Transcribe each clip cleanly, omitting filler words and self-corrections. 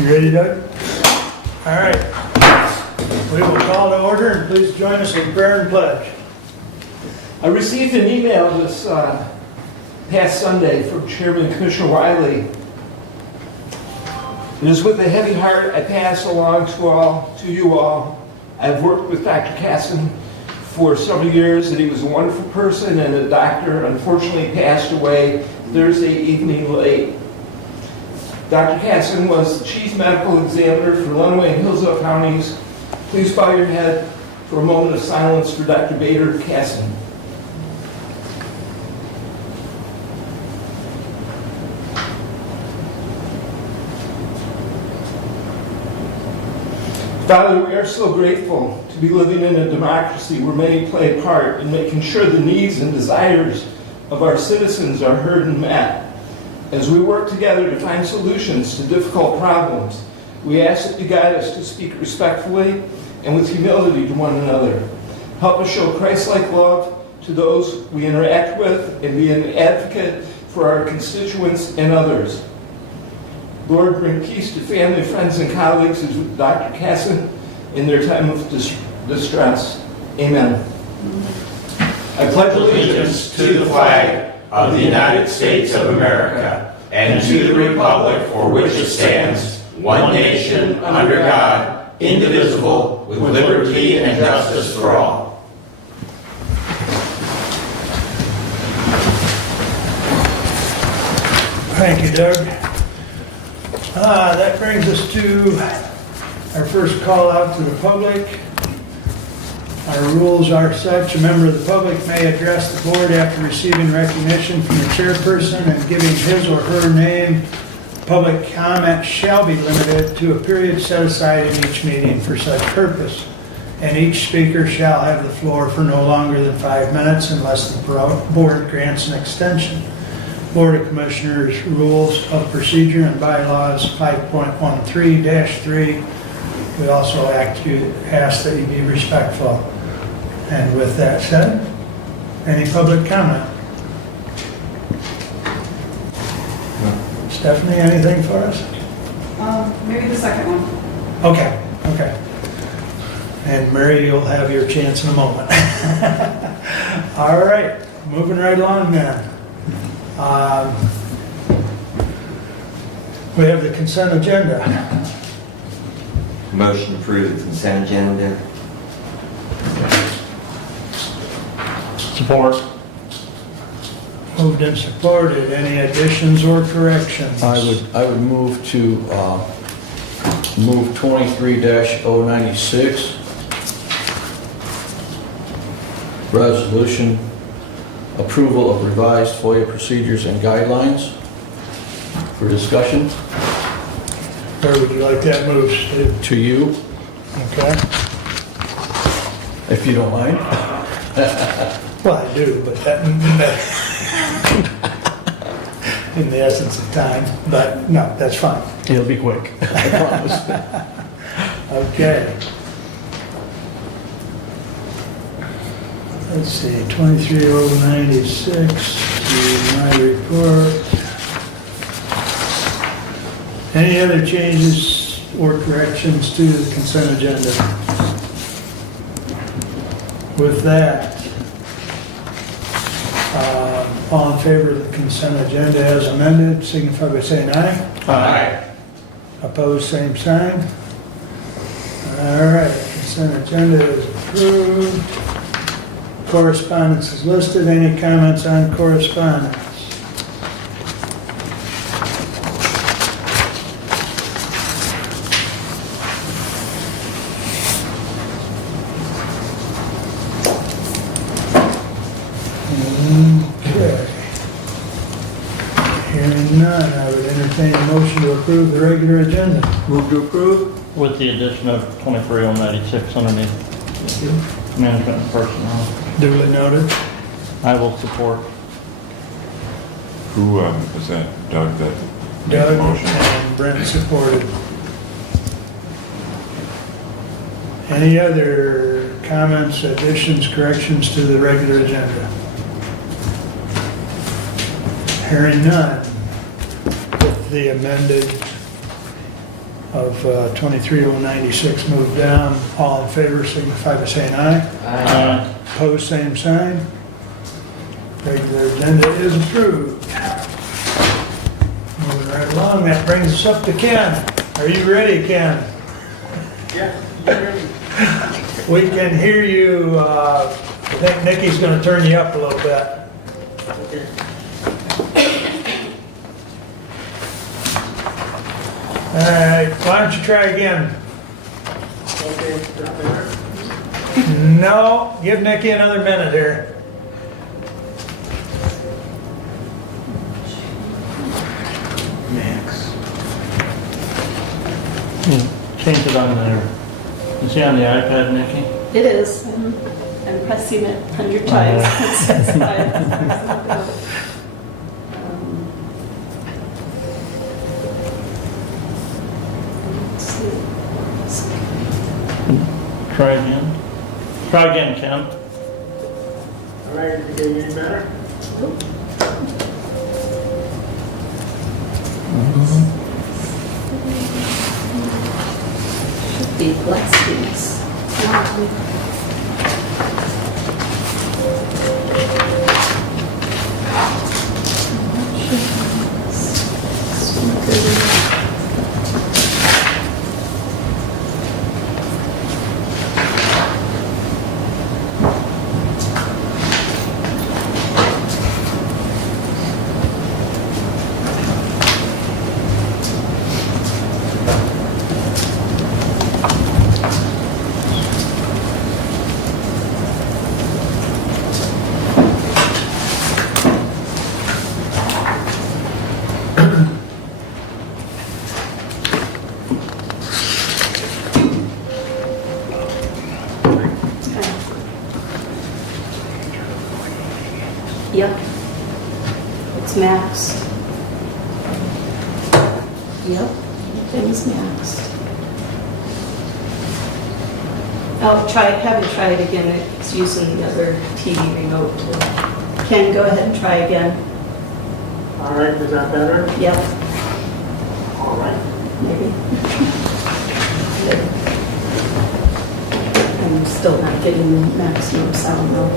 You ready, Doug? All right. We will call to order and please join us in prayer and pledge. I received an email this past Sunday from Chairman Commissioner Wiley. It is with a heavy heart I pass along to you all. I've worked with Dr. Casson for several years, and he was a wonderful person and a doctor. Unfortunately, passed away Thursday evening late. Dr. Casson was the chief medical examiner for Lenawee and Hillsdale counties. Please bow your head for a moment of silence for Dr. Bader Casson. Father, we are so grateful to be living in a democracy where many play a part in making sure the needs and desires of our citizens are heard and met. As we work together to find solutions to difficult problems, we ask that you guide us to speak respectfully and with humility to one another. Help us show Christ-like love to those we interact with and be an advocate for our constituents and others. Lord, bring peace to family, friends, and colleagues as with Dr. Casson in their time of distress. Amen. I pledge allegiance to the flag of the United States of America and to the republic for which it stands, one nation, under God, indivisible, with liberty and justice for all. Thank you, Doug. That brings us to our first call out to the public. Our rules are such: a member of the public may address the board after receiving recognition from the chairperson and giving his or her name. Public comment shall be limited to a period set aside in each meeting for such purpose, and each speaker shall have the floor for no longer than 5 minutes unless the board grants an extension. Board of Commissioners Rules of Procedure and Bylaws 5.13-3. We also ask that you be respectful. And with that said, any public comment? Stephanie, anything for us? Maybe the second one. Okay. And Mary, you'll have your chance in a moment. All right, moving right along then. We have the consent agenda. Motion to approve the consent agenda. Support. Moved and supported. Any additions or corrections? I would move to move 23-096, resolution approval of revised FOIA procedures and guidelines for discussion. Where would you like that moved, Steve? To you, Okay. if you don't mind. Well, I do, but that in the essence of time. But no, that's fine. It'll be quick, I promise. Okay. Let's see, 23096 to my report. Any other changes or corrections to the consent agenda? With that, all in favor of the consent agenda as amended, signify by saying aye. Aye. Opposed, same sign. All right, consent agenda is approved. Correspondence is listed. Any comments on correspondence? Okay. Hearing none, I would entertain a motion to approve the regular agenda. Move to approve. With the addition of 23096 underneath management and personnel. Duly noted. I will support. Who was that? Doug that made the Doug motion? and Brent supported. Any other comments, additions, corrections to the regular agenda? Hearing none. With the amended of 23096 moved down. All in favor signify by saying aye. Aye. Opposed, same sign. Regular agenda is approved. Moving right along, that brings us up to Ken. Are you ready, Ken? Yeah. We can hear you. I think Nikki's going to turn you up a little bit. All right, why don't you try again? Okay, is that better? No, give Nikki another minute here. Max. Change it on there. Is he on the iPad, Nikki? It is. I'm pressing it 100 times. It says five. Let's see. Try again. Try again, Ken. All right, is it getting any better? Should be blessings. Yep. It's maxed. Yep, everything's maxed. I'll have you try it again. It's using the other TV remote. Ken, go ahead and try again. All right, is that better? Yep, All right. maybe. Good. I'm still not getting the maximum sound though.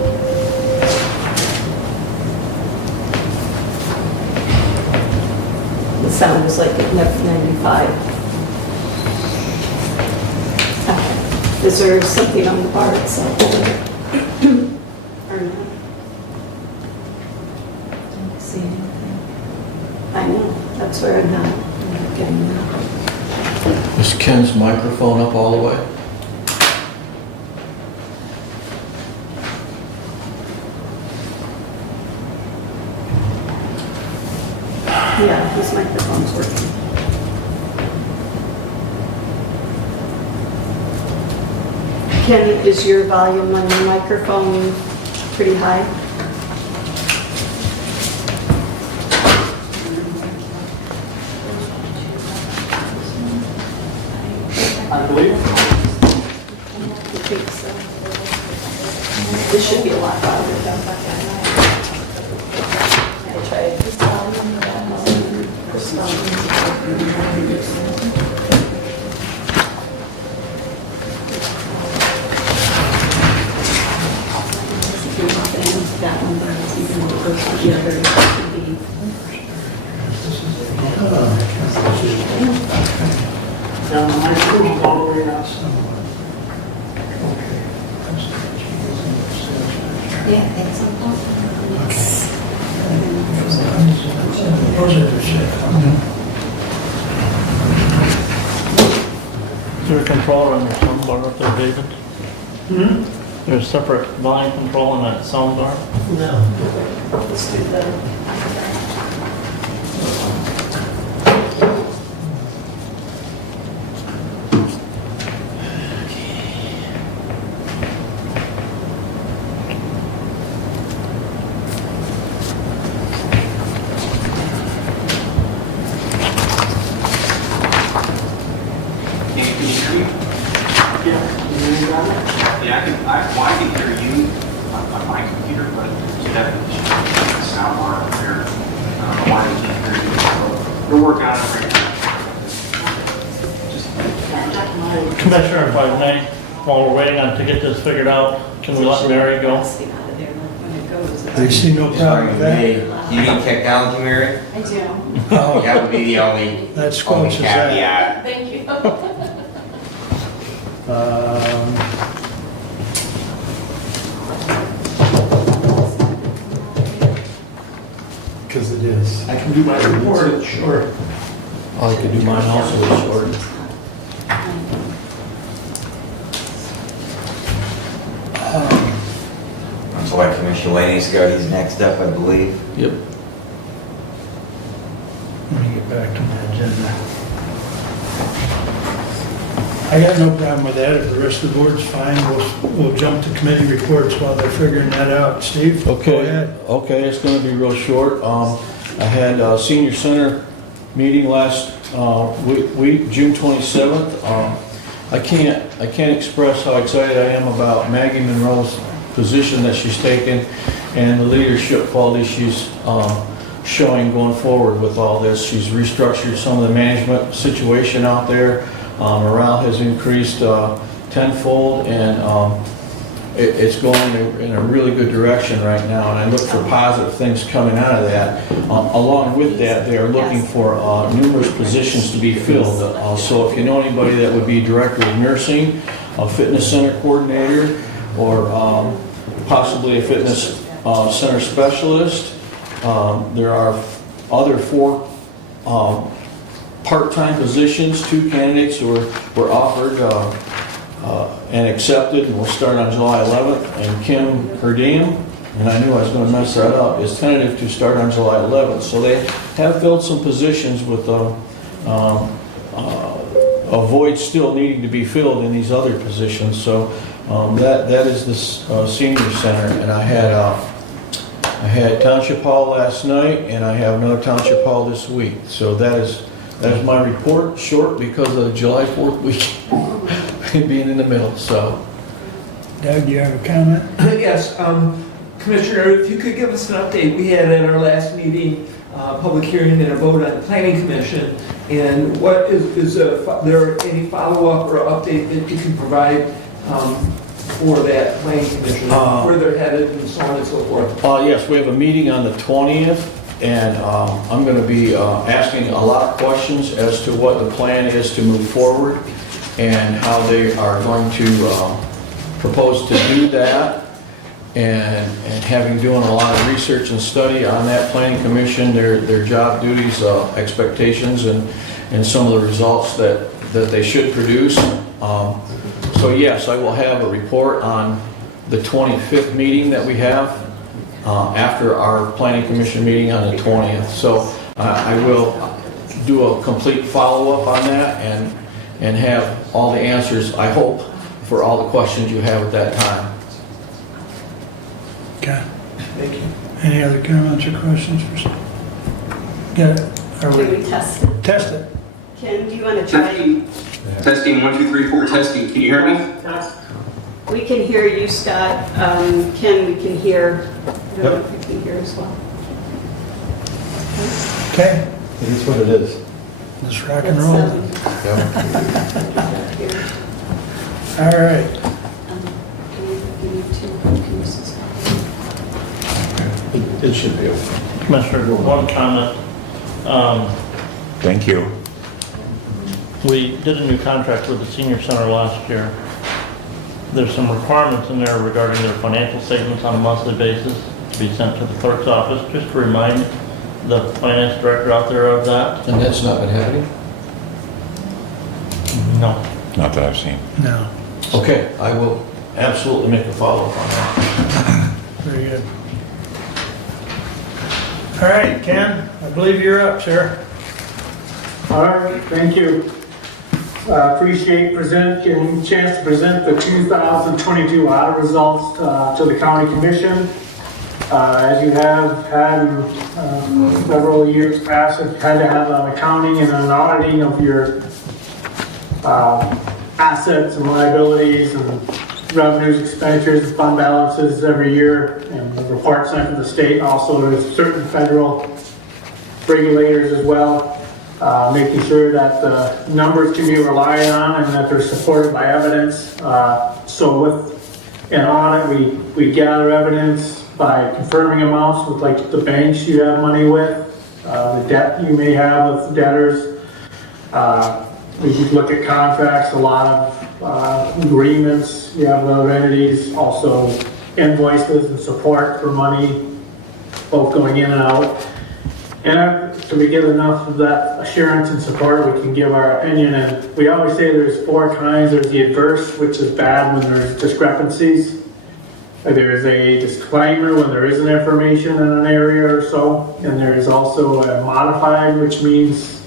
The sound is like at 95. Okay. Is there something on the bar itself? Or not? Don't see anything. I know, that's where I'm not getting that. Is Ken's microphone up all the way? Yeah, his microphone's working. Ken, is your volume on your microphone pretty high? I believe. I think so. This should be a lot louder. I tried this volume, that volume, this volume. That one, but even if it goes to the other, it should be. Now, my school's all the way up. Yeah, that's important. Those are the shit. Is there a controller on your soundbar up there, David? There's a separate volume control on that soundbar? Let's do the. Yeah, I can hear you on my computer, but you definitely should have the sound bar up there. I don't know why you can't hear you. So we're working on it right now. Just Commissioner, if I may, while we're waiting on to get this figured out, can we let Mary go? Stay out of there when it goes. I see no problem with that. Do you need technology, Mary? I do. Oh, That would be the only that squelches that. caveat. Thank you. Because it is. I can do my report, it's short. I could do mine also this short. So like Commissioner Laney's got, he's next up, I believe. Yep. Let me get back to my agenda. I got no problem with that. If the rest of the board's fine, we'll jump to committee reports while they're figuring that out. Steve? Go Okay, ahead. okay, it's gonna be real short. I had a senior center meeting last week, June 27th. I can't express how excited I am about Maggie Monroe's position that she's taken and the leadership quality she's showing going forward with all this. She's restructured some of the management situation out there. Morale has increased tenfold, and it's going in a really good direction right now, and I look for positive things coming out of that. Along with that, they are looking for numerous positions to be filled. So if you know anybody that would be director of nursing, a fitness center coordinator, or possibly a fitness center specialist, there are other 4 part-time positions. 2 candidates were offered and accepted, and will start on July 11th. And Kim Herdam, and I knew I was going to mess that up, is tentative to start on July 11th. So they have filled some positions with a void still needing to be filled in these other positions. So that is this senior center, and I had Township Hall last night, and I have another Township Hall this week. So that is my report, short because of July 4th week being in the middle. So, Doug, you have a comment? Yes, Commissioner, if you could give us an update. We had at our last meeting, public hearing and a vote on the planning commission. And what is there any follow-up or update that you can provide for that planning commission, where they're headed and so on and so forth? yes, we have a meeting on the 20th, and I'm going to be asking a lot of questions as to what the plan is to move forward and how they are going to propose to do that. And having doing a lot of research and study on that planning commission, their job duties, expectations, and some of the results that they should produce. So yes, I will have a report on the 25th meeting that we have after our planning commission meeting on the 20th. So I will do a complete follow-up on that and have all the answers, I hope, for all the questions you have at that time. Okay. Thank you. Any other comments or questions for Steve? Got it? Are Can we? we test it? Test it. Ken, do you want to try? Testing, 1, 2, 3, 4, testing. Can you hear me? We can hear you, Scott. Ken, we can hear. I don't know if you can hear as well. Okay, It is what it is. let's rock and roll. All right. It should be okay. Commissioner, one comment. Thank you. We did a new contract with the senior center last year. There's some requirements in there regarding their financial statements on a monthly basis to be sent to the clerk's office. Just to remind the finance director out there of that. And that's not been happening? No. Not that I've seen. No, Okay, I will absolutely make a follow-up on that. very good. All right, Ken, I believe you're up, sir. All right, thank you. Appreciate getting a chance to present the 2022 audit results to the county commission. As you have had in several years past, you've had to have an accounting and an auditing of your assets and liabilities and revenues, expenditures, and fund balances every year, and the report sent to the state, also to certain federal regulators as well. making sure that the numbers can be relied on and that they're supported by evidence. So with an audit, we gather evidence by confirming amounts with like the banks you have money with, the debt you may have with debtors. We look at contracts, a lot of agreements you have with other entities, also invoices and support for money, both going in and out. And after we get enough of that assurance and support, we can give our opinion. And we always say there's four kinds. There's the adverse, which is bad when there's discrepancies. There's a disclaimer when there isn't information in an area or so. And there is also a modified, which means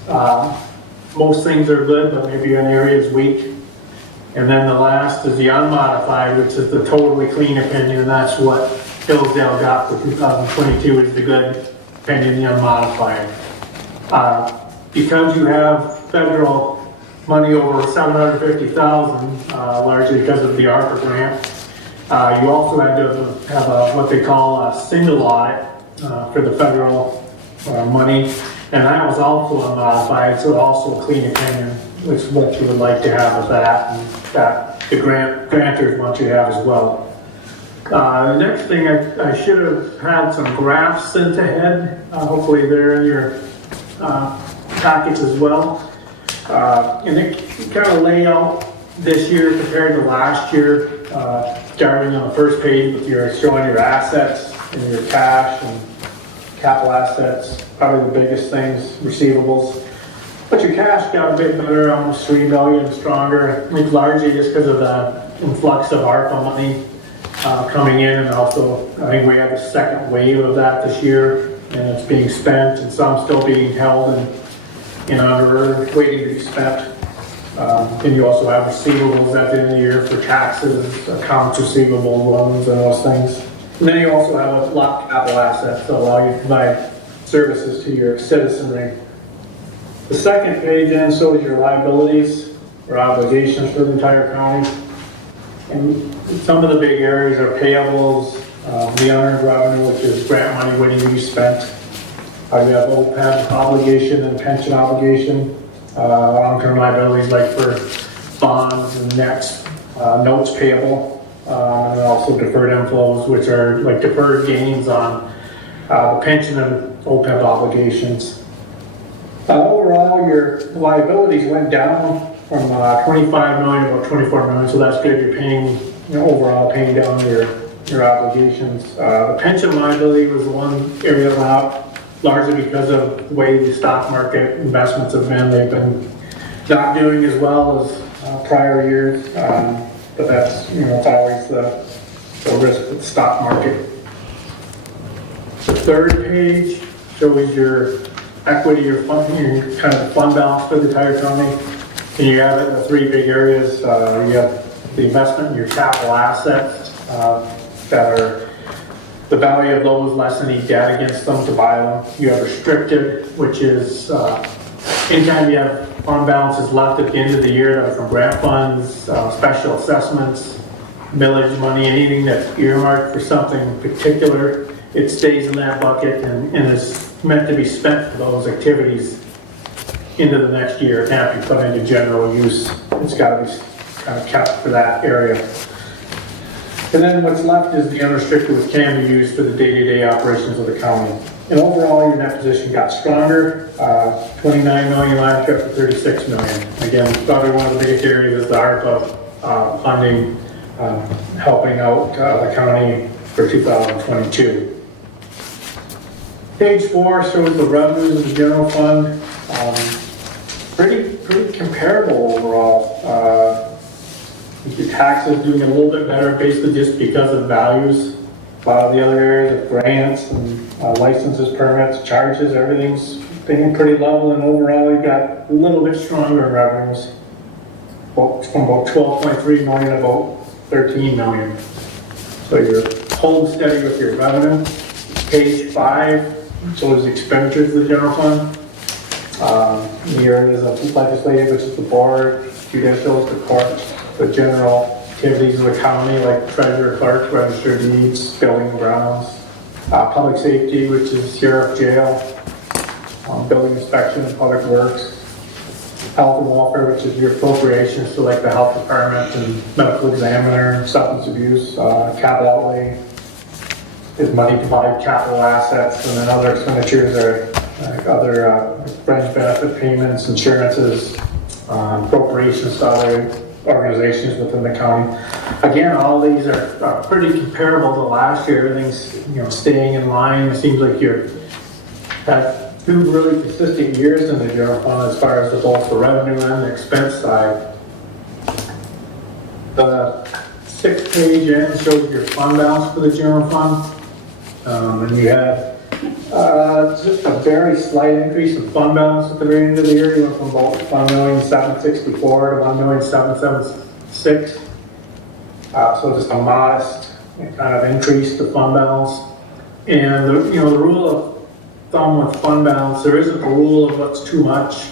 most things are good, but maybe an area is weak. And then the last is the unmodified, which is the totally clean opinion. And that's what Hillsdale got for 2022 is the good opinion, the unmodified. Because you have federal money over $750,000, largely because of the ARPA grant, you also had to have what they call a single audit for the federal money, and that was also unmodified, so also a clean opinion, which is what you would like to have with that, and that the grantors want you to have as well. The next thing, I should have had some graphs sent ahead. Hopefully they're in your packets as well. And they kind of lay out this year compared to last year, starting on the first page with showing your assets and your cash and capital assets, probably the biggest things, receivables. But your cash got a bit better, almost $3 million stronger, I think largely just because of the influx of ARPA money coming in, and also I think we have a second wave of that this year, and it's being spent, and some still being held and under waiting to be spent. And you also have receivables at the end of the year for taxes, accounts receivable, loans, and those things. And then you also have a lot of capital assets that allow you to provide services to your citizenry. The second page then shows your liabilities or obligations for the entire county. And some of the big areas are payables, the unearned revenue, which is grant money waiting to be spent. You have OPEB obligation and pension obligation, long-term liabilities like for bonds and notes payable, and also deferred inflows, which are like deferred gains on the pension and OPEB obligations. Overall, your liabilities went down from 25 million to about 24 million, so that's good. You're paying, overall paying down your obligations. The pension liability was the one area that went up, largely because of the way the stock market investments have been. They've been not doing as well as prior years, but that's, it's always the risk of the stock market. The third page shows your equity, your fund, kind of the fund balance for the entire county. And you have it in the three big areas. You have the investment in your capital assets that are the value of those less any debt against them to buy them. You have restricted, which is anytime you have fund balances left at the end of the year that are from grant funds, special assessments, millage money, anything that's earmarked for something particular, it stays in that bucket and is meant to be spent for those activities into the next year. It can't be put into general use. It's got to be kind of kept for that area. And then what's left is the unrestricted, which can be used for the day-to-day operations of the county. And overall, your net position got stronger. 29 million last year up to 36 million. Again, probably one of the biggest areas is the ARPA funding helping out the county for 2022. Page 4 shows the revenues of the general fund. Pretty comparable overall. Your taxes doing a little bit better, basically just because of values. A lot of the other areas of grants and licenses, permits, charges, everything's being pretty level, and overall you've got a little bit stronger revenues. From about 12.3 million to about 13 million. So you're holding steady with your revenue. Page 5 shows expenditures of the general fund. The areas of legislative, which is the board, judicial, the court, the general activities of the county, like treasurer, clerk, register deeds, building grounds, public safety, which is sheriff, jail, building inspection and public works, health and welfare, which is your appropriations to like the health department and medical examiner, substance abuse, capital outlay is money to buy capital assets, and then other expenditures are other fringe benefit payments, insurances, appropriations to other organizations within the county. Again, all these are pretty comparable to last year. Everything's staying in line. It seems like you're had 2 really consistent years in the general fund as far as both the revenue and the expense side. The 6th page end shows your fund balance for the general fund. And you had just a very slight increase in fund balance at the very end of the year. You went from about $1,764,000 to $1,776,000. So just a modest kind of increase to fund balance. And the rule of thumb with fund balance, there isn't a rule of what's too much.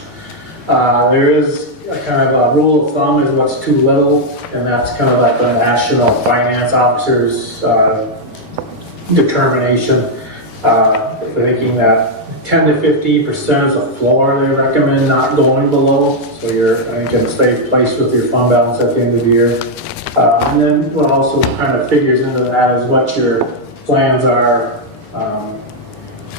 There is a kind of a rule of thumb is what's too little, and that's kind of like the national finance officer's determination. They're thinking that 10 to 15% is a floor they recommend not going below. So you're going to stay placed with your fund balance at the end of the year. And then what also kind of figures into that is what your plans are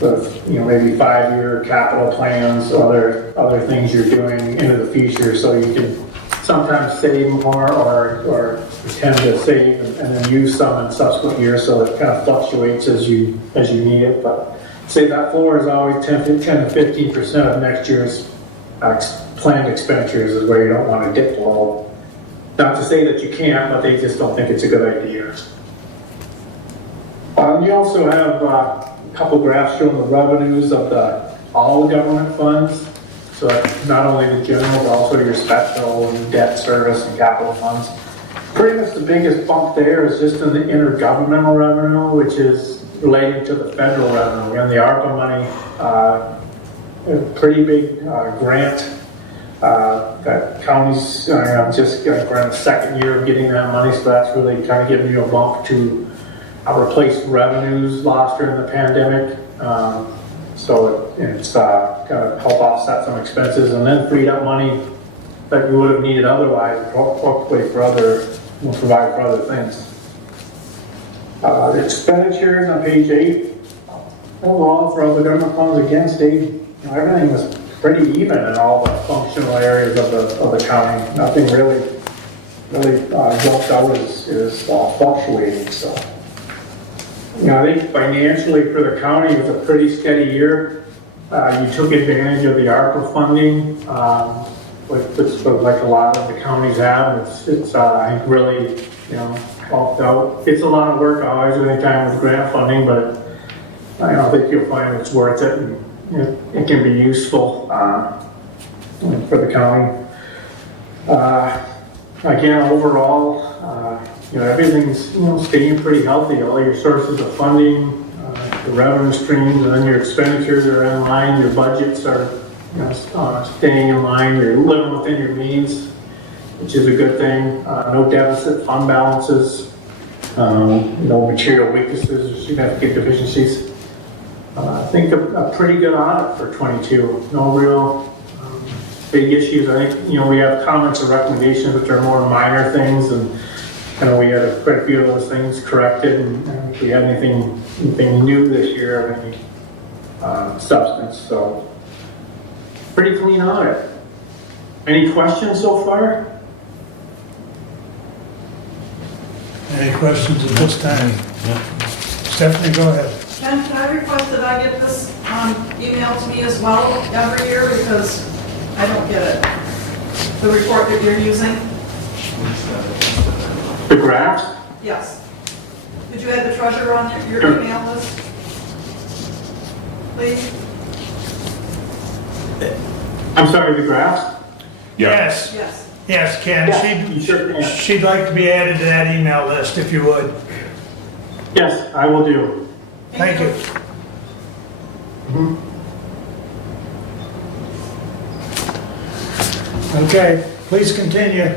with maybe 5-year capital plans, other things you're doing into the future, so you can sometimes save more or tend to save and then use some in subsequent years, so it kind of fluctuates as you need it. But say that floor is always 10 to 15% of next year's planned expenditures is where you don't want to dip below. Not to say that you can't, but they just don't think it's a good idea. You also have a couple graphs showing the revenues of all the government funds. So that's not only the general, but also your special and debt service and capital funds. Pretty much the biggest bump there is just in the intergovernmental revenue, which is related to the federal revenue. And the ARPA money, a pretty big grant that counties just we're in the 2nd year of getting that money, so that's really kind of giving you a bump to replace revenues lost during the pandemic. So it's kind of help offset some expenses, and then freed up money that you would have needed otherwise, hopefully provide for other things. The expenditures on page 8, overall for all the government funds, again, stayed, everything was pretty even in all the functional areas of the county. Nothing really jumped out as fluctuating. So, I think financially for the county, it was a pretty steady year. You took advantage of the ARPA funding, which like a lot of the counties have. It's I think really, helped out. It's a lot of work always anytime with grant funding, but I don't think you'll find it's worth it. And it can be useful for the county. Again, overall, everything's staying pretty healthy. All your sources of funding, the revenue streams, and then your expenditures are in line. Your budgets are staying in line. You're living within your means, which is a good thing. No deficit fund balances. No material weaknesses or significant deficiencies. I think a pretty good audit for 22. No real big issues. I think we have comments or recommendations which are more minor things, and we had quite a few of those things corrected. And if we had anything new this year of any substance, so pretty clean audit. Any questions so far? Any questions at this time? Stephanie, go ahead. Ken, can I request that I get this email to me as well every year, because I don't get it? The report that you're using? The graphs? Yes. Could you add the treasurer on your email list? Please? I'm sorry, the graphs? Yes. Yes. Yes, Ken. Yeah, you sure can. She'd like to be added to that email list if you would. Yes, I will do. Thank you. Okay, please continue.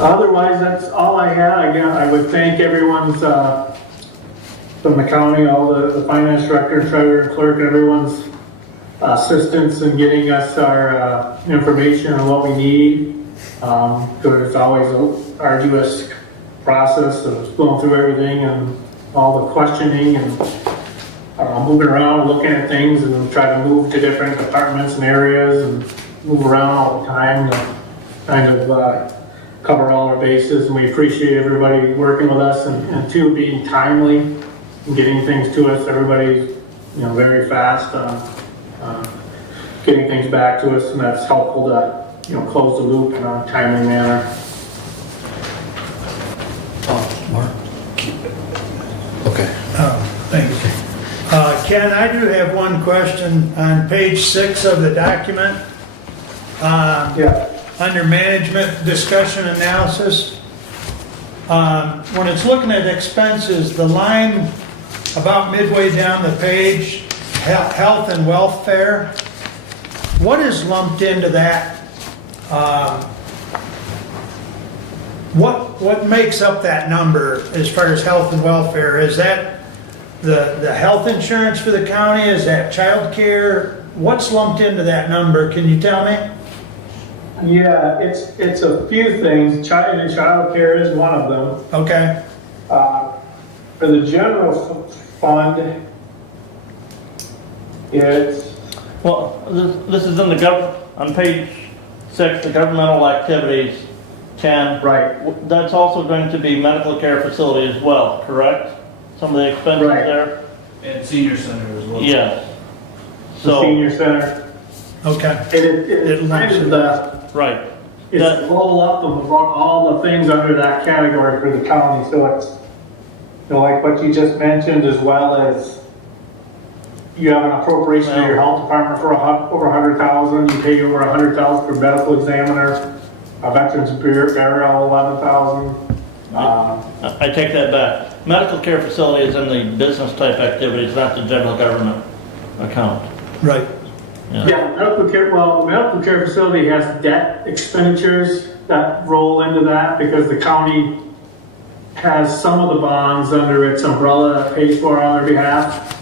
Otherwise, that's all I had. Again, I would thank everyone's from the county, all the finance director, treasurer, clerk, everyone's assistance in getting us our information on what we need. Because it's always an arduous process of going through everything and all the questioning and moving around, looking at things, and try to move to different departments and areas and move around all the time to kind of cover all our bases. And we appreciate everybody working with us and two, being timely and getting things to us. Everybody's, very fast on getting things back to us, and that's helpful to, close the loop in a timely manner. Mark? Okay. Thank you. Ken, I do have one question on page 6 of the document. Yeah. Under management discussion analysis, when it's looking at expenses, the line about midway down the page, health and welfare, what is lumped into that? What makes up that number as far as health and welfare? Is that the health insurance for the county? Is that child care? What's lumped into that number? Can you tell me? Yeah, it's a few things. Child care is one of them. Okay. For the general fund, it's, Well, this is in the on page 6, the governmental activities, Ken. right, That's also going to be medical care facility as well, correct? Some of the expenses Right. there? And senior center as well. Yes. the So, senior center. Okay. It's kind of right. it's That- a roll up of all the things under that category for the county. So it's, like what you just mentioned, as well as you have an appropriation to your health department for over 100,000. You pay over 100,000 for medical examiner. A veterans burial, 11,000. I take that back. Medical care facility is in the business type activities, not the general government account. Right. Yeah, medical care, well, the medical care facility has debt expenditures that roll into that because the county has some of the bonds under its umbrella that pays for on their behalf.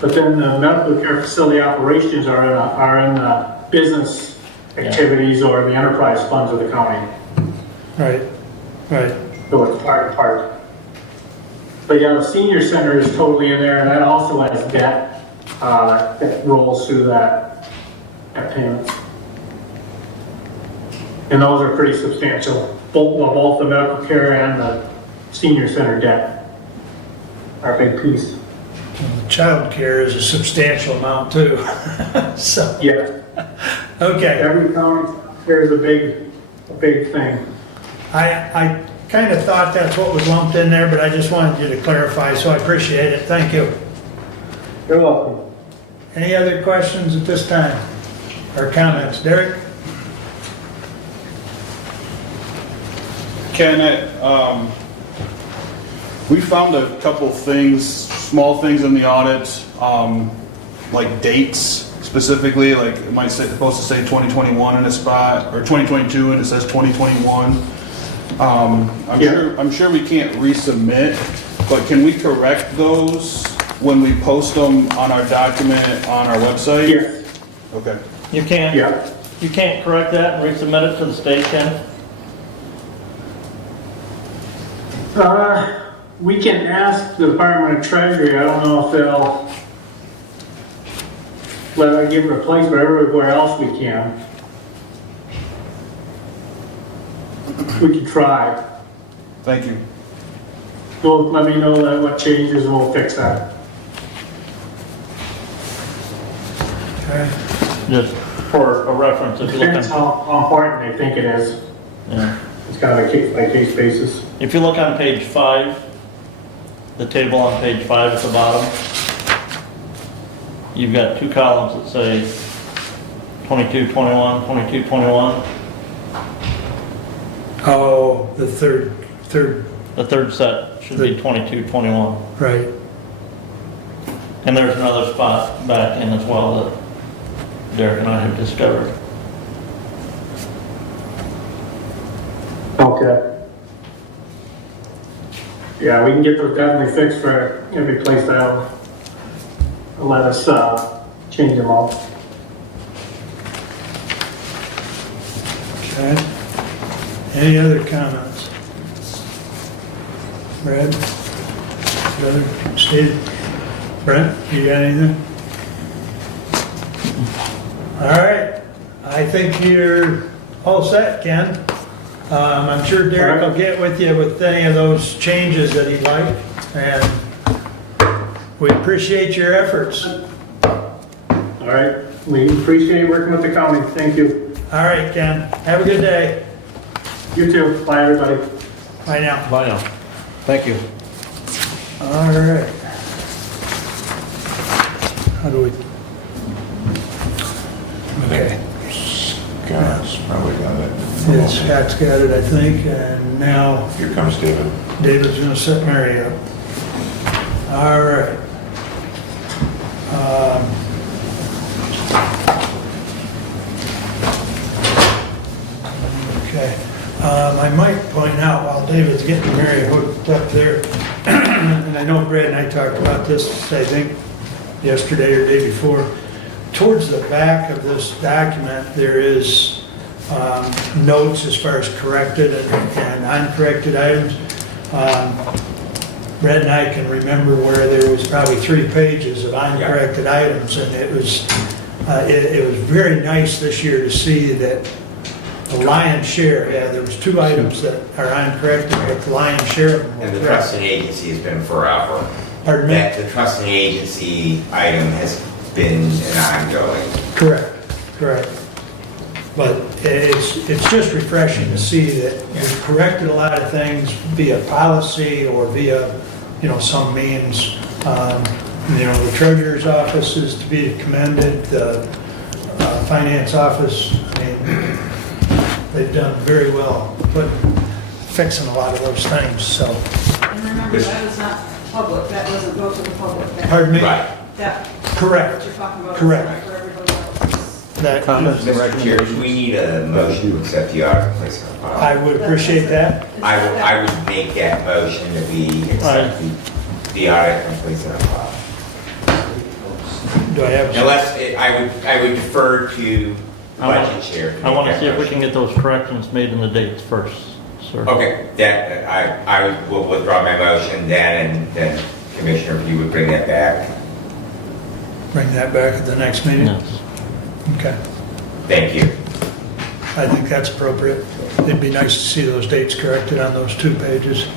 But then the medical care facility operations are in the business activities or the enterprise funds of the county. Right. Right. So it's part. But yeah, the senior center is totally in there, and that also has debt that rolls through that payment. And those are pretty substantial. Both the medical care and the senior center debt are a big piece. Child care is a substantial amount too. So, Yeah, okay. every county there is a big thing. I kind of thought that's what was lumped in there, but I just wanted you to clarify, so I appreciate it. Thank you. You're welcome. Any other questions at this time? Or comments? Derek? Ken, we found a couple things, small things in the audit, like dates specifically, like it might say, supposed to say 2021 in a spot, or 2022 and it says 2021. I'm sure we can't resubmit, but can we correct those when we post them on our document on our website? Yes. Okay. You can't, Yeah. you can't correct that and resubmit it to the state, Ken? We can ask the Department of Treasury. I don't know if they'll let us give it a place, but everywhere else we can. We can try. Thank you. So let me know that what changes and we'll fix that. Okay. Just for a reference, if you look Depends on, how important they think it is. yeah. It's kind of a case by case basis. If you look on page 5, the table on page 5 at the bottom, you've got 2 columns that say 22, 21, 22, 21. Oh, the third, The third set should be 22, 21. right. And there's another spot back in as well that Derek and I have discovered. Okay. Yeah, we can get those definitely fixed for every place that'll let us change them all. Okay. Any other comments? Brad? Brother, Steve? Brent, you got anything? All right, I think you're all set, Ken. I'm sure Derek will get with you with any of those changes that he'd like, and we appreciate your efforts. All right, we appreciate working with the county. Thank you. All right, Ken, have a good day. You too. Bye, everybody. Bye now. Bye now. Thank you. All right. How do we? Okay. Scott's probably got it. Yeah, Scott's got it, I think, and now Here comes David. David's gonna set Mary up. All right. Okay. I might point out while David's getting Mary hooked up there, and I know Brad and I talked about this, I think, yesterday or day before. Towards the back of this document, there is notes as far as corrected and uncorrected items. Brad and I can remember where there was probably 3 pages of uncorrected items, and it was very nice this year to see that the lion's share, there was 2 items that are uncorrected, but the lion's share of them were And the correct. trusting agency has been forever. Pardon me? That the trusting agency item has been an ongoing. Correct, correct. But it's just refreshing to see that you've corrected a lot of things via policy or via, some means. The treasurer's office is to be commended, the finance office, they've done very well, fixing a lot of those things, so. And remember, that is not public, that doesn't go to the public. Pardon me? Right. That, Correct. what you're talking about is Correct. not for everybody else. That, Comments and Mr. Chair, do we need a motion to accept the audit and place on file? I would appreciate that. I would make that motion that we accept the audit and place it on file. Do I have? Unless, I would defer to the budget chair. I want to make see that if we motion. can get those corrections made in the dates first, sir. Okay, that, I will withdraw my motion then, and then Commissioner, if you would bring that back. Bring that back at the next meeting? Yes. Okay. Thank you. I think that's appropriate. It'd be nice to see those dates corrected on those 2 pages.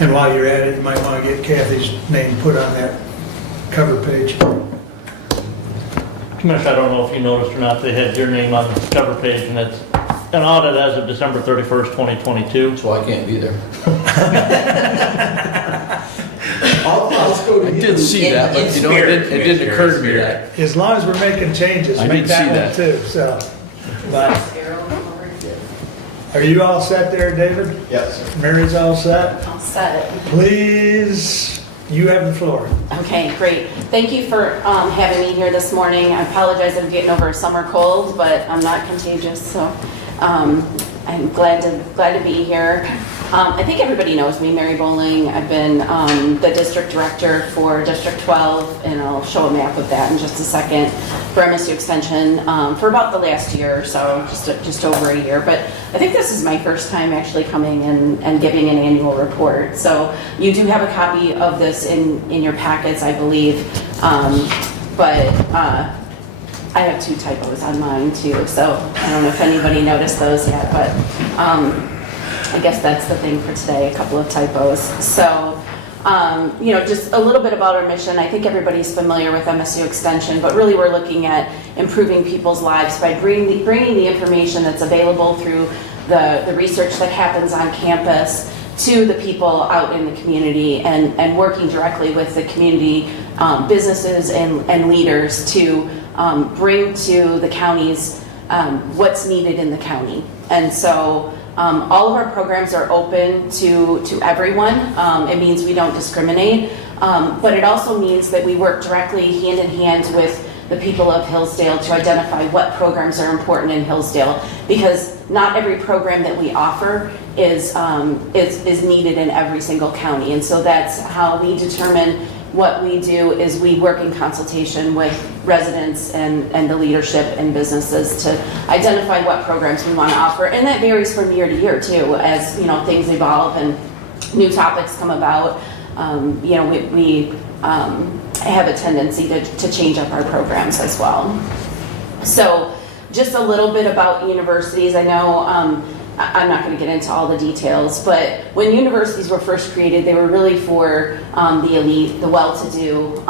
And while you're at it, you might want to get Kathy's name put on that cover page. Commissioner, I don't know if you noticed or not, they had your name on the cover page, and it's an audit as of December 31st, 2022. So I can't be there. I did see that, but it didn't occur to me that. As long as we're making changes, I make did see that one that. too, so. But, are you all set there, David? Yes, sir. Mary's all set? I'll set it. Please, you have the floor. Okay, great. Thank you for having me here this morning. I apologize, I'm getting over a summer cold, but I'm not contagious, so I'm glad to be here. I think everybody knows me, Mary Bowling. I've been the district director for District 12, and I'll show a map of that in just a second, for MSU Extension for about the last year or so, just over a year. But I think this is my first time actually coming and giving an annual report. So you do have a copy of this in your packets, I believe. But I have 2 typos on mine too, so I don't know if anybody noticed those yet, but I guess that's the thing for today, a couple of typos. So, just a little bit about our mission. I think everybody's familiar with MSU Extension, but really we're looking at improving people's lives by bringing the information that's available through the research that happens on campus to the people out in the community, and working directly with the community businesses and leaders to bring to the counties what's needed in the county. And so all of our programs are open to everyone. It means we don't discriminate, but it also means that we work directly hand in hand with the people of Hillsdale to identify what programs are important in Hillsdale, because not every program that we offer is needed in every single county. And so that's how we determine what we do is we work in consultation with residents and the leadership and businesses to identify what programs we want to offer. And that varies from year to year too, as things evolve and new topics come about. We have a tendency to change up our programs as well. So just a little bit about universities. I know I'm not going to get into all the details, but when universities were first created, they were really for the elite, the well-to-do,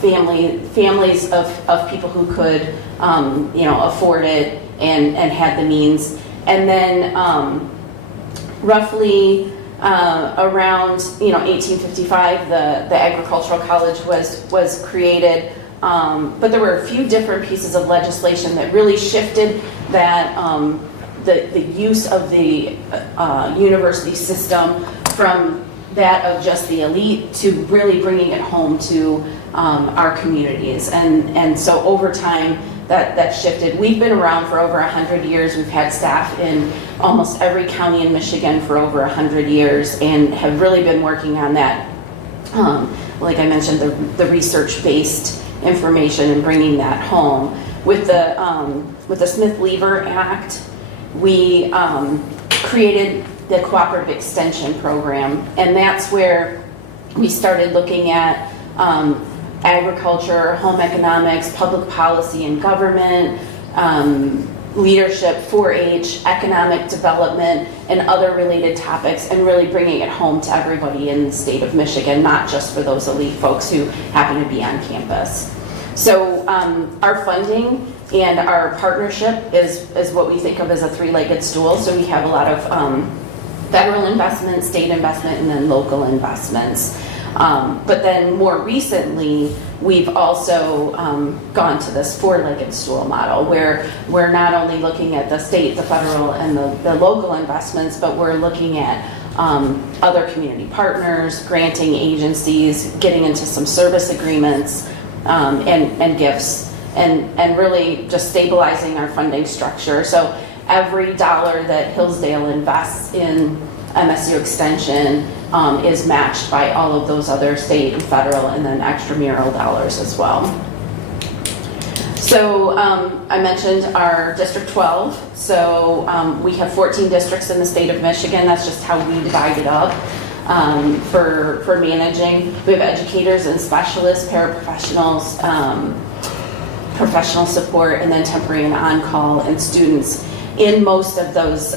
families of people who could, afford it and had the means. And then roughly around 1855, the agricultural college was created. But there were a few different pieces of legislation that really shifted that. The use of the university system from that of just the elite to really bringing it home to our communities. And so over time, that shifted. We've been around for over 100 years. We've had staff in almost every county in Michigan for over 100 years and have really been working on that. Like I mentioned, the research-based information and bringing that home. With the Smith-Lever Act, we created the Cooperative Extension Program, and that's where we started looking at agriculture, home economics, public policy and government, leadership, 4-H, economic development, and other related topics, and really bringing it home to everybody in the state of Michigan, not just for those elite folks who happen to be on campus. So our funding and our partnership is what we think of as a three-legged stool. So we have a lot of federal investment, state investment, and then local investments. But then more recently, we've also gone to this four-legged stool model where we're not only looking at the state, the federal, and the local investments, but we're looking at other community partners, granting agencies, getting into some service agreements, and gifts. And really just stabilizing our funding structure. So every dollar that Hillsdale invests in MSU Extension is matched by all of those other state and federal and then extramural dollars as well. So I mentioned our District 12. So we have 14 districts in the state of Michigan. That's just how we divide it up for managing. We have educators and specialists, paraprofessionals, professional support, and then temporary and on-call, and students. In most of those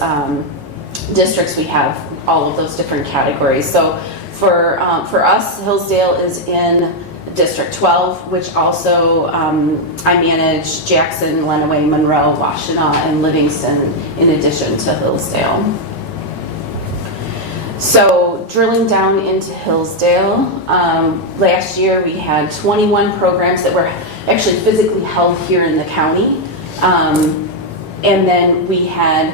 districts, we have all of those different categories. So for us, Hillsdale is in District 12, which also I manage Jackson, Lenawee, Monroe, Washtenaw, and Livingston in addition to Hillsdale. So drilling down into Hillsdale, last year we had 21 programs that were actually physically held here in the county. And then we had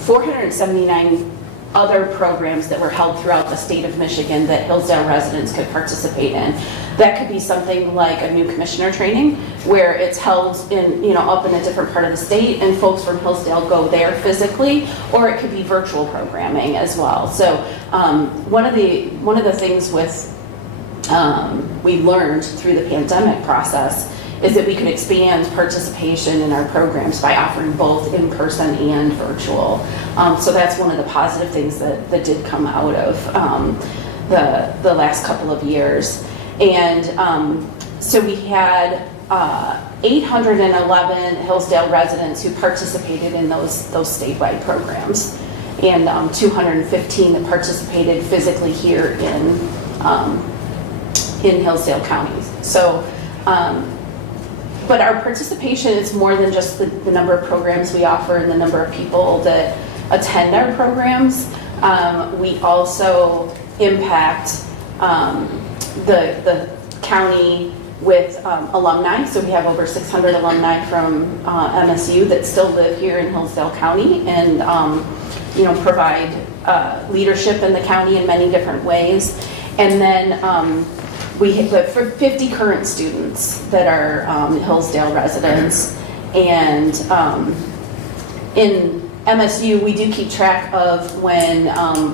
479 other programs that were held throughout the state of Michigan that Hillsdale residents could participate in. That could be something like a new commissioner training, where it's held in, up in a different part of the state, and folks from Hillsdale go there physically, or it could be virtual programming as well. So one of the things we learned through the pandemic process is that we could expand participation in our programs by offering both in-person and virtual. So that's one of the positive things that did come out of the last couple of years. And so we had 811 Hillsdale residents who participated in those statewide programs, and 215 that participated physically here in Hillsdale County. So, but our participation is more than just the number of programs we offer and the number of people that attend our programs. We also impact the county with alumni. So we have over 600 alumni from MSU that still live here in Hillsdale County and provide leadership in the county in many different ways. And then we have for 50 current students that are Hillsdale residents, and in MSU, we do keep track of when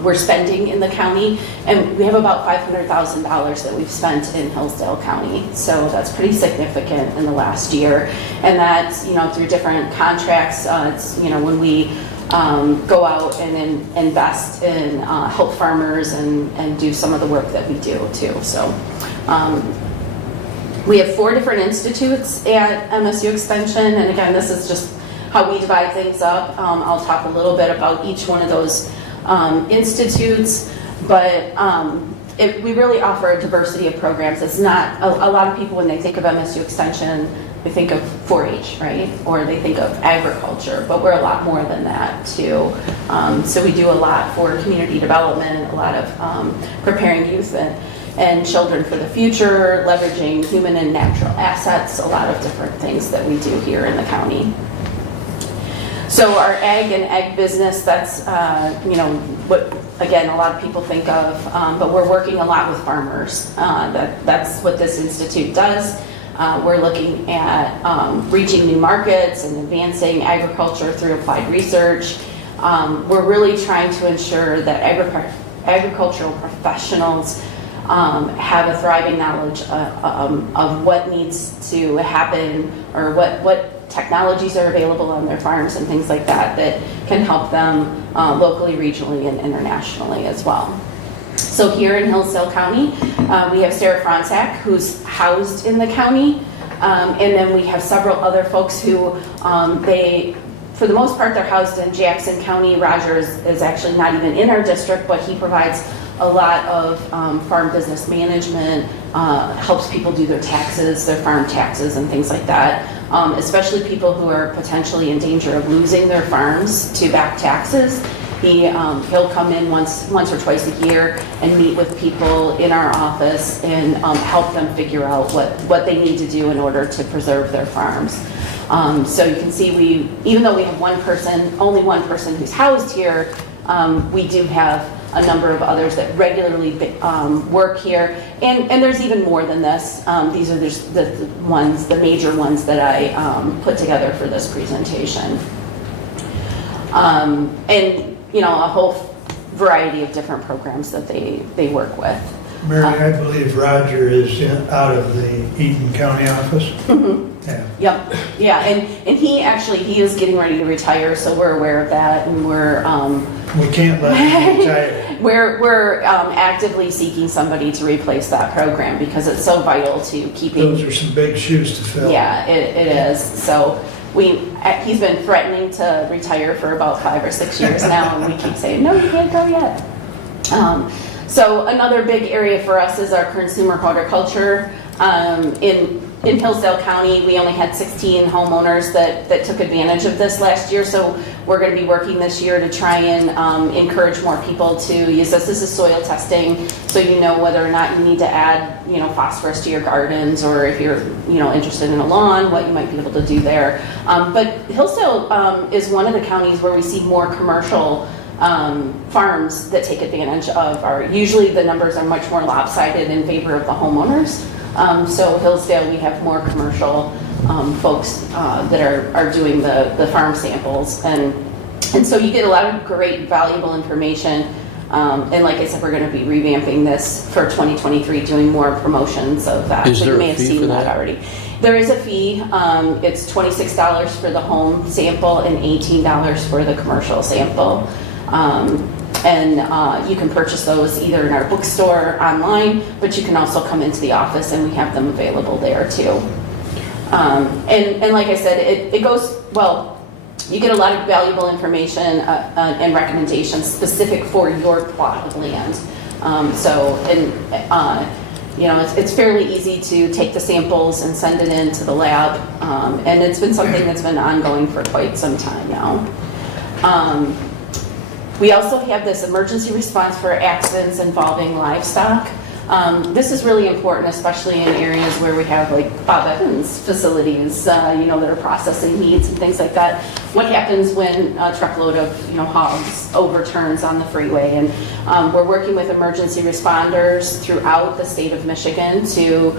we're spending in the county, and we have about $500,000 that we've spent in Hillsdale County. So that's pretty significant in the last year. And that's, through different contracts. It's, when we go out and invest in help farmers and do some of the work that we do too. So we have 4 different institutes at MSU Extension, and again, this is just how we divide things up. I'll talk a little bit about each one of those institutes, but we really offer a diversity of programs. It's not, a lot of people when they think of MSU Extension, they think of 4-H, right? Or they think of agriculture, but we're a lot more than that too. So we do a lot for community development, a lot of preparing youth and children for the future, leveraging human and natural assets, a lot of different things that we do here in the county. So our ag business, that's, what, again, a lot of people think of, but we're working a lot with farmers. That's what this institute does. We're looking at reaching new markets and advancing agriculture through applied research. We're really trying to ensure that agricultural professionals have a thriving knowledge of what needs to happen, or what technologies are available on their farms and things like that can help them locally, regionally, and internationally as well. So here in Hillsdale County, we have Sarah Fronczak, who's housed in the county, and then we have several other folks who for the most part, they're housed in Jackson County. Roger is actually not even in our district, but he provides a lot of farm business management, helps people do their taxes, their farm taxes and things like that, especially people who are potentially in danger of losing their farms to back taxes. He'll come in once or twice a year and meet with people in our office and help them figure out what they need to do in order to preserve their farms. So you can see even though we have only one person who's housed here, we do have a number of others that regularly work here, and there's even more than this. These are just the major ones that I put together for this presentation. And a whole variety of different programs that they work with. Mary, I believe Roger is out of the Eaton County office. Mm-hmm. Yeah. Yep. Yeah, and he is getting ready to retire, so we're aware of that, and we can't let him retire. We're actively seeking somebody to replace that program because it's so vital to keeping. Those are some big shoes to fill. Yeah, it is. So he's been threatening to retire for about 5 or 6 years now, and we keep saying, no, you can't go yet. So another big area for us is our consumer horticulture. In Hillsdale County, we only had 16 homeowners that took advantage of this last year, so we're going to be working this year to try and encourage more people to use this. This is soil testing, so you know whether or not you need to add, phosphorus to your gardens, or if you're, interested in a lawn, what you might be able to do there. But Hillsdale is one of the counties where we see more commercial farms that take advantage of usually the numbers are much more lopsided in favor of the homeowners. So Hillsdale, we have more commercial folks that are doing the farm samples, and so you get a lot of great, valuable information. And like I said, we're going to be revamping this for 2023, doing more promotions of that. Is there you may a have fee seen for that that? already. There is a fee. It's $26 for the home sample and $18 for the commercial sample. And you can purchase those either in our bookstore or online, but you can also come into the office and we have them available there too. And like I said, it goes, you get a lot of valuable information and recommendations specific for your plot of land. It's fairly easy to take the samples and send it into the lab. And it's been something that's been ongoing for quite some time now. We also have this emergency response for accidents involving livestock. This is really important, especially in areas where we have like Bob Evans facilities, that are processing meats and things like that. What happens when a truckload of hogs overturns on the freeway? And we're working with emergency responders throughout the state of Michigan to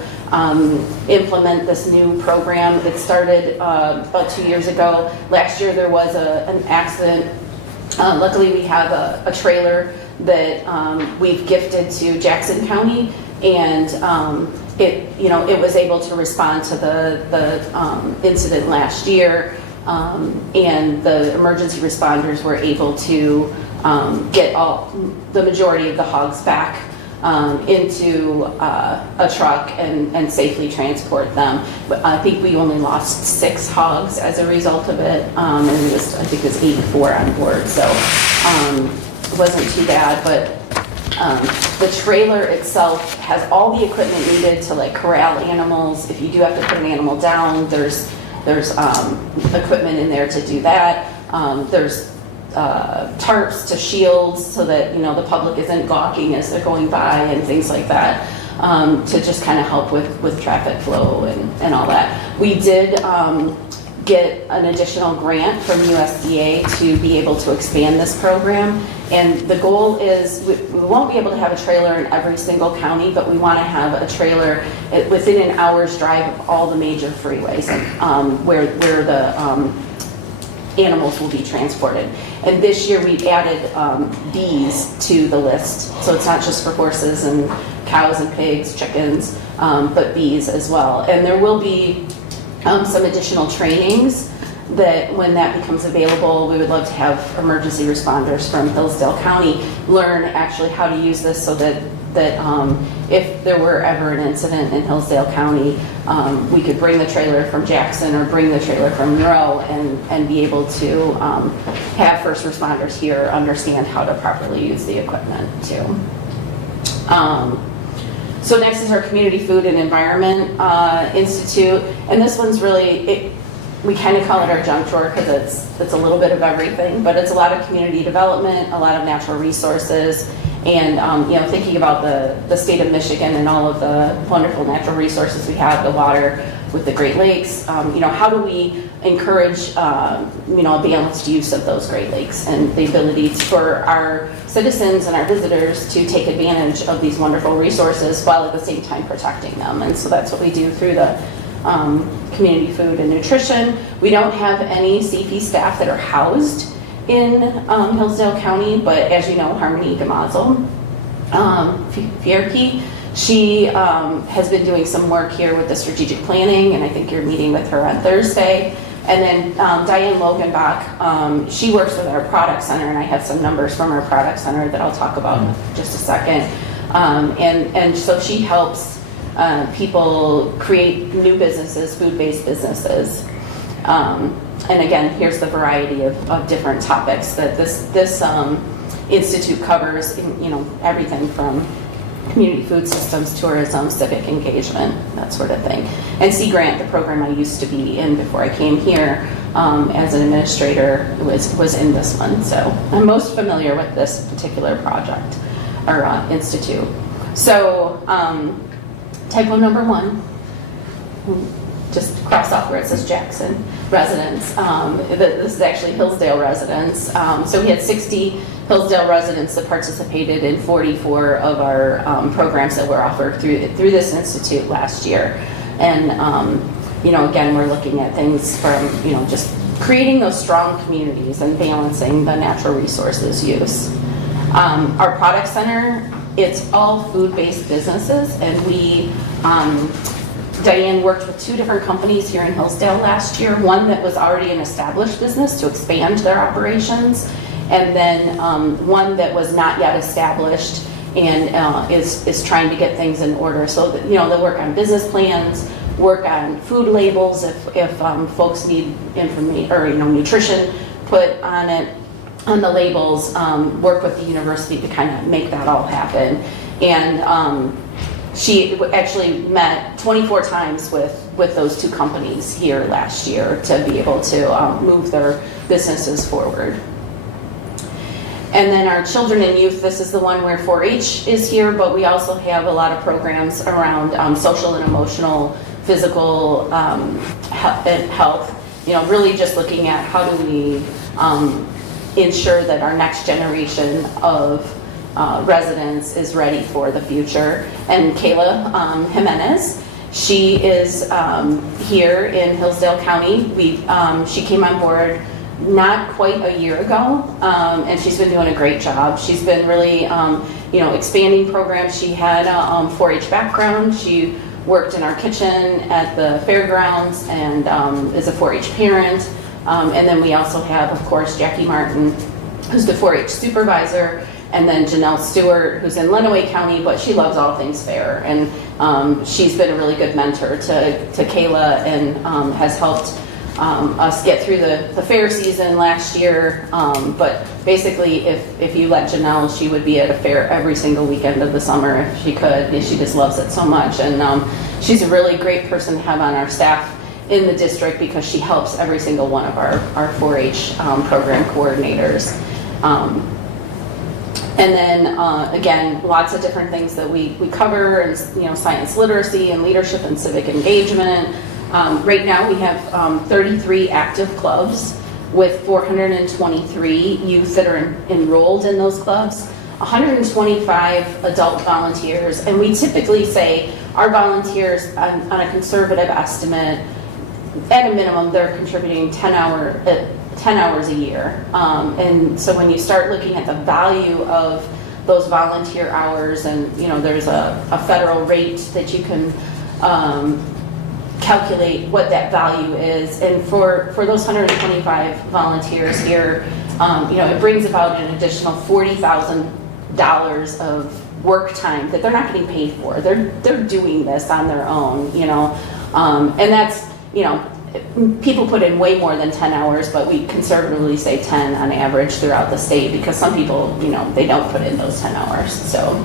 implement this new program. It started about 2 years ago. Last year there was an accident Luckily, we have a trailer that we've gifted to Jackson County, and it was able to respond to the incident last year, and the emergency responders were able to get the majority of the hogs back into a truck and safely transport them. But I think we only lost 6 hogs as a result of it, and I think it was 84 on board, so it wasn't too bad. But the trailer itself has all the equipment needed to like corral animals. If you do have to put an animal down, there's equipment in there to do that. There's tarps to shields so that the public isn't gawking as they're going by and things like that, to just kind of help with traffic flow and all that. We did get an additional grant from USDA to be able to expand this program, and the goal is we won't be able to have a trailer in every single county, but we want to have a trailer within an hour's drive of all the major freeways where the animals will be transported. And this year we've added bees to the list, so it's not just for horses and cows and pigs, chickens, but bees as well. And there will be some additional trainings that when that becomes available, we would love to have emergency responders from Hillsdale County learn actually how to use this, so that if there were ever an incident in Hillsdale County, we could bring the trailer from Jackson or bring the trailer from Monroe and be able to have first responders here understand how to properly use the equipment too. So next is our Community Food and Environment Institute, and this one's really, we kind of call it our junk drawer because it's a little bit of everything, but it's a lot of community development, a lot of natural resources, and thinking about the state of Michigan and all of the wonderful natural resources we have, the water with the Great Lakes. How do we encourage a balanced use of those Great Lakes and the ability for our citizens and our visitors to take advantage of these wonderful resources while at the same time protecting them. And so that's what we do through the community food and nutrition. We don't have any CP staff that are housed in Hillsdale County, but as you know, Harmony Gamazel, Fierke, she has been doing some work here with the strategic planning, and I think you're meeting with her on Thursday. And then Diane Loganbach, she works with our product center, and I have some numbers from our product center that I'll talk about in just a second. And so she helps people create new businesses, food-based businesses. And again, here's the variety of different topics that this institute covers, everything from community food systems, tourism, civic engagement, that sort of thing. And Sea Grant, the program I used to be in before I came here as an administrator, was in this one. So I'm most familiar with this particular project or institute. So typo number 1, just cross off where it says Jackson residents. This is actually Hillsdale residents. So we had 60 Hillsdale residents that participated in 44 of our programs that were offered through this institute last year. And again, we're looking at things from just creating those strong communities and balancing the natural resources use. Our product center, it's all food-based businesses, and we Diane worked with 2 different companies here in Hillsdale last year, one that was already an established business to expand their operations, and then one that was not yet established and is trying to get things in order. So that, they'll work on business plans, work on food labels if folks need information or nutrition put on it, on the labels, work with the university to kind of make that all happen. And she actually met 24 times with those 2 companies here last year to be able to move their businesses forward. And then our children and youth, this is the one where 4-H is here, but we also have a lot of programs around social and emotional, physical health, really just looking at how do we ensure that our next generation of residents is ready for the future. And Kayla Jimenez, she is here in Hillsdale County. She came on board not quite a year ago, and she's been doing a great job. She's been really, expanding programs. She had a 4-H background. She worked in our kitchen at the fairgrounds and is a 4-H parent. And then we also have, of course, Jackie Martin, who's the 4-H supervisor, and then Janelle Stewart, who's in Lenawee County, but she loves all things fair. And she's been a really good mentor to Kayla and has helped us get through the fair season last year. But basically, if you let Janelle, she would be at a fair every single weekend of the summer if she could. She just loves it so much. And she's a really great person to have on our staff in the district because she helps every single one of our 4-H program coordinators. And then, again, lots of different things that we cover, and science literacy and leadership and civic engagement. Right now we have 33 active clubs with 423 youth that are enrolled in those clubs, 125 adult volunteers, and we typically say our volunteers, on a conservative estimate, at a minimum, they're contributing 10 hours a year. And so when you start looking at the value of those volunteer hours, and there's a federal rate that you can calculate what that value is. And for those 125 volunteers here, it brings about an additional $40,000 of work time that they're not getting paid for. They're doing this on their own, and that's, people put in way more than 10 hours, but we conservatively say 10 on average throughout the state because some people, they don't put in those 10 hours. So,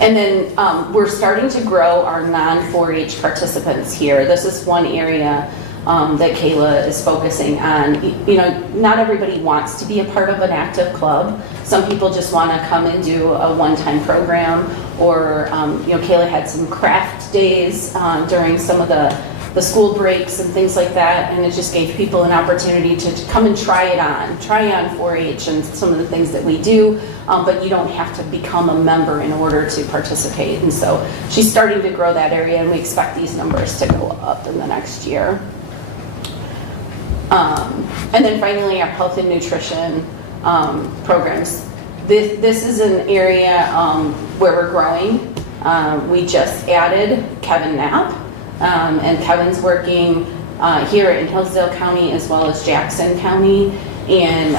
and then we're starting to grow our non-4-H participants here. This is one area that Kayla is focusing on. Not everybody wants to be a part of an active club. Some people just want to come and do a one-time program, or Kayla had some craft days during some of the school breaks and things like that, and it just gave people an opportunity to come and try on 4-H and some of the things that we do, but you don't have to become a member in order to participate. And so she's starting to grow that area, and we expect these numbers to go up in the next year. And then finally, our health and nutrition programs. This is an area where we're growing. We just added Kevin Knapp. And Kevin's working here in Hillsdale County as well as Jackson County, and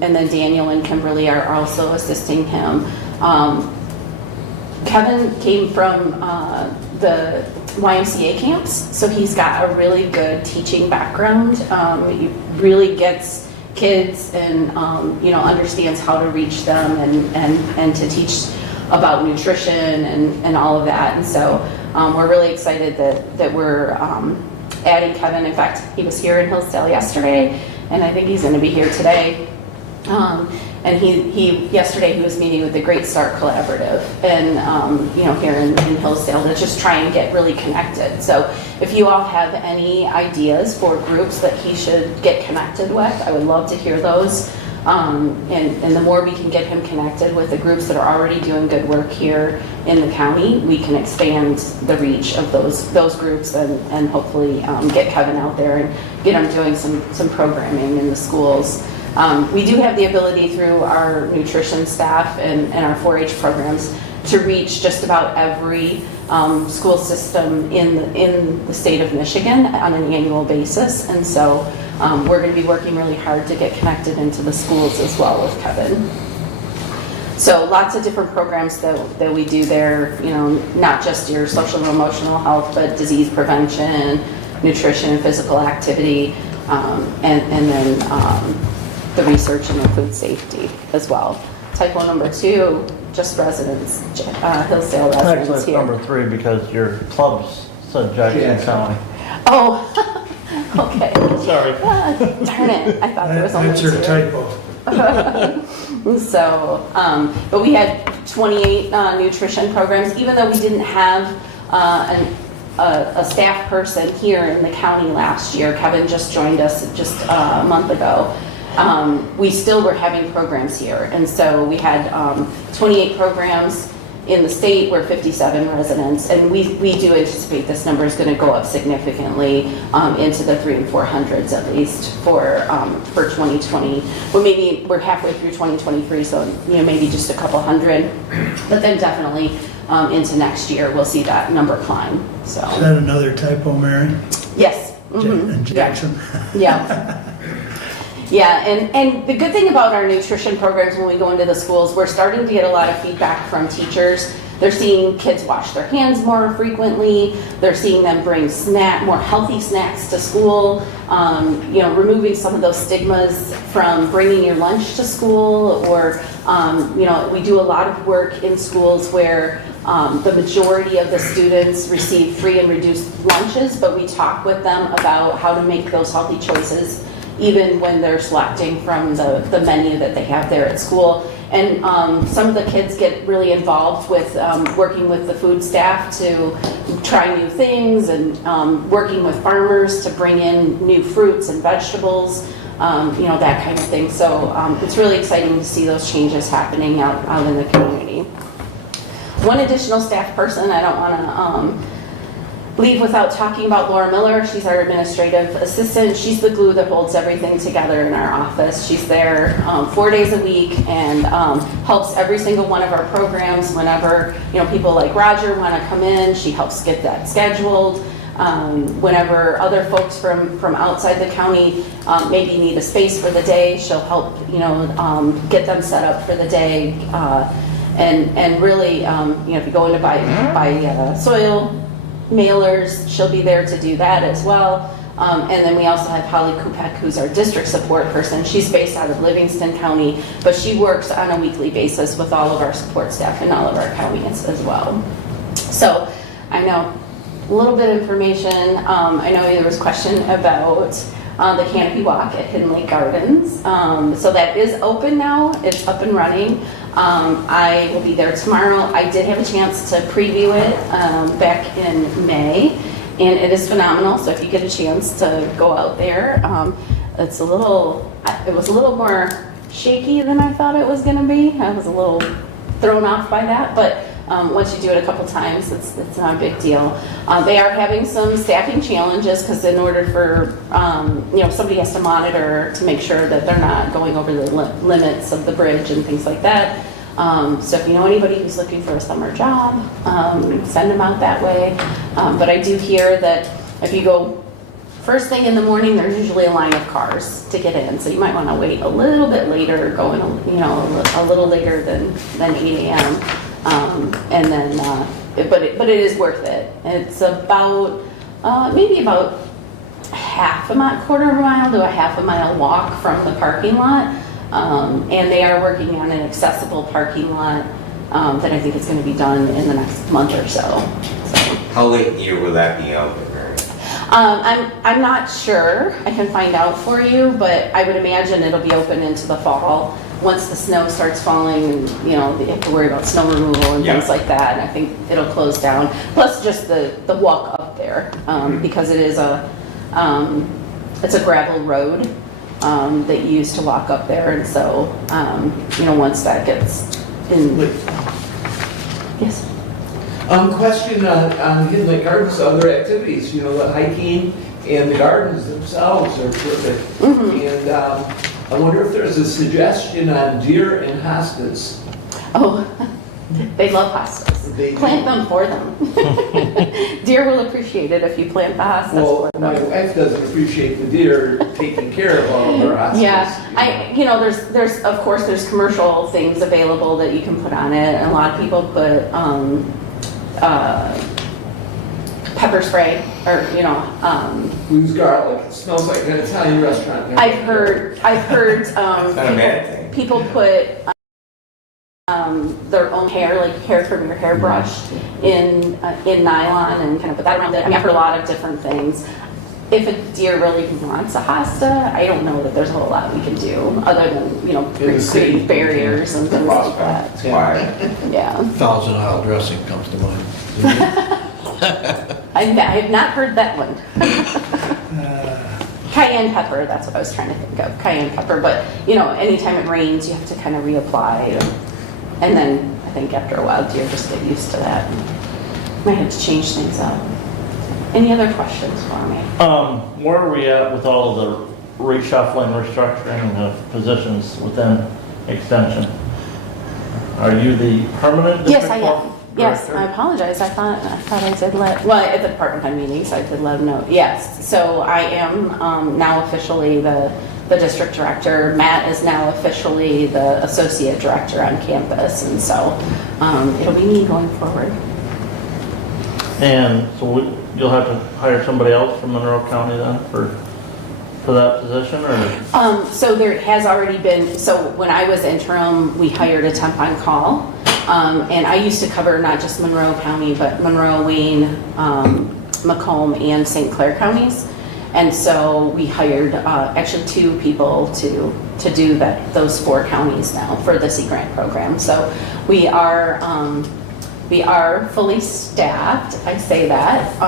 then Daniel and Kimberly are also assisting him. Kevin came from the YMCA camps, so he's got a really good teaching background. He really gets kids and understands how to reach them and to teach about nutrition and all of that. And so we're really excited that we're adding Kevin. In fact, he was here in Hillsdale yesterday, and I think he's going to be here today. And yesterday he was meeting with the Great Start Collaborative, and here in Hillsdale, to just try and get really connected. So if you all have any ideas for groups that he should get connected with, I would love to hear those. And the more we can get him connected with the groups that are already doing good work here in the county, we can expand the reach of those groups and hopefully get Kevin out there and get him doing some programming in the schools. We do have the ability through our nutrition staff and our 4-H programs to reach just about every school system in the state of Michigan on an annual basis. And so we're going to be working really hard to get connected into the schools as well with Kevin. So lots of different programs that we do there, not just your social and emotional health, but disease prevention, nutrition and physical activity, and then the research and the food safety as well. Typo number 2, just residents, Hillsdale residents actually, it's here. number 3 because your clubs said Jackson County. Oh, okay. Sorry. Darn it, I thought there was only That's your 2. typo. So, but we had 28 nutrition programs, even though we didn't have a staff person here in the county last year. Kevin just joined us just a month ago. We still were having programs here, and so we had 28 programs In the state, we're 57 residents, and we do anticipate this number is going to go up significantly into the 300 and 400s at least for 2020. Well, maybe we're halfway through 2023, so maybe just a couple hundred, but then definitely into next year we'll see that number climb. So Is that another typo, Mary? yes. Mhm. And Jackson? Yeah. Yeah, and the good thing about our nutrition programs when we go into the schools, we're starting to get a lot of feedback from teachers. They're seeing kids wash their hands more frequently. They're seeing them bring more healthy snacks to school. Removing some of those stigmas from bringing your lunch to school, or we do a lot of work in schools where the majority of the students receive free and reduced lunches, but we talk with them about how to make those healthy choices even when they're selecting from the menu that they have there at school. And some of the kids get really involved with working with the food staff to try new things, and working with farmers to bring in new fruits and vegetables, that kind of thing. So it's really exciting to see those changes happening out in the community. One additional staff person, I don't want to leave without talking about Laura Miller. She's our administrative assistant. She's the glue that holds everything together in our office. She's there 4 days a week and helps every single one of our programs. Whenever people like Roger want to come in, she helps get that scheduled. Whenever other folks from outside the county maybe need a space for the day, she'll help get them set up for the day. And really, if you go in to buy soil mailers, she'll be there to do that as well. And then we also have Holly Kupek, who's our district support person. She's based out of Livingston County, but she works on a weekly basis with all of our support staff in all of our counties as well. So I know a little bit of information. I know there was a question about the Canopy Walk at Hidden Lake Gardens. So that is open now. It's up and running. I will be there tomorrow. I did have a chance to preview it back in May, and it is phenomenal. So if you get a chance to go out there, it was a little more shaky than I thought it was going to be. I was a little thrown off by that, but once you do it a couple times, it's not a big deal. They are having some staffing challenges because in order for, somebody has to monitor to make sure that they're not going over the limits of the bridge and things like that. So if you know anybody who's looking for a summer job, send them out that way. But I do hear that if you go first thing in the morning, there's usually a line of cars to get in. So you might want to wait a little bit later, go in a little later than 8 a.m. And then, but it is worth it. It's about maybe about quarter of a mile to a half a mile walk from the parking lot. And they are working on an accessible parking lot that I think is going to be done in the next month or so. How late in the year will that be open? I'm not sure. I can find out for you, but I would imagine it'll be open into the fall. Once the snow starts falling, they have to worry about snow removal and things like that. And I think it'll close down. Plus, just the walk up there, because it is it's a gravel road that you use to walk up there. And so, once that gets in. Yes. Question on Hidden Lake Gardens, other activities, the hiking and the gardens themselves are terrific. Mm-hmm. And I wonder if there's a suggestion on deer and hostas. Oh, they love hostas. Plant them for them. Deer will appreciate it if you plant the hostas for them. My wife doesn't appreciate the deer taking care of all of our hostas. Yeah, there's commercial things available that you can put on it, and a lot of people put pepper spray, or Blues garlic. It smells like an Italian restaurant. I've heard people put their own hair, like hair from your hairbrush, in nylon and kind of put that around it. I've heard a lot of different things. If a deer really wants a hosta, I don't know that there's a whole lot we can do other than creating barriers and things like that. Yeah. Thousand Isle dressing comes to mind. I have not heard that one. Cayenne pepper, that's what I was trying to think of. Cayenne pepper, but anytime it rains, you have to kind of reapply. And then I think after a while deer just get used to that. Might have to change things up. Any other questions for me? Where are we at with all of the reshuffling, restructuring of positions within extension? Are you the permanent Yes, district I am. Yes, director? I apologize. I thought I did at the department head meetings, I did let them know. Yes, so I am now officially the district director. Matt is now officially the associate director on campus, and so it'll be me going forward. And so you'll have to hire somebody else from Monroe County then for that position, or? So there has already been, so when I was interim, we hired a temp on call. And I used to cover not just Monroe County, but Monroe, Wayne, Macomb, and St. Clair counties. And so we hired actually 2 people to do those 4 counties now for the Sea Grant program. So we are fully staffed, I say that,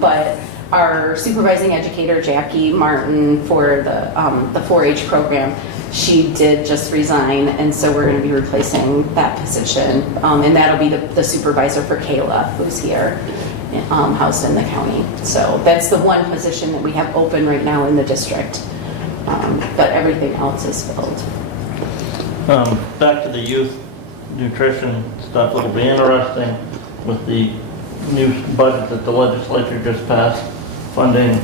but our supervising educator, Jackie Martin, for the 4-H program, she did just resign, and so we're going to be replacing that position, and that'll be the supervisor for Kayla, who's here, housed in the county. So that's the one position that we have open right now in the district, but everything else is filled. Back to the youth nutrition stuff, it'll be interesting with the new budget that the legislature just passed, funding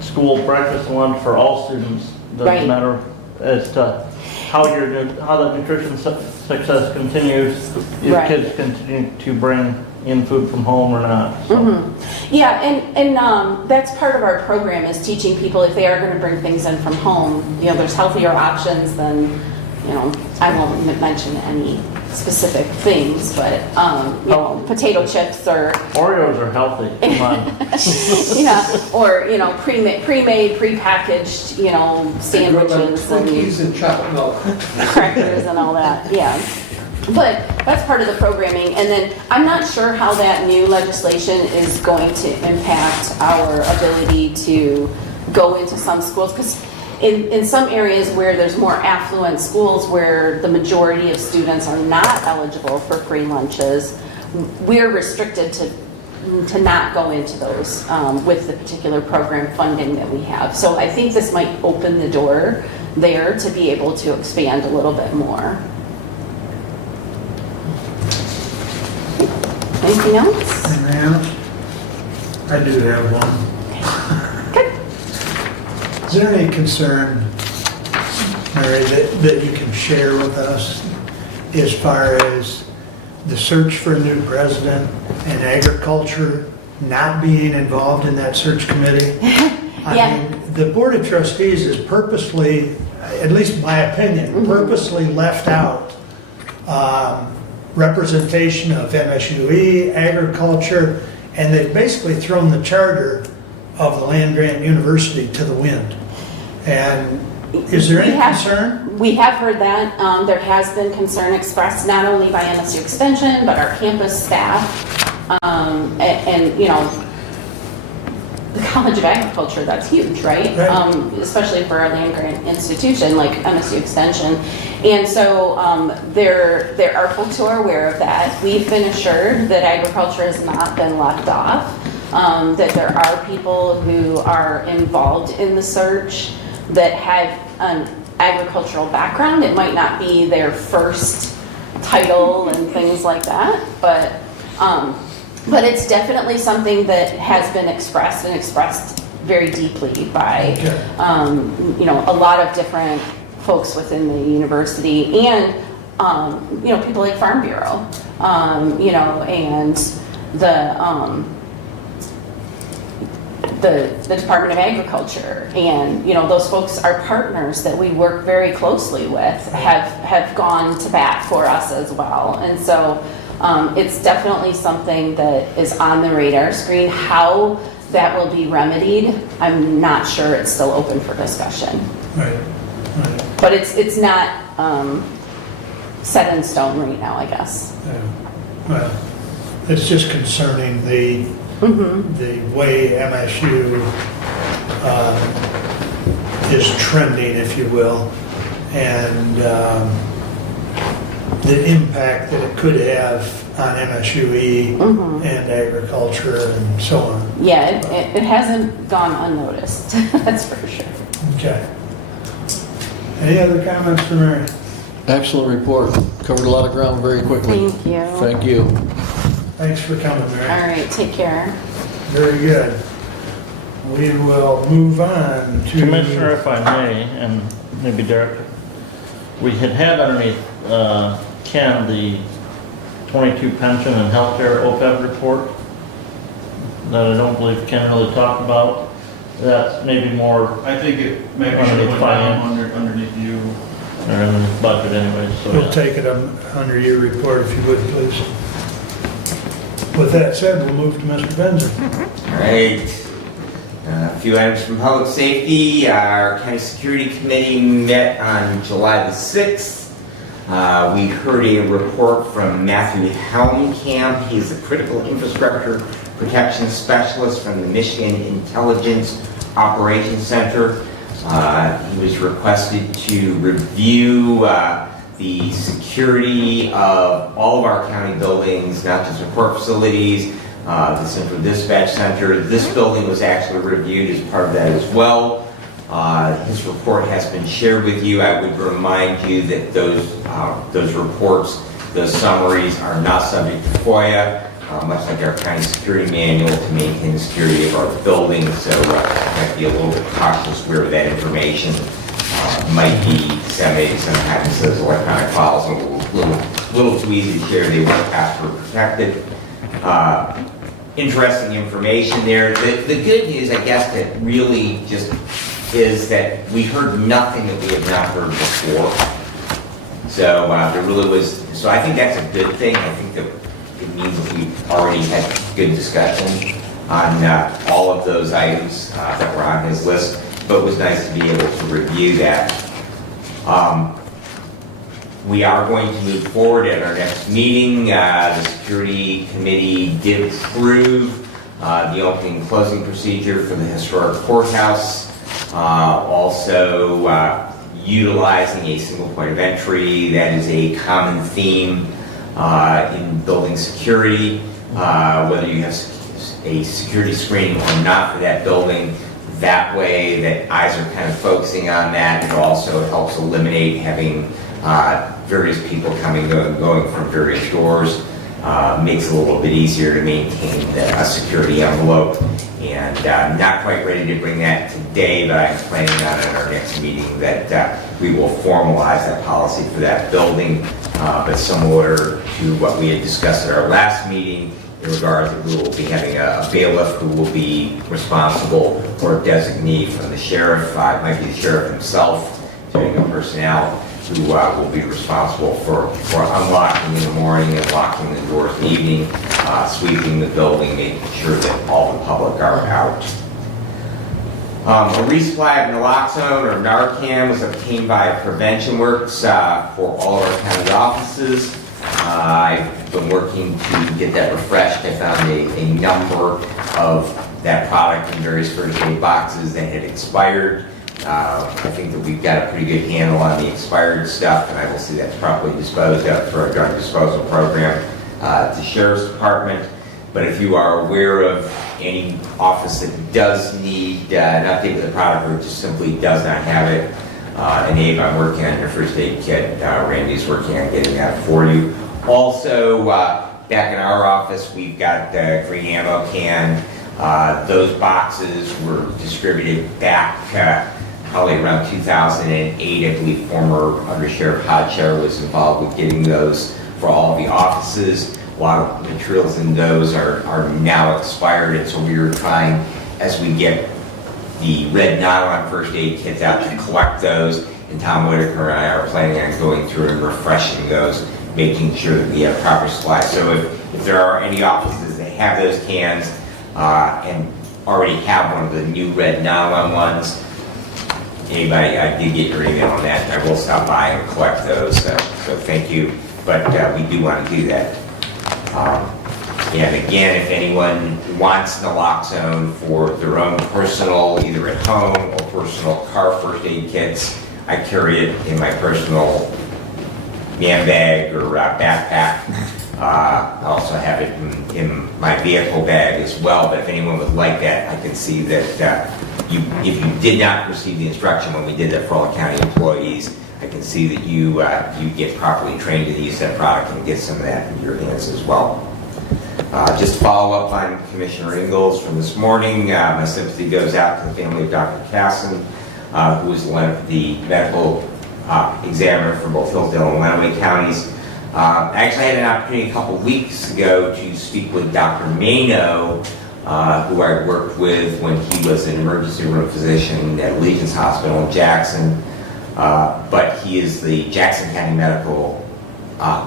school breakfast and lunch for all students. Doesn't Right. matter as to how the nutrition success continues, if Right. kids continue to bring in food from home or not. So. Yeah, and that's part of our program, is teaching people if they are going to bring things in from home, there's healthier options than, I won't mention any specific things, but potato chips or Oreos are healthy. Come on. or pre-made, pre-packaged, sandwiches Cookies and chocolate milk. crackers and all that. Yeah. But that's part of the programming. And then I'm not sure how that new legislation is going to impact our ability to go into some schools, because in some areas where there's more affluent schools where the majority of students are not eligible for free lunches, we're restricted to not go into those with the particular program funding that we have. So I think this might open the door there to be able to expand a little bit more. Anything else? Anything else? I do have one. Is there any concern, Mary, that you can share with us as far as the search for a new president and agriculture not being involved in that search committee? I mean, the Board of Trustees is purposely, at least my opinion, purposely left out representation of MSUE, agriculture, and they've basically thrown the charter of the land-grant university to the wind. And is there any concern? We have heard that. There has been concern expressed not only by MSU Extension, but our campus staff. And the College of Agriculture, that's huge, right? Especially for a land-grant institution like MSU Extension. And so there are folks who are aware of that. We've been assured that agriculture has not been left off, that there are people who are involved in the search that have an agricultural background. It might not be their first title and things like that, but it's definitely something that has been expressed and expressed very deeply by a lot of different folks within the university, and people like Farm Bureau, and the Department of Agriculture, and those folks are partners that we work very closely with, have gone to bat for us as well. And so it's definitely something that is on the radar screen. How that will be remedied, I'm not sure. It's still open for discussion. Right. But it's not set in stone right now, I guess. Well, it's just concerning the way MSU is trending, if you will. And the impact that it could have on MSUE Mhm. and agriculture and so on. Yeah, it hasn't gone unnoticed, that's for sure. Okay. Any other comments from Mary? Excellent report. Covered a lot of ground very quickly. Thank you. Thank you. Thanks for coming, All Mary. right, take care. Very good. We will move on to... Commissioner, if I may, and maybe Derek, we had underneath Ken the 22 pension and healthcare OPEB report that I don't believe Ken really talked about. That's maybe more I think it maybe should Underneath have went down finance. underneath you. or in the budget anyway, so. We'll yeah. take it under your report if you would, please. With that said, we'll move to Mr. Benzer. All right. A few items from public safety. Our county security committee met on July the 6th. We heard a report from Matthew Helmkamp. He is a critical infrastructure protection specialist from the Michigan Intelligence Operations Center. He was requested to review the security of all of our county buildings, not just our court facilities, the Central Dispatch Center. This building was actually reviewed as part of that as well. His report has been shared with you. I would remind you that those reports, those summaries are not subject to FOIA, much like our county security manual to maintain the security of our buildings. So might be a little bit cautious where that information might be disseminated. Sometimes those electronic files are a little too easy to share. They weren't password protected. Interesting information there. The good news, I guess, that really just is that we heard nothing that we have not heard before. So there really was, so I think that's a good thing. I think that it means that we've already had good discussion on all of those items that were on his list, but it was nice to be able to review that. We are going to move forward at our next meeting. The security committee did approve the opening and closing procedure for the historic courthouse. Also utilizing a single point of entry. That is a common theme in building security, whether you have a security screening or not for that building. That way that eyes are kind of focusing on that. It also helps eliminate having various people coming and going from various doors. Makes it a little bit easier to maintain a security envelope. And not quite ready to bring that today, but I'm planning on at our next meeting that we will formalize that policy for that building. But similar to what we had discussed at our last meeting, in regards that we will be having a bailiff who will be responsible or a designee from the sheriff. It might be the sheriff himself, depending on personnel, who will be responsible for unlocking in the morning and locking the doors in the evening, sweeping the building, making sure that all the public are out. A resupply of naloxone or Narcan was obtained by Prevention Works for all of our county offices. I've been working to get that refreshed. I found a number of that product in various first aid boxes that had expired. I think that we've got a pretty good handle on the expired stuff, and I will see that's properly disposed of through our drug disposal program to Sheriff's Department. But if you are aware of any office that does need an update with the product or just simply does not have it, and Abe, I'm working on your first aid kit. Randy's working on getting that for you. Also, back in our office, we've got the green ammo can. Those boxes were distributed back probably around 2008. I believe former Under Sheriff Hodshire was involved with getting those for all of the offices. A lot of materials in those are now expired, and so we were trying, as we get the red nylon first aid kits out, to collect those. And Tom Whitaker and I are planning on going through and refreshing those, making sure that we have proper supply. So if there are any offices that have those cans and already have one of the new red nylon ones, anybody, I did get your email on that, and I will stop by and collect those, so thank you. But we do want to do that. And again, if anyone wants naloxone for their own personal, either at home or personal car first aid kits, I carry it in my personal man bag or backpack. I also have it in my vehicle bag as well, but if anyone would like that, I can see that if you did not receive the instruction when we did that for all county employees, I can see that you get properly trained in the use of that product and get some of that in your hands as well. Just to follow up on Commissioner Ingalls from this morning, my sympathy goes out to the family of Dr. Casson, who was the medical examiner for both Hillsdale and Lenawee counties. I actually had an opportunity a couple weeks ago to speak with Dr. Mano, who I worked with when he was an emergency room physician at Legion's Hospital in Jackson. But he is the Jackson County Medical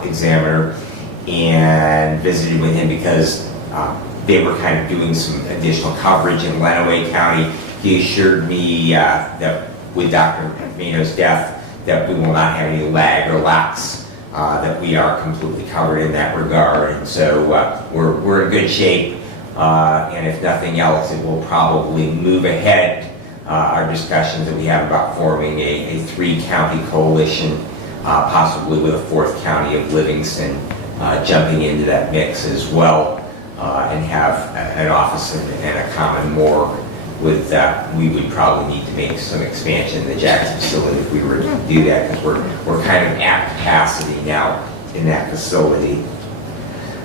Examiner, and visited with him because they were kind of doing some additional coverage in Lenawee County. He assured me that with Dr. Mano's death, that we will not have any lag or lapse, that we are completely covered in that regard. And so we're in good shape, and if nothing else, it will probably move ahead our discussions that we have about forming a 3-county coalition, possibly with a 4th county of Livingston jumping into that mix as well, and have an office and a common morgue. With that, we would probably need to make some expansion in the Jackson facility if we were to do that, because we're kind of at capacity now in that facility.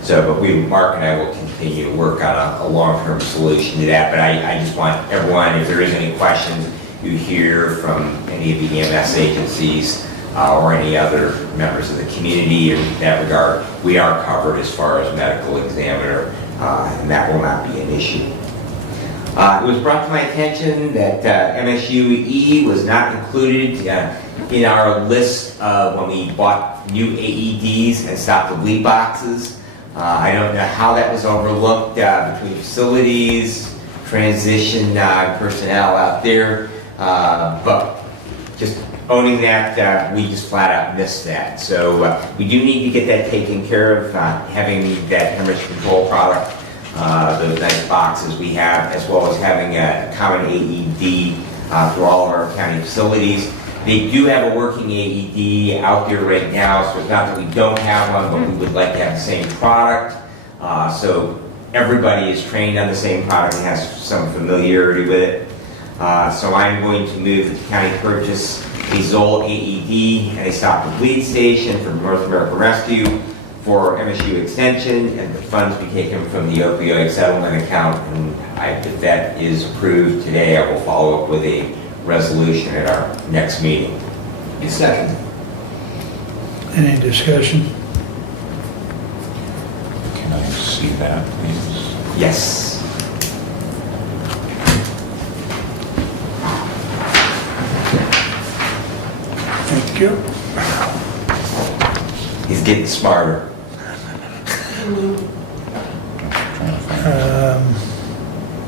So, but Mark and I will continue to work on a long-term solution to that. But I just want everyone, if there is any questions you hear from any of the EMS agencies or any other members of the community in that regard, we are covered as far as medical examiner, and that will not be an issue. It was brought to my attention that MSUE was not included in our list when we bought new AEDs and stopped the bleed boxes. I don't know how that was overlooked between facilities, transition personnel out there, but just owning that, we just flat out missed that. So we do need to get that taken care of, having that hemorrhage control product, those nice boxes we have, as well as having a common AED through all of our county facilities. They do have a working AED out there right now, so it's not that we don't have one, but we would like to have the same product. So everybody is trained on the same product and has some familiarity with it. So I'm going to move that the county purchase a Zoll AED and a stop the bleed station from North American Rescue for MSU Extension, and the funds be taken from the opioid settlement account. And if that is approved today, I will follow up with a resolution at our next meeting. Second. Any discussion? Can I see that, please? Yes. Thank you. He's getting smarter.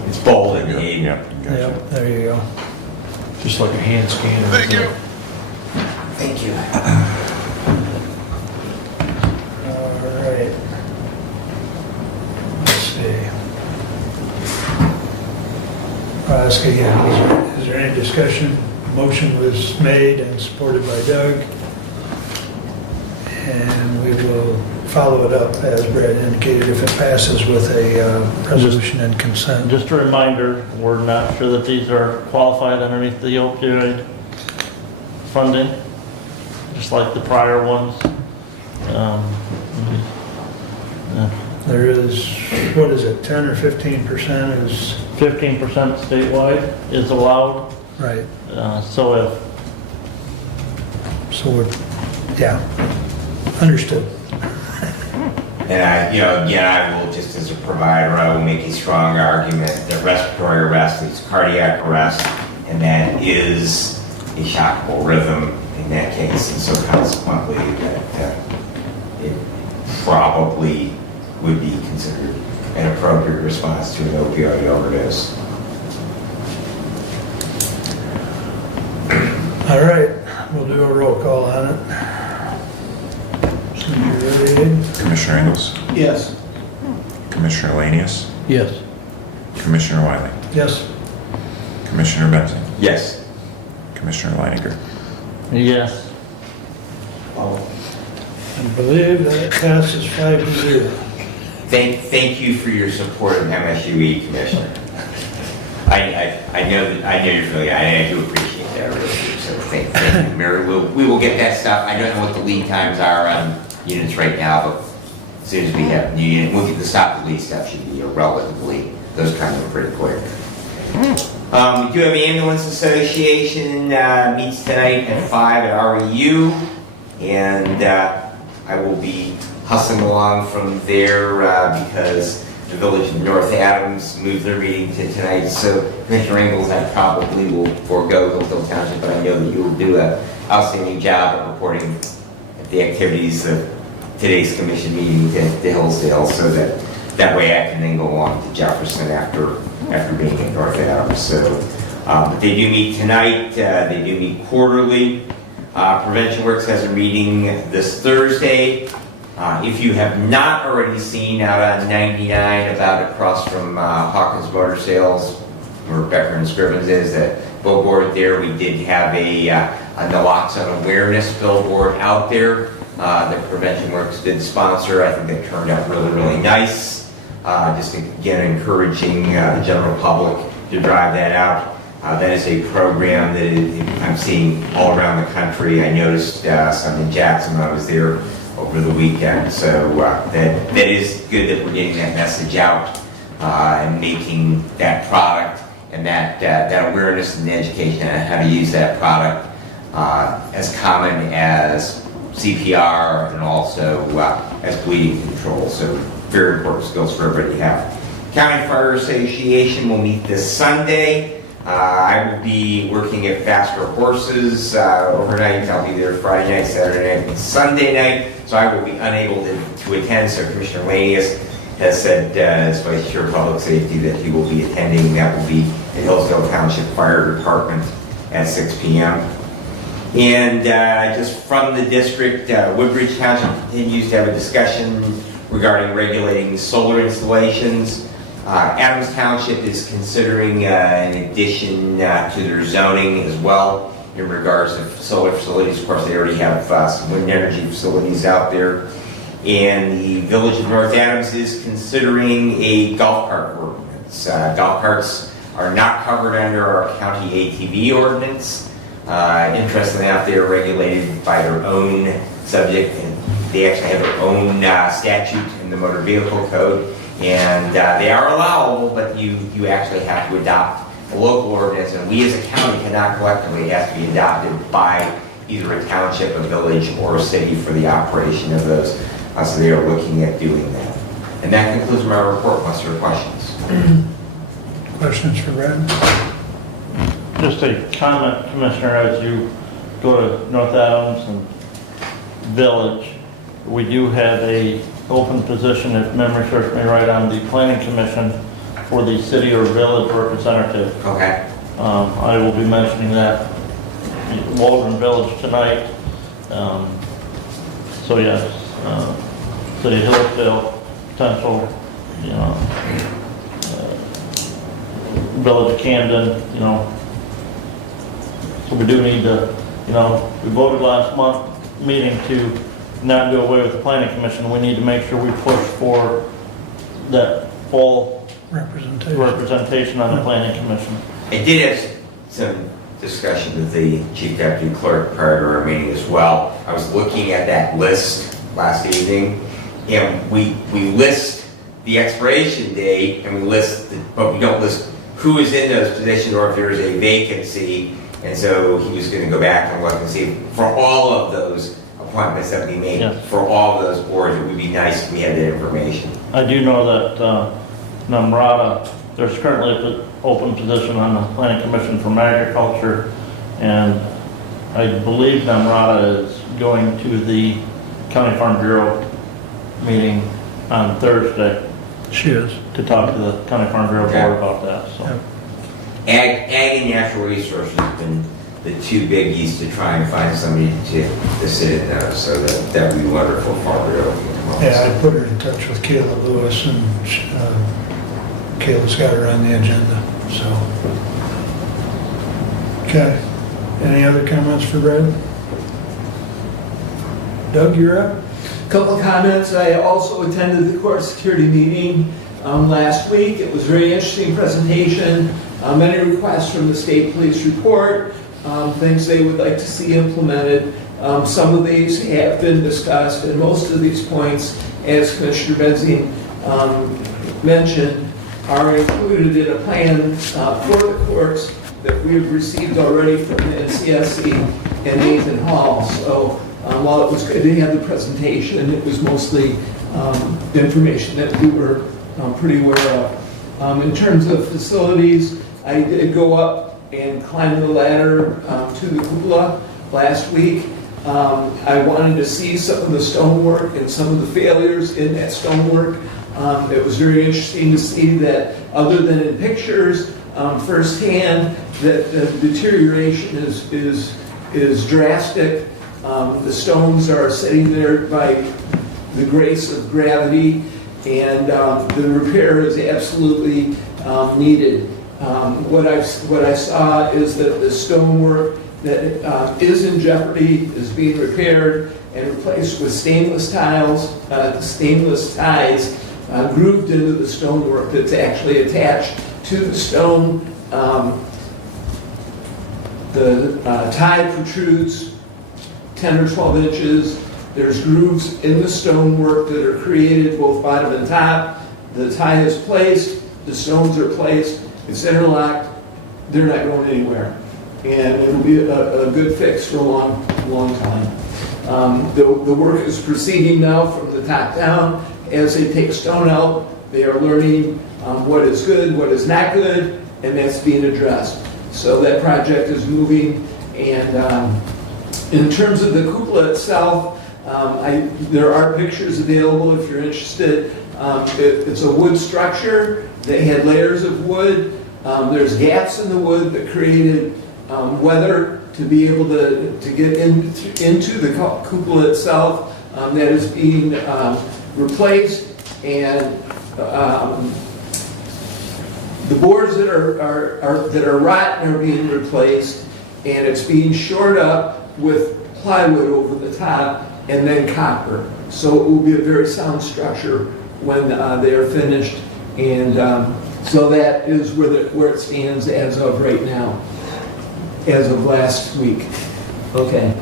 It's bold and Yep, gotcha. Yep, there you go. Just like a hand scanner. Thank you. Thank you. All right. Let's see. I'll ask again, is there any discussion? Motion was made and supported by Doug. And we will follow it up, as Brad indicated, if it passes with a resolution and consent. Just a reminder, we're not sure that these are qualified underneath the opioid funding, just like the prior ones. There is, what is it, 10 or 15% is, 15% statewide is allowed. right, So so yeah, understood. And again, I will, just as a provider, I will make a strong argument that respiratory arrest is cardiac arrest, and that is a shockable rhythm in that case, and so consequently, that it probably would be considered an appropriate response to an opioid overdose. All right, we'll do a roll call on it. So you ready? Commissioner Ingles, Yes. Commissioner Lanius, Yes. Commissioner Wiley, Yes. Commissioner Benson, Yes. Commissioner Leininger. yes, I believe that it passes 5-0. Thank you for your support of MSUE, Commissioner. I know you're familiar, I do appreciate that, really, so thank you, Mary. We will get that stuff. I don't know what the lead times are on units right now, but as soon as we have new unit, we'll get the stop the lead stuff should be relatively, those kind of pretty quick. We do have Ambulance Association meets tonight at 5 at REU, and I will be hustling along from there because the Village of North Adams moved their meeting to tonight. So Commissioner Ingalls, I probably will forego Hillsdale Township, but I know that you will do an outstanding job of reporting the activities of today's commission meeting to Hillsdale, so that way I can then go on to Jefferson after being in North Adams. So but they do meet tonight. They do meet quarterly. Prevention Works has a meeting this Thursday. If you have not already seen out on 99 about across from Hawkins Motor Sales, where Becker and Scrivens is, that billboard there, we did have a naloxone awareness billboard out there that Prevention Works did sponsor. I think that turned out really, really nice. Just again, encouraging the general public to drive that out. That is a program that I'm seeing all around the country. I noticed some in Jackson when I was there over the weekend. So that is good that we're getting that message out and making that product and that awareness and education on how to use that product as common as CPR and also as bleeding control. So very important skills for everybody to have. County Fire Association will meet this Sunday. I will be working at Faster Horses overnight. I'll be there Friday night, Saturday night, and Sunday night, so I will be unable to attend. So Commissioner Lanius has said, as Vice Chair of Public Safety, that he will be attending. That will be at Hillsdale Township Fire Department at 6 p.m. And just from the district, Woodbridge Township continues to have a discussion regarding regulating solar installations. Adams Township is considering an addition to their zoning as well in regards to solar facilities. Of course, they already have some wind energy facilities out there. And the Village of North Adams is considering a golf cart ordinance. Golf carts are not covered under our county ATV ordinance. Interestingly enough, they are regulated by their own subject, and they actually have their own statute in the Motor Vehicle Code. And they are allowable, but you actually have to adopt a local ordinance, and we as a county cannot collectively. It has to be adopted by either a township, a village, or a city for the operation of those. So they are looking at doing that. And that concludes my report, unless there are questions. Questions for Brad? Just a comment, Commissioner, as you go to North Adams and Village, we do have a open position, if memory serves me right, on the Planning Commission for the city or village representative. Okay. I will be mentioning that in Waldron Village tonight. So yes, City of Hillsdale, potential, Village of Camden, So we do need to, we voted last month meeting to not do away with the Planning Commission. We need to make sure we push for that full representation on the Planning Commission. I did have some discussion with the Chief Deputy Clerk prior to our meeting as well. I was looking at that list last evening, and we list the expiration date, and but we don't list who is in those positions or if there is a vacancy. And so he was going to go back and look and see for all of those appointments that we made, yes, for all of those boards. It would be nice if we had that information. I do know that Namrata, there's currently an open position on the Planning Commission from Agriculture, and I believe Namrata is going to the County Farm Bureau meeting on Thursday. She is. To talk to the County Farm Bureau board about that. So. Yep. Ag and natural resources have been the two biggies to try and find somebody to sit in there, so that would be wonderful for our bureau. Yeah, I put her in touch with Kayla Lewis, and Kayla's got her on the agenda, so. Okay. Any other comments for Brad? Doug, you're up. Couple of comments. I also attended the court security meeting last week. It was a very interesting presentation. Many requests from the state police report, things they would like to see implemented. Some of these have been discussed, and most of these points, as Commissioner Benzine mentioned, are included in a plan for the courts that we have received already from the NCSC and Nathan Hall. So while it was good to have the presentation, it was mostly information that we were pretty aware of. In terms of facilities, I did go up and climb the ladder to the cupola last week. I wanted to see some of the stonework and some of the failures in that stonework. It was very interesting to see that, other than in pictures, firsthand, that the deterioration is drastic. The stones are sitting there by the grace of gravity, and the repair is absolutely needed. What I saw is that the stonework that is in jeopardy is being repaired and replaced with stainless tiles, stainless ties grooved into the stonework that's actually attached to the stone. The tie protrudes 10 or 12 inches. There's grooves in the stonework that are created both bottom and top. The tie is placed, the stones are placed, it's interlocked, they're not going anywhere. And it'll be a good fix for a long time. The work is proceeding now from the top down. As they take stone out, they are learning what is good, what is not good, and that's being addressed. So that project is moving. And in terms of the cupola itself, there are pictures available if you're interested. It's a wood structure. They had layers of wood. There's gaps in the wood that created weather to be able to get into the cupola itself. That is being replaced, and the boards that are rotten are being replaced, and it's being shored up with plywood over the top and then copper. So it will be a very sound structure when they are finished, and so that is where it stands as of right now, as of last week. Okay.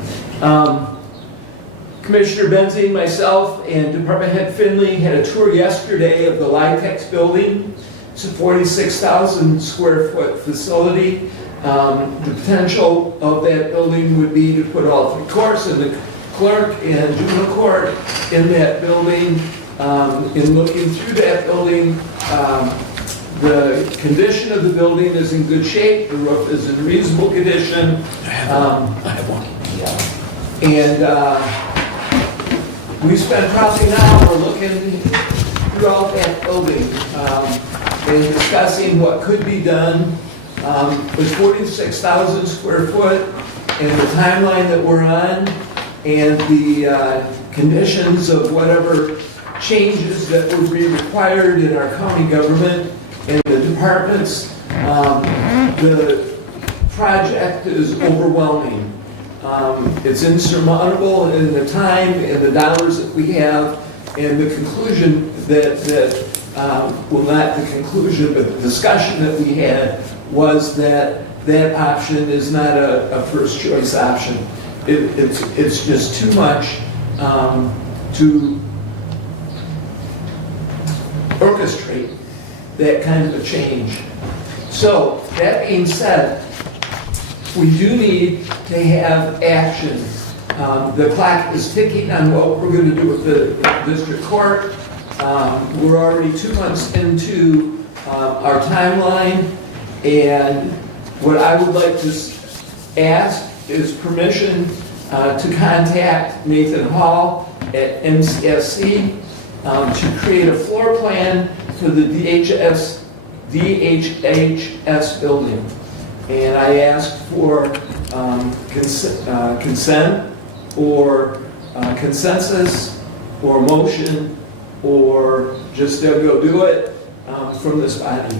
Commissioner Benzine, myself, and Department Head Finley had a tour yesterday of the Litex building. It's a 46,000 square foot facility. The potential of that building would be to put all three courts and the clerk and juvenile court in that building. In looking through that building, the condition of the building is in good shape. The roof is in reasonable condition. I have one. And we spent probably an hour looking throughout that building and discussing what could be done. With 46,000 square foot and the timeline that we're on and the conditions of whatever changes that would be required in our county government and the departments, the project is overwhelming. It's insurmountable in the time and the dollars that we have, and the conclusion well, not the conclusion, but the discussion that we had was that option is not a first choice option. It's just too much to orchestrate that kind of a change. So, that being said, we do need to have action. The clock is ticking on what we're going to do with the district court. We're already 2 months into our timeline, and what I would like to ask is permission to contact Nathan Hall at NCSC to create a floor plan for the DHHS building. And I asked for consent or consensus or motion or just go do it from this body.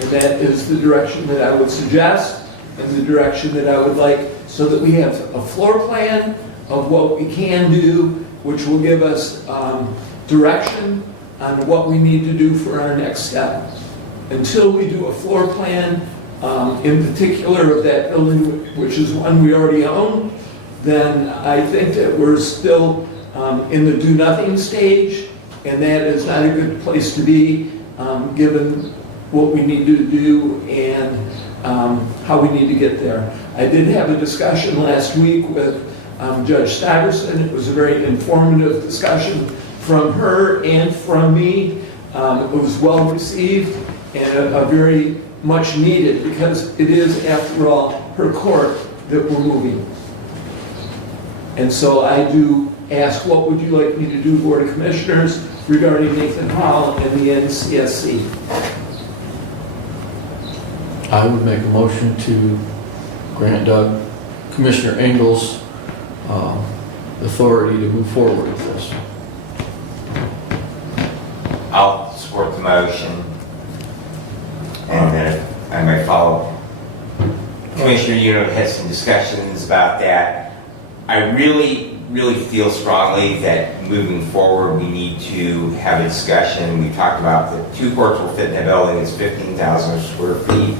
And that is the direction that I would suggest and the direction that I would like, so that we have a floor plan of what we can do which will give us direction on what we need to do for our next step. Until we do a floor plan, in particular of that building, which is one we already own, then I think that we're still in the do-nothing stage, and that is not a good place to be, given what we need to do and how we need to get there. I did have a discussion last week with Judge Stuyvesant. It was a very informative discussion from her and from me. It was well received and a very much needed, because it is, after all, her court that we're moving. And so I do ask, what would you like me to do, Board of Commissioners, regarding Nathan Hall and the NCSC? I would make a motion to grant Commissioner Engels authority to move forward with this. I'll support the motion. And then I might follow. Commissioner, you know, had some discussions about that. I really feel strongly that moving forward, we need to have a discussion. We talked about the 2 courts will fit in that building. It's 15,000 square feet.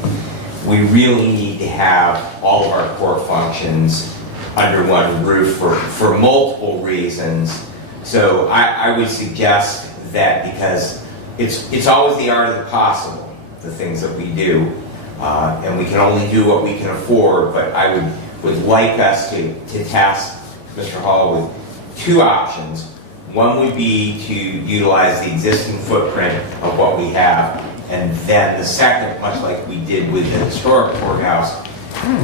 We really need to have all of our court functions under one roof for multiple reasons. So I would suggest that, because it's always the art of the possible, the things that we do, and we can only do what we can afford, but I would like us to task Mr. Hall with 2 options. One would be to utilize the existing footprint of what we have, and then the second, much like we did with the historic courthouse,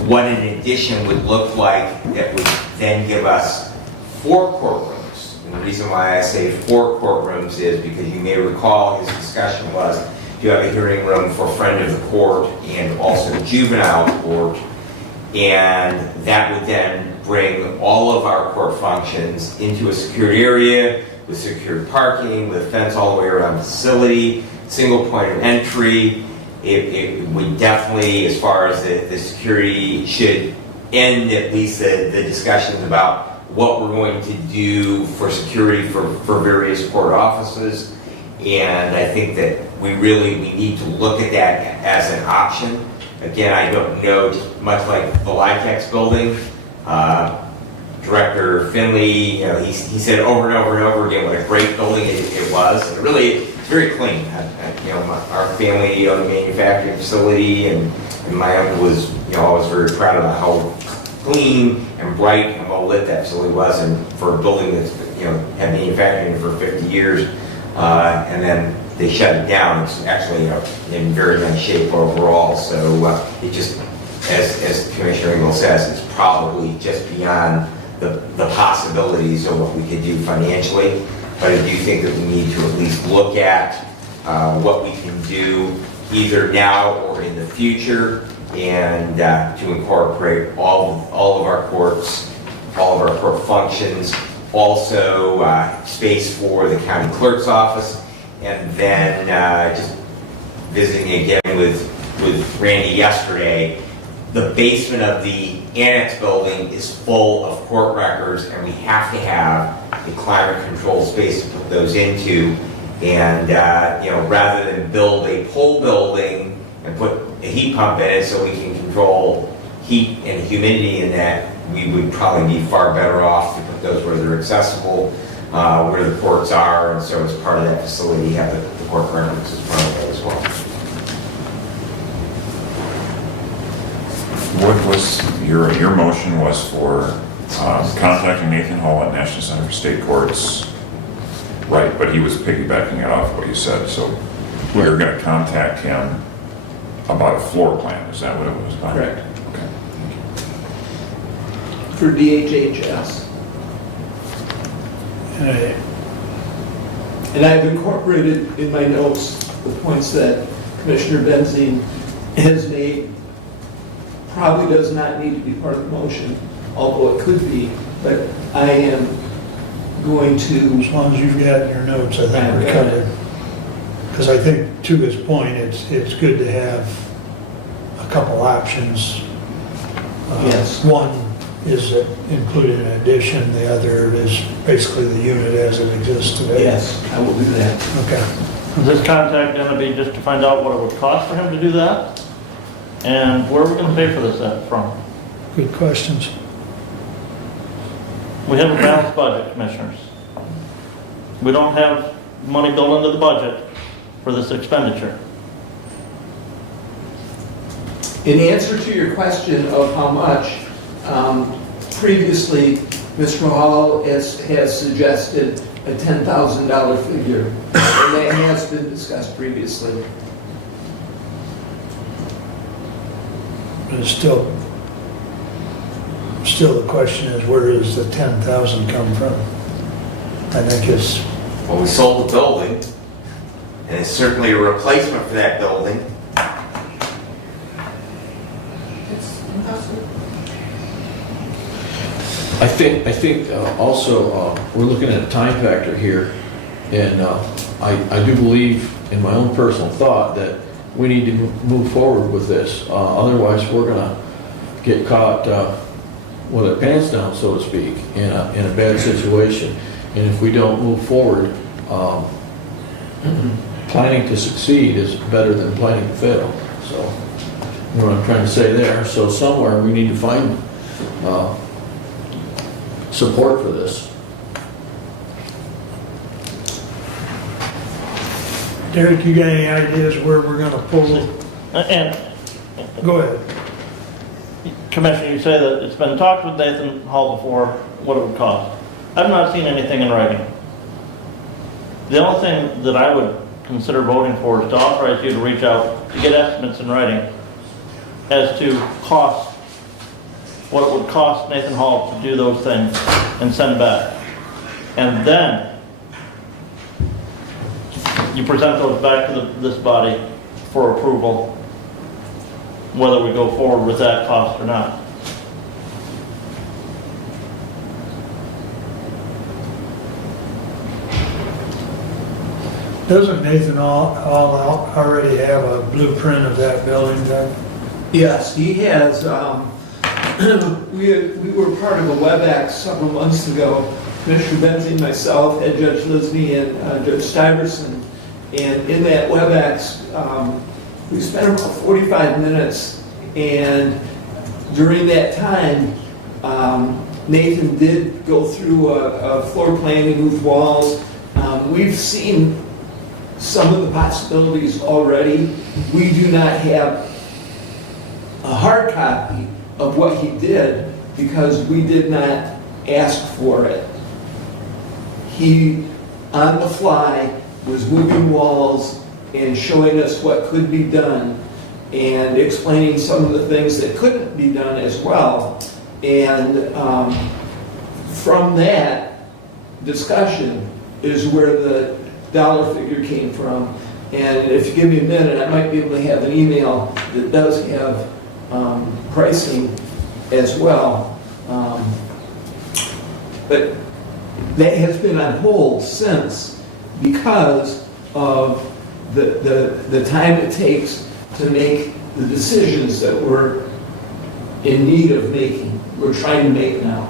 what an addition would look like that would then give us 4 courtrooms. And the reason why I say 4 courtrooms is because you may recall his discussion was, you have a hearing room for friend of the court and also juvenile court, and that would then bring all of our court functions into a secured area with secured parking, with a fence all the way around the facility, single point of entry. It would definitely, as far as the security, should end at least the discussions about what we're going to do for security for various court offices. And I think that we need to look at that as an option. Again, I don't know, much like the LITEX building, Director Finley, you know, he said over and over and over again what a great building it was. It really, it's very clean. You know, our family owned a manufacturing facility, and my uncle was, you know, always very proud of how clean and bright and well lit that facility was, and for a building that's, you know, had manufacturing for 50 years. And then they shut it down. It's actually in very nice shape overall. So it just, as Commissioner Engel says, it's probably just beyond the possibilities of what we could do financially. But I do think that we need to at least look at what we can do either now or in the future, and to incorporate all of our courts, all of our court functions. Also, space for the county clerk's office, and then just visiting again with Randy yesterday. The basement of the annex building is full of court records, and we have to have a climate control space to put those into. And you know, rather than build a pole building and put a heat pump in it so we can control heat and humidity in that, we would probably be far better off to put those where they're accessible, where the courts are, and so as part of that facility, have the court records as part of that as well. What was, your motion was for contacting Nathan Hall at National Center for State Courts, right, but he was piggybacking it off what you said, so we were going to contact him about a floor plan, is that what it was about? Correct. Okay. For DHHS. And I've incorporated in my notes the points that Commissioner Benzine has made. Probably does not need to be part of the motion, although it could be, but I am going to... As long as you've got your notes, I think we're covered. Because I think, to his point, it's good to have a couple options. Yes. One, is it included in addition, the other is basically the unit as it exists today? Yes, I will do that. Okay. Is this contact gonna be just to find out what it would cost for him to do that? And where are we gonna pay for this from? Good questions. We have a balanced budget, commissioners. We don't have money built into the budget for this expenditure. In answer to your question of how much, previously, Mr. Hall has suggested a $10,000 figure, and that has been discussed previously. But it's still the question is, where does the 10,000 come from? I think it's, Well, we sold the building, and it's certainly a replacement for that building. I think also, we're looking at a time factor here, and I do believe, in my own personal thought, that we need to move forward with this. Otherwise, we're gonna get caught with our pants down, so to speak, in a bad situation. And if we don't move forward, planning to succeed is better than planning to fail. So, you know what I'm trying to say there. So somewhere we need to find support for this. Derek, you got any ideas where we're gonna pull? And Go ahead. Commissioner, you say that it's been talked with Nathan Hall before, what it would cost. I've not seen anything in writing. The only thing that I would consider voting for is to authorize you to reach out to get estimates in writing as to cost, what it would cost Nathan Hall to do those things and send back. And then you present those back to this body for approval, whether we go forward with that cost or not. Doesn't Nathan Hall already have a blueprint of that building done? Yes, he has. We were part of a WebEx several months ago. Commissioner Benzie, myself, Ed Judge Lisney, and Judge Stuyvesant. And in that WebEx, we spent about 45 minutes. And during that time, Nathan did go through a floor plan, he moved walls. We've seen some of the possibilities already. We do not have a hard copy of what he did because we did not ask for it. He, on the fly, was moving walls and showing us what could be done and explaining some of the things that couldn't be done as well. And from that discussion is where the dollar figure came from. And if you give me a minute, I might be able to have an email that does have pricing as well. But that has been on hold since because of the time it takes to make the decisions that we're in need of making, we're trying to make now.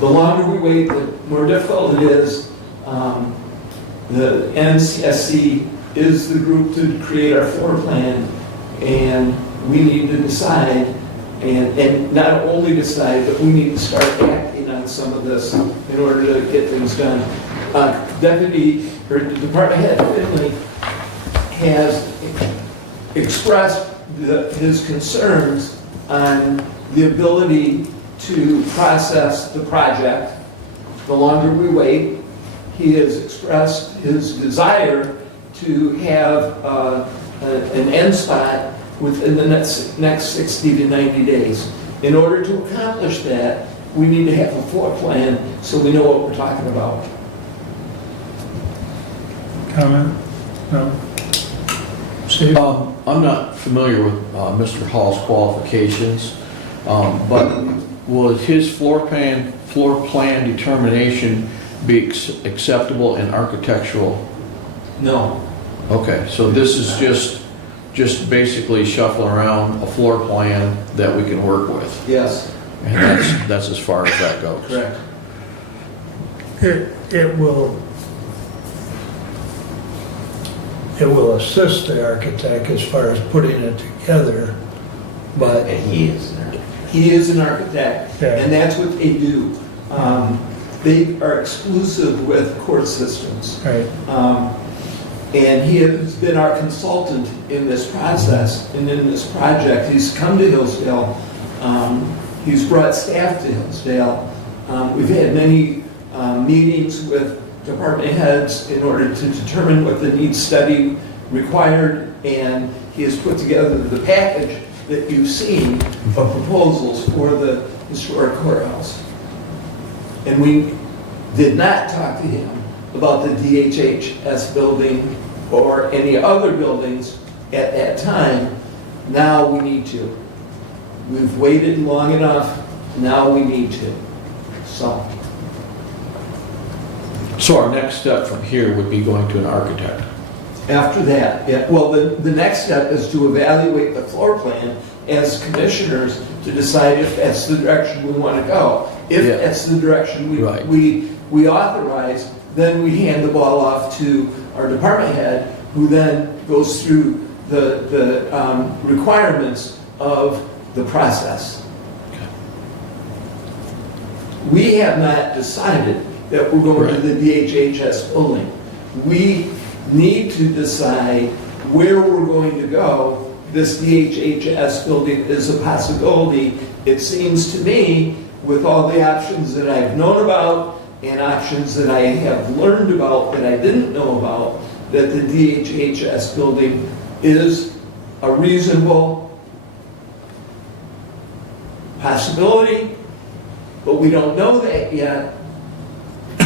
The longer we wait, the more difficult it is. The NCSC is the group to create our floor plan, and we need to decide, and not only decide, but we need to start acting on some of this in order to get things done. Department Head Finley has expressed his concerns on the ability to process the project. The longer we wait, he has expressed his desire to have an end spot within the next 60 to 90 days. In order to accomplish that, we need to have a floor plan so we know what we're talking about. Comment? No? Steve? I'm not familiar with Mr. Hall's qualifications, but will his floor plan determination be acceptable in architectural? No. Okay, so this is just basically shuffling around a floor plan that we can work with. Yes. And that's as far as that goes. Correct. It will assist the architect as far as putting it together, but And he is there. He is an architect, Yeah. and that's what they do. They are exclusive with court systems. right, And he has been our consultant in this process and in this project. He's come to Hillsdale. He's brought staff to Hillsdale. We've had many meetings with department heads in order to determine what the needs study required, and he has put together the package that you've seen of proposals for the historic courthouse. And we did not talk to him about the DHHS building or any other buildings at that time. Now we need to. We've waited long enough, now we need to. So our next step from here would be going to an architect. After that, yeah, well, the next step is to evaluate the floor plan as commissioners to decide if that's the direction we want to go. If Yeah. that's the direction Right. we authorize, then we hand the ball off to our department head, who then goes through the requirements of the process. We have not decided that we're going to the DHHS building. We need to decide where we're going to go. This DHHS building is a possibility. It seems to me, with all the options that I've known about and options that I have learned about that I didn't know about, that the DHHS building is a reasonable possibility, but we don't know that yet.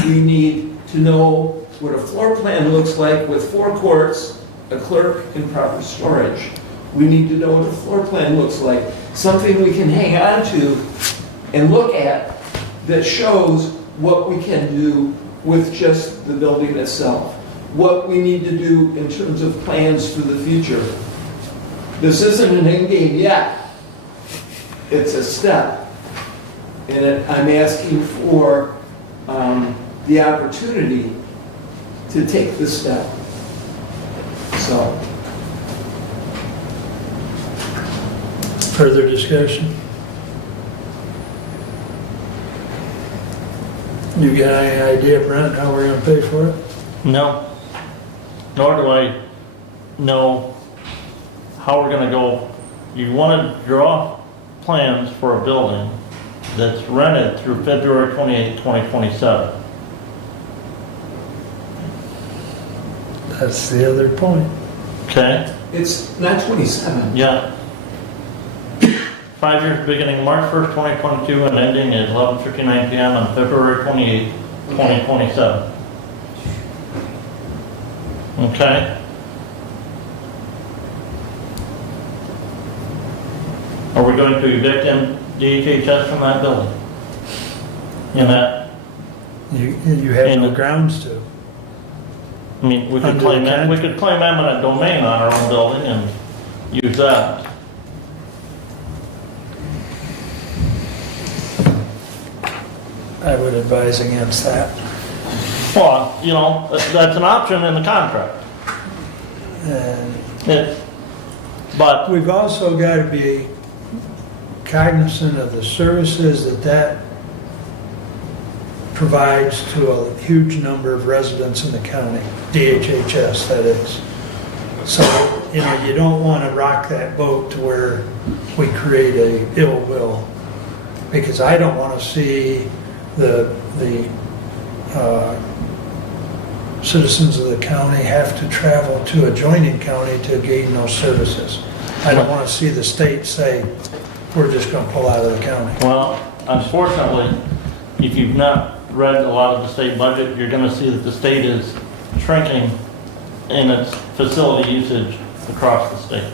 We need to know what a floor plan looks like with 4 courts, a clerk, and proper storage. We need to know what a floor plan looks like, something we can hang on to and look at that shows what we can do with just the building itself, what we need to do in terms of plans for the future. This isn't an end game yet. It's a step. And I'm asking for the opportunity to take this step. So, further discussion? You got any idea, Brent, how we're gonna pay for it? No. Nor do I know how we're gonna go. You wanna draw plans for a building that's rented through February 28, 2027. That's the other point. Okay? it's not 27. Yeah. 5 years beginning March 1st, 2022 and ending at 11:59 PM on February 28, 2027. Okay? Are we going to evict DHHS from that building? In that, You have no grounds to. I mean, we could Under claim the that, we could claim eminent domain on our own building and use that. I would advise against that. Well, you know, that's an option in the contract. And But, we've also got to be cognizant of the services that provides to a huge number of residents in the county, DHHS that is. So, you know, you don't want to rock that boat to where we create a ill will, because I don't want to see the citizens of the county have to travel to adjoining county to gain those services. I don't want to see the state say, we're just going to pull out of the county. well, unfortunately, if you've not read a lot of the state budget, you're gonna see that the state is shrinking in its facility usage across the state.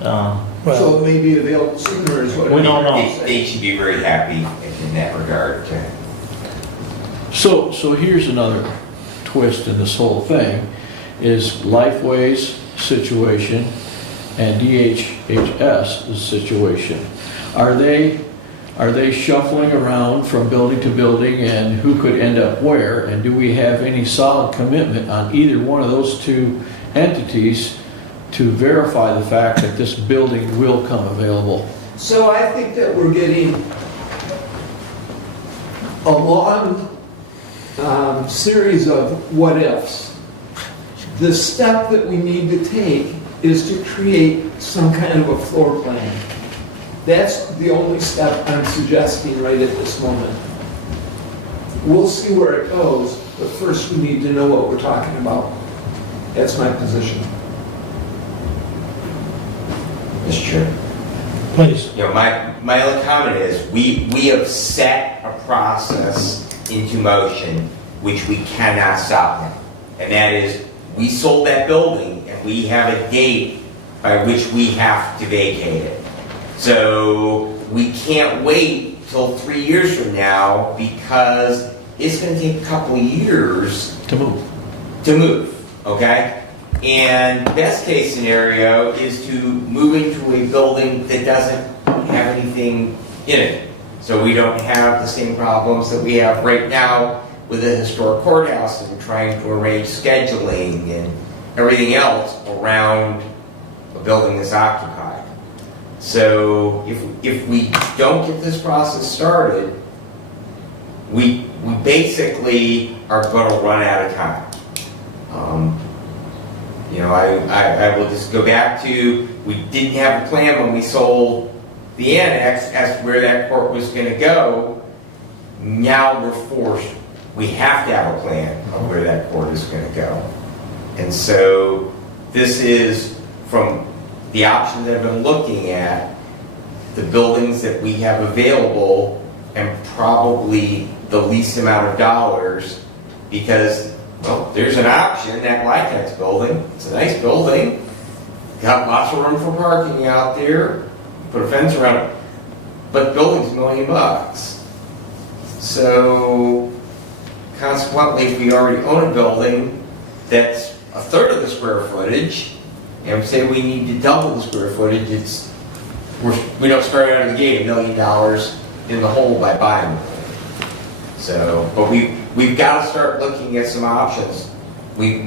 So Well, it may be available sooner is what We don't know. They should be very happy in that regard. So here's another twist in this whole thing, is Lifeway's situation and DHHS's situation. Are they are they shuffling around from building to building, and who could end up where? And do we have any solid commitment on either one of those two entities to verify the fact that this building will come available? So I think that we're getting a long series of what ifs. The step that we need to take is to create some kind of a floor plan. That's the only step I'm suggesting right at this moment. We'll see where it goes, but first we need to know what we're talking about. That's my position. Mr. Chair. Please. You know, my only comment is, we have set a process into motion which we cannot stop now. And that is, we sold that building and we have a date by which we have to vacate it. So we can't wait till 3 years from now, because it's gonna take a couple of years To move. Okay? And best case scenario is to move into a building that doesn't have anything in it. So we don't have the same problems that we have right now with the historic courthouse, and we're trying to arrange scheduling and everything else around a building that's occupied. So if we don't get this process started, we basically are going to run out of time. You know, I will just go back to, we didn't have a plan when we sold the annex as to where that court was going to go. Now we're forced, we have to have a plan of where that court is going to go. And so this is, from the options I've been looking at, the buildings that we have available, and probably the least amount of dollars, because, well, there's an option, that Litex building. It's a nice building, got lots of room for parking out there, put a fence around it, but the building's $1 million. So consequently, if we already own a building that's a third of the square footage, and say we need to double the square footage, we don't start out of the gate $1 million in the hole by buying it. So, but we've got to start looking at some options. We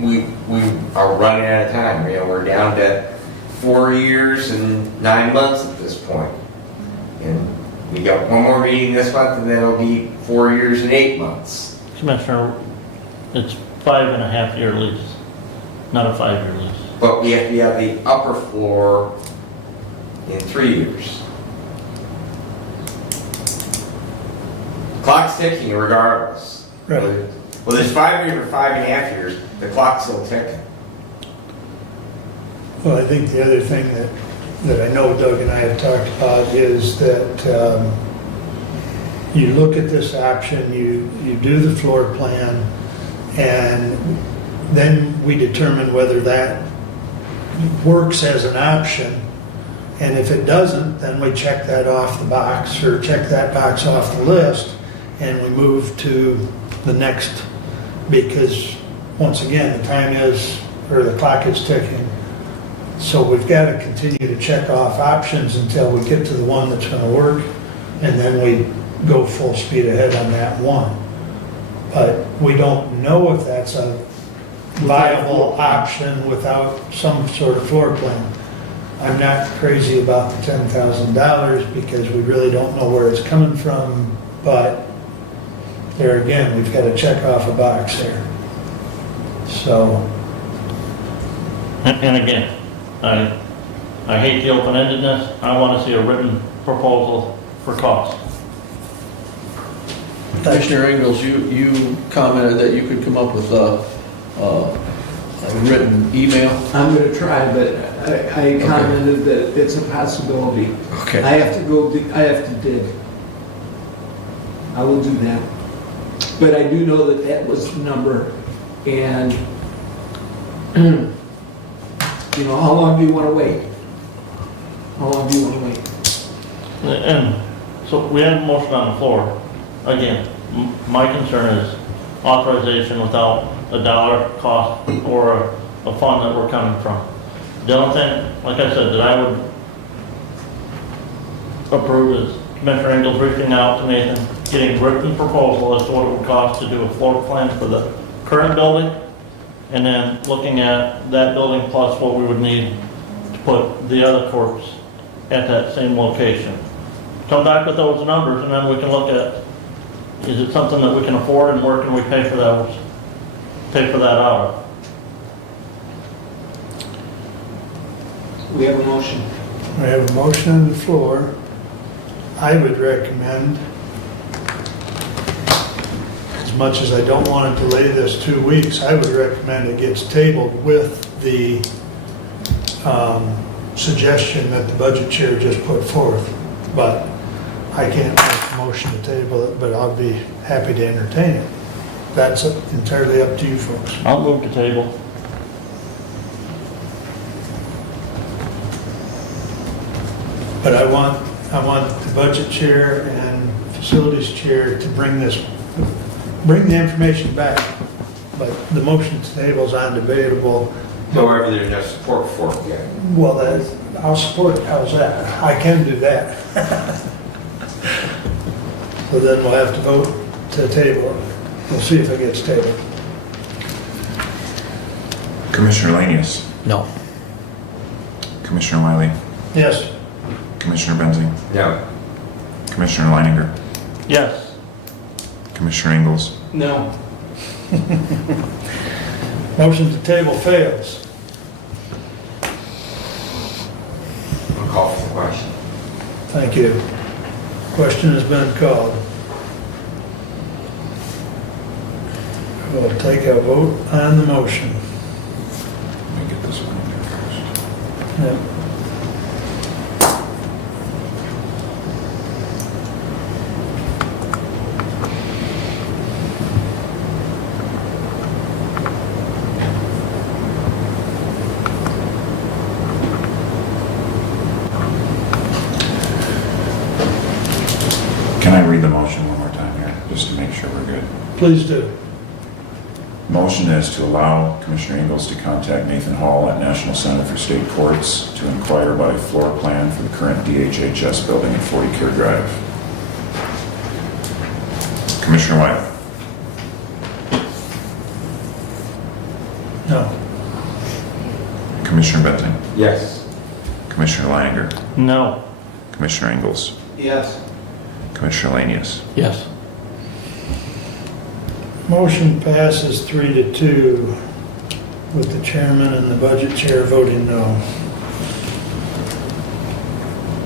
are running out of time. You know, we're down to 4 years and 9 months at this point. And we got one more meeting this month, and then it'll be 4 years and 8 months. Commissioner, it's 5.5-year lease, not a 5-year lease. But we have to have the upper floor in 3 years. Clock's ticking regardless. Right. Well, there's 5 years or 5.5 years, the clock's still ticking. Well, I think the other thing that I know Doug and I have talked about is that you look at this option, you do the floor plan, and then we determine whether that works as an option. And if it doesn't, then we check that off the box, or check that box off the list, and we move to the next, because once again, the time is, or the clock is ticking. So we've got to continue to check off options until we get to the one that's going to work, and then we go full speed ahead on that one. But we don't know if that's a viable option without some sort of floor plan. I'm not crazy about the $10,000 because we really don't know where it's coming from, but there again, we've got to check off a box there. So, And again, I hate the open-endedness. I want to see a written proposal for cost. Commissioner Ingalls, you commented that you could come up with a written email. I'm going to try, but I commented that it's a possibility. Okay. I have to dig. I will do that. But I do know that that was the number, and you know, how long do you want to wait? How long do you want to wait? And so we have a motion on the floor. Again, my concern is authorization without a dollar cost or a fund that we're coming from. The only thing, like I said, that I would approve is Commissioner Engels reaching out to Nathan, getting written proposal as to what it would cost to do a floor plan for the current building, and then looking at that building plus what we would need to put the other courts at that same location. Come back with those numbers, and then we can look at, is it something that we can afford, and where can we pay for that out of? We have a motion. We have a motion on the floor. I would recommend, as much as I don't want to delay this 2 weeks, I would recommend it gets tabled with the suggestion that the budget chair just put forth. But I can't make a motion to table it, but I'll be happy to entertain it. That's entirely up to you folks. I'll move to table. But I want the budget chair and facilities chair to bring the information back. But the motion to table is undebatable. However, there's no support for it yet. Well, I'll support it. How's that? I can do that. So then we'll have to vote to table it. We'll see if it gets tabled. Commissioner Lanius, No. Commissioner Wiley, Yes. Commissioner Benzing, No. Commissioner Leininger, Yes. Commissioner Engels. No. Motion to table fails. I'll call for the question. Thank you. Question has been called. We'll take a vote on the motion. Let me get this one in there first. Yep. Can I read the motion one more time here, just to make sure we're good? Please do. Motion is to allow Commissioner Engels to contact Nathan Hall at National Center for State Courts to inquire about a floor plan for the current DHHS building at 40 Care Drive. Commissioner Wiley, No. Commissioner Benting, Yes. Commissioner Leininger, No. Commissioner Engels, Yes. Commissioner Lanius. Yes. Motion passes 3-2 with the chairman and the budget chair voting no.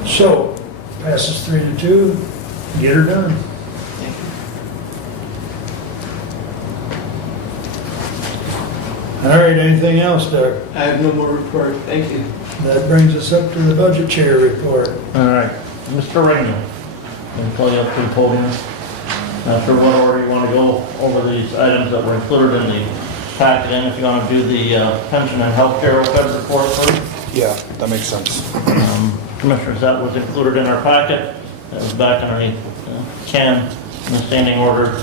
So, passes 3-2, get her done. All right, anything else, Doug? I have no more report. Thank you. That brings us up to the budget chair report. All right. Mr. Ringel, can pull you up to the podium. Not sure what order you want to go over these items that were included in the packet, and if you want to do the pension and healthcare OPEB report first. Yeah, that makes sense. Commissioners, that was included in our packet. That was back underneath Ken in the standing order.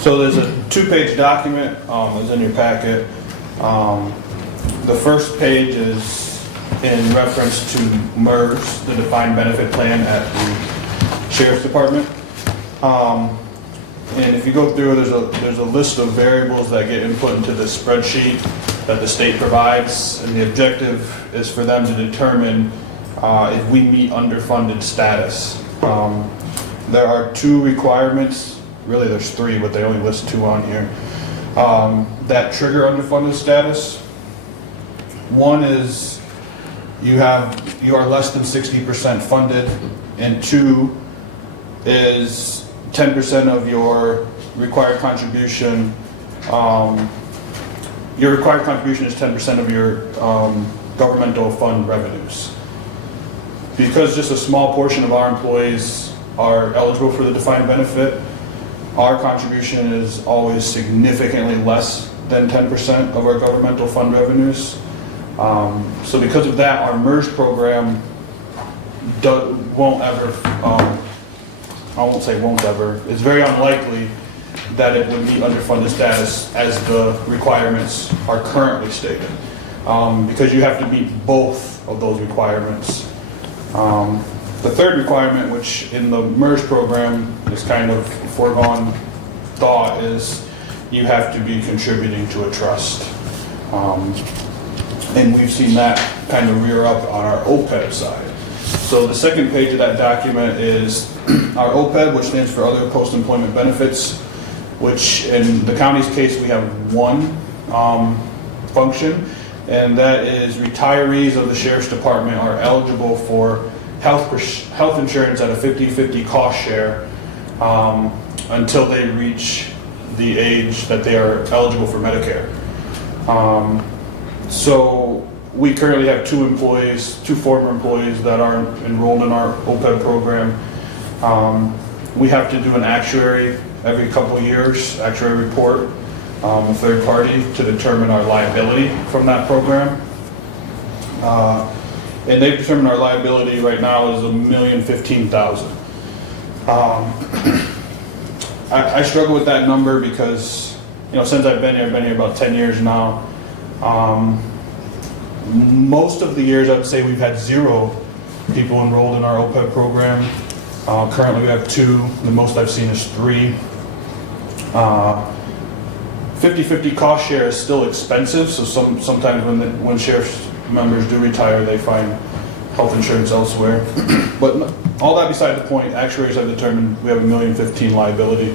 So there's a 2-page document, that's in your packet. The first page is in reference to MERS, the defined benefit plan at the Sheriff's Department. And if you go through, there's a list of variables that get input into the spreadsheet that the state provides, and the objective is for them to determine if we meet underfunded status. There are 2 requirements, really there's 3, but they only list 2 on here, that trigger underfunded status. One is you are less than 60% funded, and 2 is 10% of your required contribution. Your required contribution is 10% of your governmental fund revenues. Because just a small portion of our employees are eligible for the defined benefit, our contribution is always significantly less than 10% of our governmental fund revenues. So because of that, our MERS program won't ever, I won't say won't ever, it's very unlikely that it would meet underfunded status as the requirements are currently stated. Because you have to meet both of those requirements The third requirement, which in the MERS program is kind of foregone thought, is you have to be contributing to a trust. And we've seen that kind of rear up on our OPEB side. So the second page of that document is our OPEB, which stands for Other Post-Employment Benefits, which in the county's case, we have one function, and that is retirees of the Sheriff's Department are eligible for health insurance at a 50-50 cost share until they reach the age that they are eligible for Medicare. So we currently have two former employees that are enrolled in our OPEB program. We have to do an actuary every couple of years, actuary report, a third party to determine our liability from that program. And they've determined our liability right now is $1,015,000. I struggle with that number because, since I've been here about 10 years now. Most of the years, I would say we've had 0 people enrolled in our OPEB program. Currently, we have 2. The most I've seen is 3. 50-50 cost share is still expensive, so sometimes when sheriff's members do retire, they find health insurance elsewhere. But all that beside the point, actuaries have determined we have $1,015,000 liability.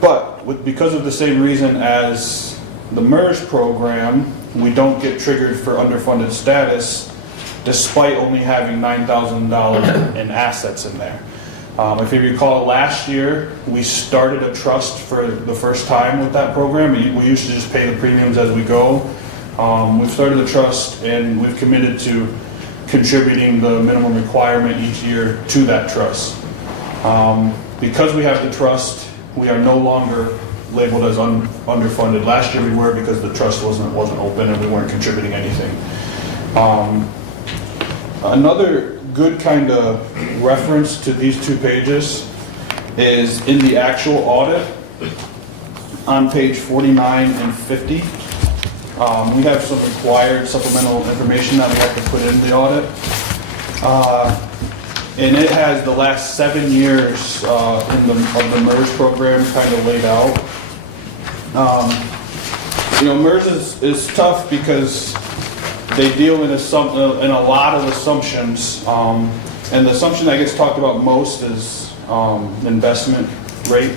But because of the same reason as the MERS program, we don't get triggered for underfunded status despite only having $9,000 in assets in there. If you recall, last year we started a trust for the first time with that program. We used to just pay the premiums as we go. We've started a trust and we've committed to contributing the minimum requirement each year to that trust. Because we have the trust, we are no longer labeled as underfunded. Last year we were because the trust wasn't open and we weren't contributing anything. Another good kind of reference to these 2 pages is in the actual audit on page 49 and 50. We have some required supplemental information that we have to put in the audit. And it has the last 7 years of the MERS program kind of laid out. MERS is tough because they deal in a lot of assumptions. And the assumption that gets talked about most is investment rate.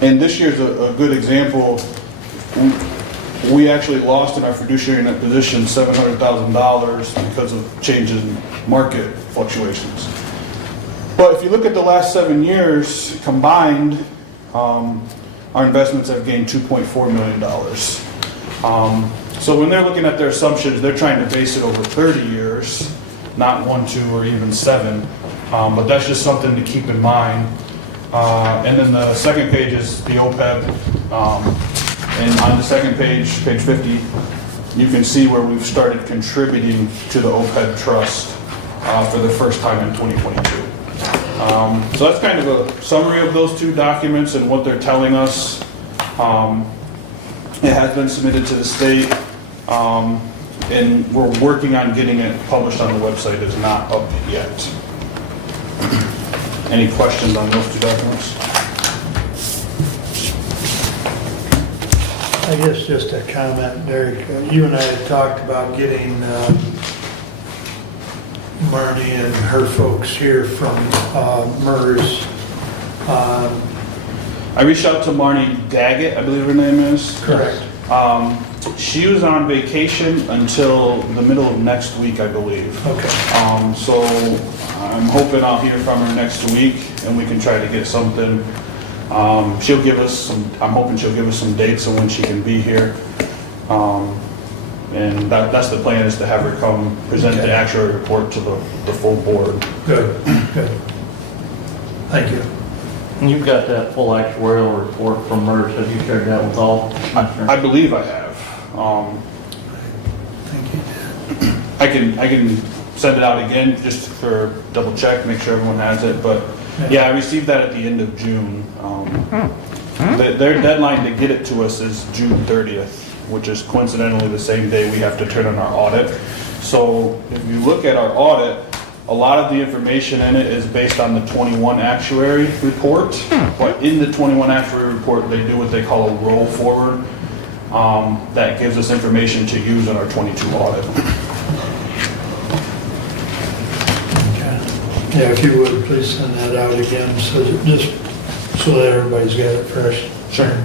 And this year's a good example. We actually lost in our fiduciary net position $700,000 because of changes in market fluctuations. But if you look at the last 7 years combined, our investments have gained $2.4 million. So when they're looking at their assumptions, they're trying to base it over 30 years, not 1, 2, or even 7. But that's just something to keep in mind. And then the second page is the OPEB. And on the second page, page 50, you can see where we've started contributing to the OPEB trust for the first time in 2022. So that's kind of a summary of those 2 documents and what they're telling us. It has been submitted to the state, and we're working on getting it published on the website. It's not up yet. Any questions on those 2 documents? I guess just a comment, Derek. You and I had talked about getting Marnie and her folks here from MERS. I reached out to Marnie Daggett, I believe her name is. Correct. She was on vacation until the middle of next week, I believe. Okay. So I'm hoping I'll hear from her next week and we can try to get something. I'm hoping she'll give us some dates on when she can be here. And that's the plan, is to have her come present the actual report to the full board. Good. Thank you. And you've got that full actuarial report from MERS. Have you shared that with all? I believe I have. Thank you. I can send it out again just for double check, make sure everyone has it. But yeah, I received that at the end of June. Their deadline to get it to us is June 30th. which is coincidentally the same day we have to turn in our audit. So if you look at our audit, a lot of the information in it is based on the 21 actuary report. But in the 21 actuary report, they do what they call a roll forward. That gives us information to use in our 22 audit. Yeah, if you would, please send that out again, so that everybody's got it fresh. Sure.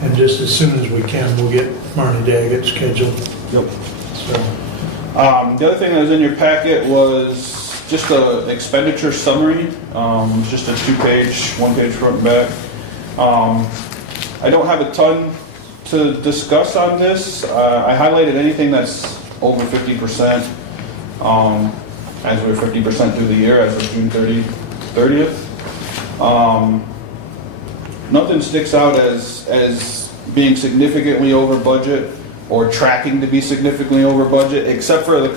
And just as soon as we can, we'll get Marnie Daggett scheduled. Yep. So, The other thing that was in your packet was just an expenditure summary. Just a one-page front and back. I don't have a ton to discuss on this. I highlighted anything that's over 50%, as we're 50% through the year as of June 30th. Nothing sticks out as being significantly over budget or tracking to be significantly over budget, except for a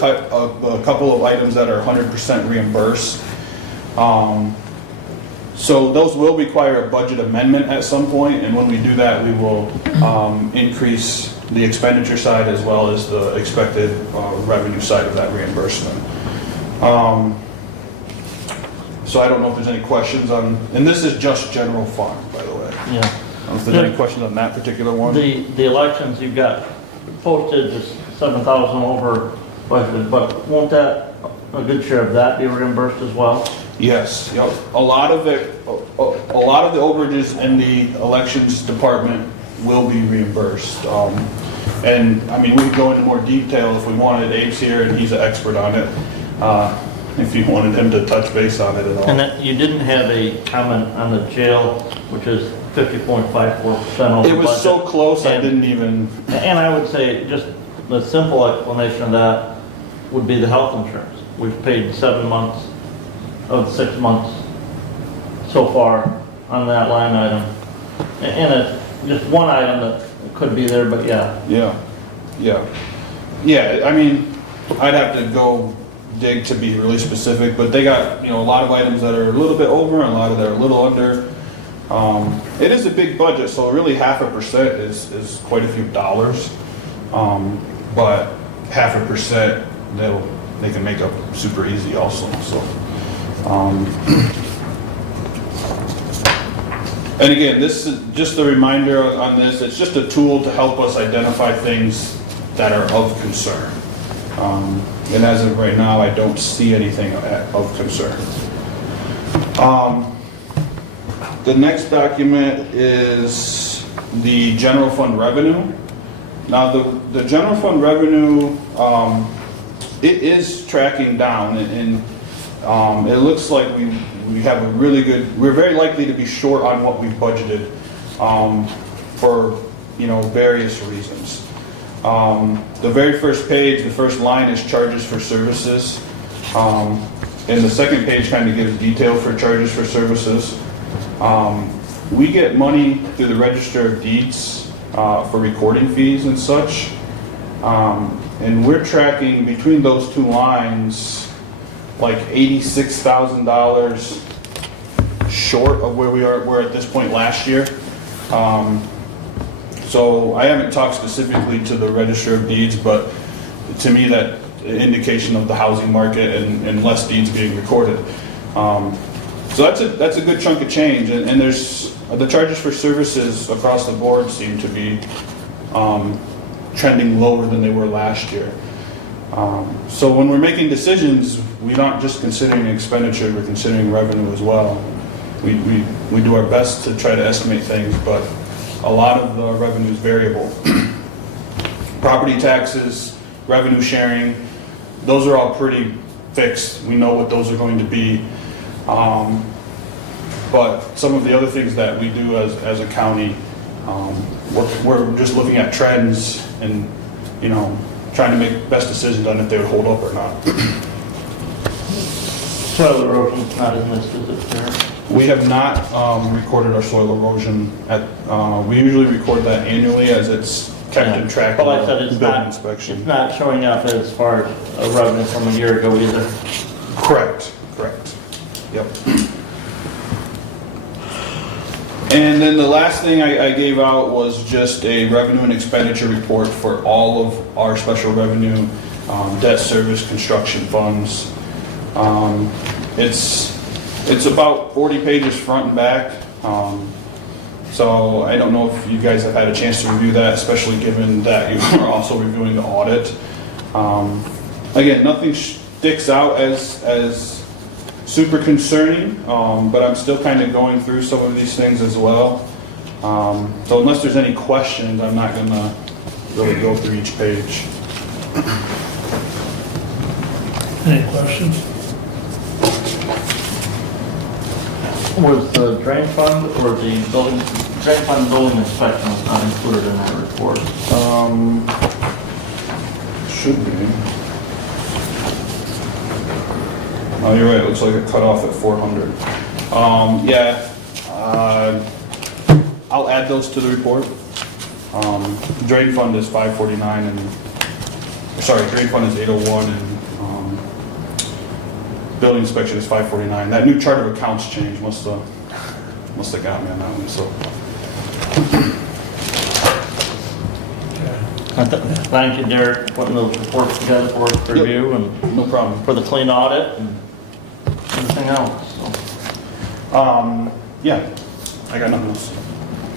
couple of items that are 100% reimbursed. So those will require a budget amendment at some point, and when we do that, we will increase the expenditure side as well as the expected revenue side of that reimbursement. So I don't know if there's any questions on, and this is just general fund, by the way. Yeah. I don't know if there's any questions on that particular one. The elections, you've got posted just 7,000 over budgeted, but won't that, a good share of that be reimbursed as well? Yes, yep. A lot of the overages in the elections department will be reimbursed. And I mean, we could go into more detail if we wanted. Abe's here and he's an expert on it. If you wanted him to touch base on it at all. And that, you didn't have a comment on the jail, which is 50.54% over It was budget. so close, I And- didn't even, And I would say, just the simple explanation of that would be the health insurance. We've paid 7 months of 6 months so far on that line item. And it's just one item that could be there, but yeah. Yeah, I mean, I'd have to go dig to be really specific, but they got, a lot of items that are a little bit over and a lot of that are a little under. It is a big budget, so really 0.5% is quite a few dollars. But 0.5% they can make up super easy also, so. And again, this is just a reminder on this, it's just a tool to help us identify things that are of concern. And as of right now, I don't see anything of concern. The next document is the general fund revenue. Now, the general fund revenue, it is tracking down, and it looks like we have a really good, we're very likely to be short on what we budgeted for various reasons. The very first page, the first line is charges for services. And the second page kind of gives detail for charges for services. We get money through the Register of Deeds for recording fees and such. And we're tracking between those two lines like $86,000 short of where we were at this point last year. So I haven't talked specifically to the Register of Deeds, but to me that indication of the housing market and less deeds being recorded. So that's a good chunk of change, and there's the charges for services across the board seem to be trending lower than they were last year. So when we're making decisions, we're not just considering expenditure, we're considering revenue as well. We do our best to try to estimate things, but a lot of the revenue is variable. Property taxes, revenue sharing, those are all pretty fixed. We know what those are going to be. But some of the other things that we do as a county, we're just looking at trends and, trying to make best decisions on if they would hold up or not. Soil erosion's not in this, is it, there? We have not recorded our soil erosion we usually record that annually as it's kept in track But like I of said, the it's building not, inspection. it's not showing up as far as a revenue from a year ago either. Correct. Yep. And then the last thing I gave out was just a revenue and expenditure report for all of our special revenue, debt service, construction funds. It's about 40 pages front and back. So I don't know if you guys have had a chance to review that, especially given that you are also reviewing the audit. Again, nothing sticks out as super concerning, but I'm still kind of going through some of these things as well. So unless there's any questions, I'm not gonna really go through each page. Any questions? Was the drain fund or the building, drain fund building inspection was not included in that report? Should be. Oh, you're right, it looks like it cut off at 400. Yeah, I'll add those to the report. Drain fund is 549 and, sorry, drain fund is 801 and building inspection is 549. That new chart of accounts change must have got me on that one, so. Thank you, Derek, for putting those reports together for us to review and No problem. for the clean audit and everything else, so. Yeah, I got nothing else.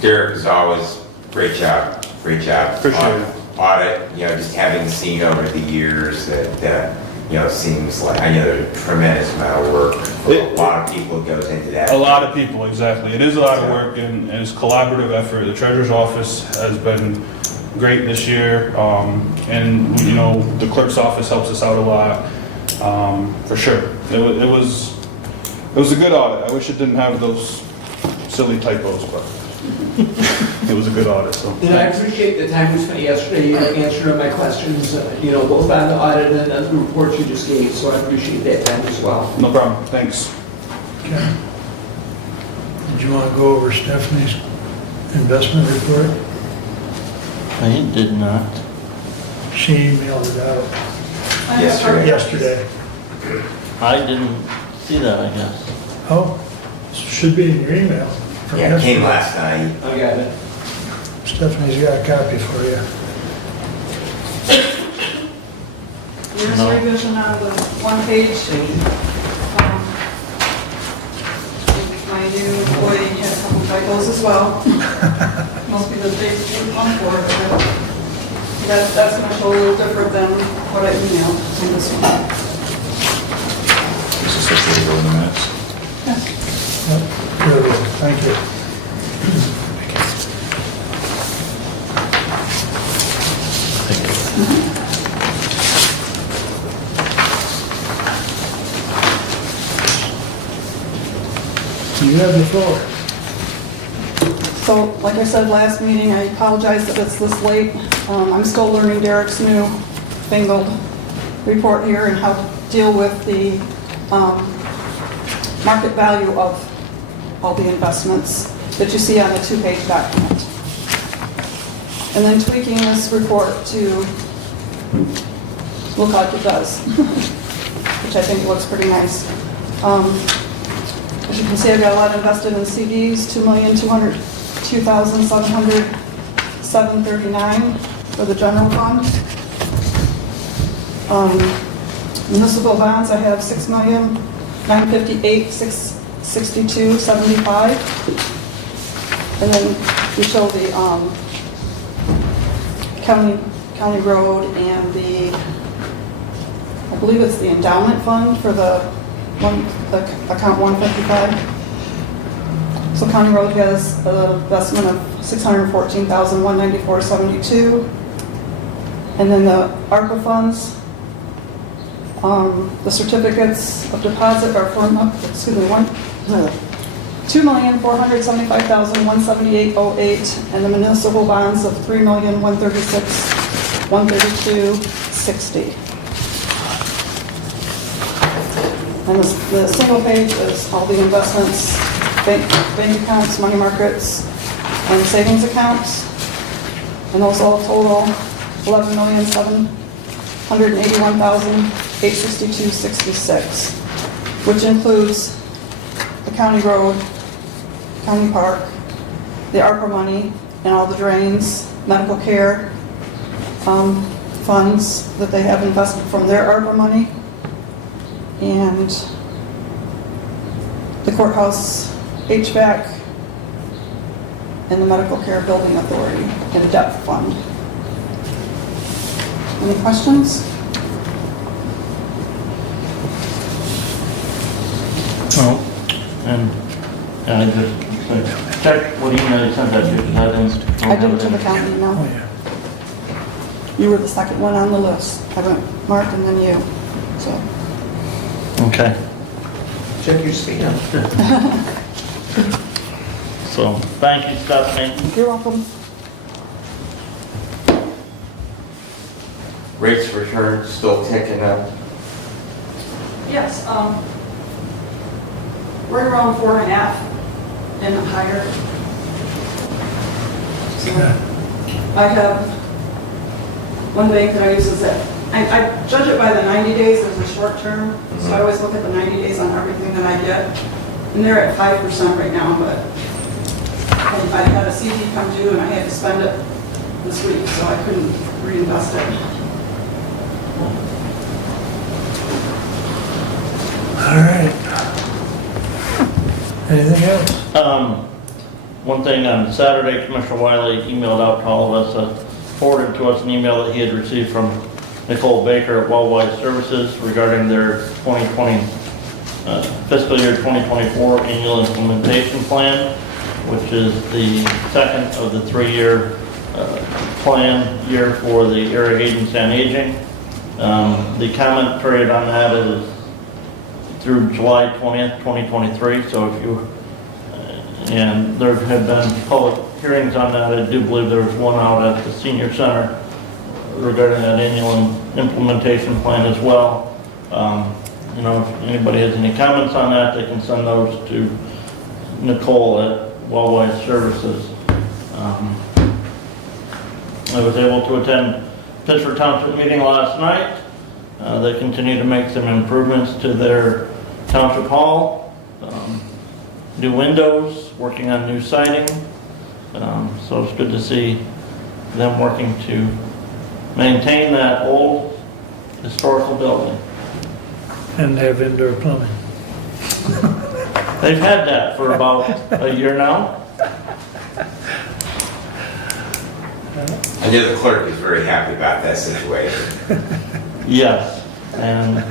Derek, as always, great job, great job. Appreciate it. Audit, just having seen over the years that, seems like, I know there's a tremendous amount of work. A lot of people goes into that. A lot of people, exactly. It is a lot of work and it's collaborative effort. The treasurer's office has been great this year. And, the clerk's office helps us out a lot, for sure. It was a good audit. I wish it didn't have those silly typos, but it was a good audit, so. And I appreciate the time we spent yesterday answering my questions, both on the audit and on the reports you just gave, so I appreciate that time as well. No problem, thanks. Okay. Did you want to go over Stephanie's investment report? I did not. She emailed it out yesterday. I didn't see that, I guess. Oh, should be in your email. from Yeah, it came yesterday. last night. I got it. Stephanie's got a copy for you. Here's a revision on the one page. My new employee had a couple typos as well. Must be the big one for it. That's going to show a little different than what I emailed in this one. Is this okay to go in the minutes? Yep, good, thank you. You have the floor. So, like I said last meeting, I apologize that it's this late. I'm still learning Derek's new fangled report here and how to deal with the market value of all the investments that you see on the two-page document. And then tweaking this report to look like it does, which I think looks pretty nice. As you can see, I've got a lot invested in CDs, $2,202,739 for the general fund. Municipal bonds, I have $6,958,662.75. And then we show the county road and the, I believe it's the endowment fund for the account 155. So county road has an investment of $614,194.72. And then the ARPA funds, the certificates of deposit are for, $2,475,178.08, and the municipal bonds of $3,136,132.60. And the single page is all the investments, bank accounts, money markets, and savings accounts. And those all total $11,781,862.66, which includes the county road, county park, the ARPA money and all the drains, medical care funds that they have invested from their ARPA money, and the courthouse HVAC and the medical care building authority and a debt fund. Any questions? Oh, and I just check what email you sent that to, because I didn't. I did it to the county email. Oh, yeah. You were the second one on the list. I went Mark and then you, so. Okay, Check your spam. so, thank you, Stephanie. You're welcome. Rates of return still ticking up. Yes, we're around 4.5 and higher. So I have one bank that I use is that, I judge it by the 90 days as a short term, so I always look at the 90 days on everything that I get. And they're at 5% right now, but I had a CD come due and I had to spend it this week, so I couldn't reinvest it. All right. Anything else? One thing on Saturday, Commissioner Wiley emailed out to all of us, forwarded to us an email that he had received from Nicole Baker at Worldwide Services regarding their 2020, fiscal year 2024 annual implementation plan, which is the second of the 3-year plan year for the area agency on aging. The comment period on that is through July 20th, 2023, so if you, and there have been public hearings on that. I do believe there was one out at the senior center regarding that annual implementation plan as well. You know, if anybody has any comments on that, they can send those to Nicole at Worldwide Services. I was able to attend Pittsford Township meeting last night. They continue to make some improvements to their township hall, new windows, working on new siding. So it's good to see them working to maintain that old historical building. And have indoor plumbing. They've had that for about a year now. I know the clerk is very happy about that situation. Yes, and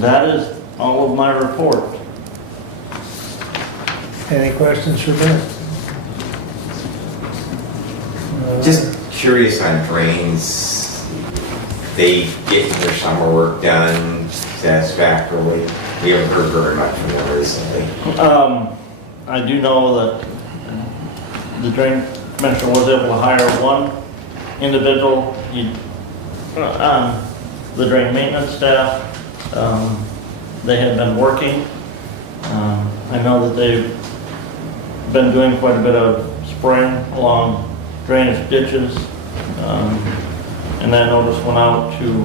that is all of my report. Any questions for Beth? Just curious on drains. They get their summer work done satisfactorily. We haven't heard very much from them recently. I do know that the drain commissioner was able to hire one individual on the drain maintenance staff. They had been working. I know that they've been doing quite a bit of spraying along drainage ditches. And that notice went out to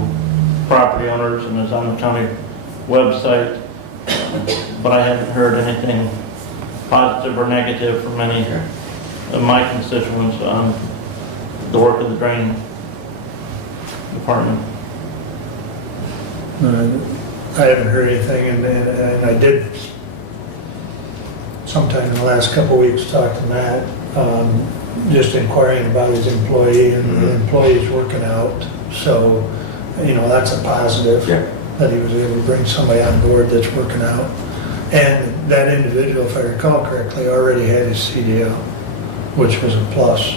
property owners and is on the county website. But I haven't heard anything positive or negative from any of my constituents on the work of the drain department. I haven't heard anything, and I did sometime in the last couple of weeks talk to Matt, just inquiring about his employee, and the employee's working out. So, you know, that's a positive, that he was able to bring somebody on board that's working out. And that individual, if I recall correctly, already had his CDL, which was a plus,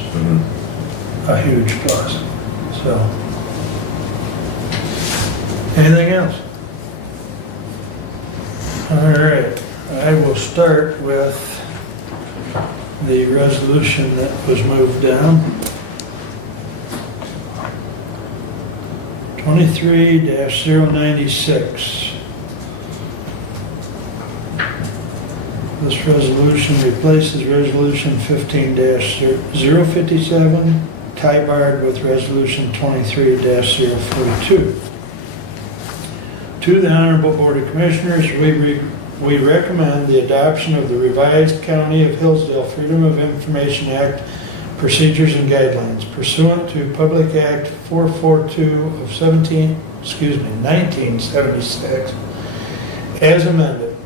a huge plus. So, anything else? All right, I will start with the resolution that was moved down. 23-096. This resolution replaces Resolution 15-057, tie-barred with Resolution 23-042. To the Honorable Board of Commissioners, we we recommend the adoption of the revised County of Hillsdale Freedom of Information Act procedures and guidelines pursuant to Public Act 442 of 1976, as amended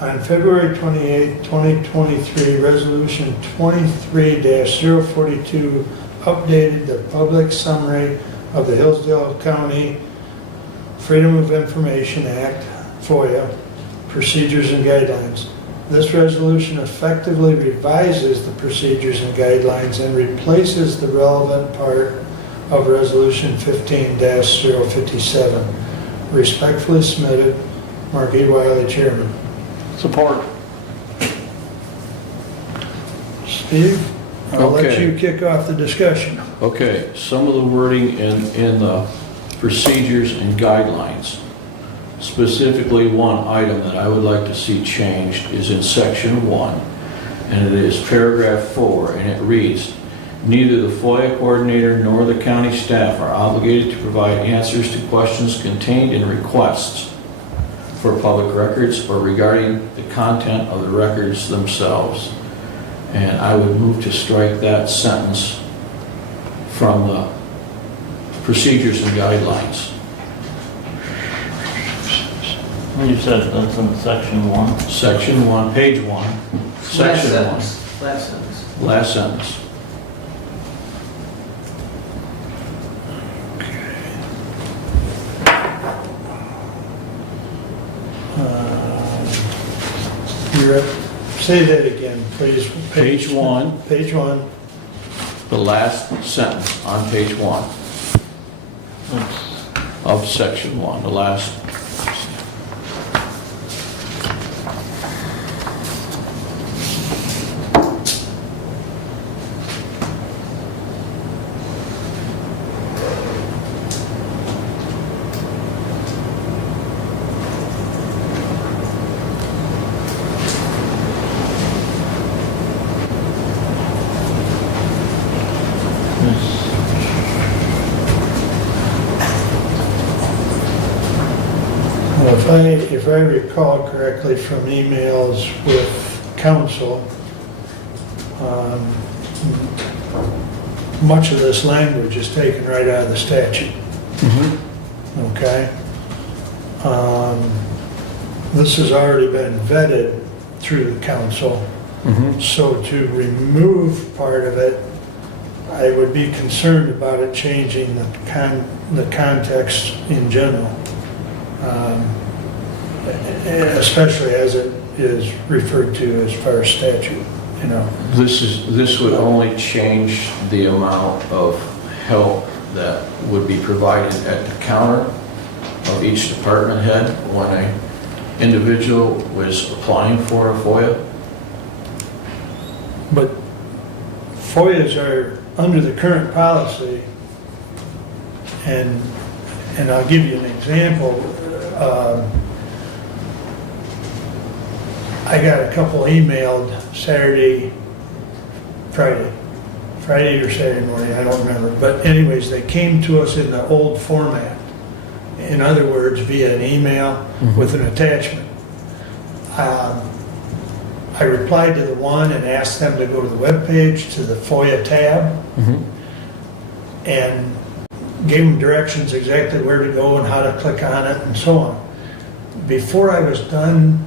on February 28, 2023, Resolution 23-042 updated the public summary of the Hillsdale County Freedom of Information Act, FOIA, procedures and guidelines. This resolution effectively revises the procedures and guidelines and replaces the relevant part of Resolution 15-057. Respectfully submitted, Mark E. Wiley, Chairman. Support. Steve, I'll let Okay. you kick off the discussion. Okay, some of the wording in the procedures and guidelines. Specifically, one item that I would like to see changed is in section 1, and it is paragraph 4, and it reads, "Neither the FOIA coordinator nor the county staff are obligated to provide answers to questions contained in requests for public records or regarding the content of the records themselves." And I would move to strike that sentence from the procedures and guidelines. You said that's in section 1. Section 1, page 1, section 1, Last sentence. last sentence. Say that again, please. Page 1, Page 1. the last sentence on page 1 of section 1, the last. Well, if I recall correctly from emails with council, much of this language is taken right out of the statute. Okay? This has already been vetted through the council, so to remove part of it, I would be concerned about it changing the context in general. Especially as it is referred to as far as statute, you know. This would only change the amount of help that would be provided at the counter of each department head when an individual was applying for a FOIA. But FOIAs are under the current policy, and I'll give you an example. I got a couple emailed Friday or Saturday morning, I don't remember. But anyways, they came to us in the old format. In other words, via an email with an attachment. I replied to the one and asked them to go to the webpage, to the FOIA tab, and gave them directions exactly where to go and how to click on it and so on. Before I was done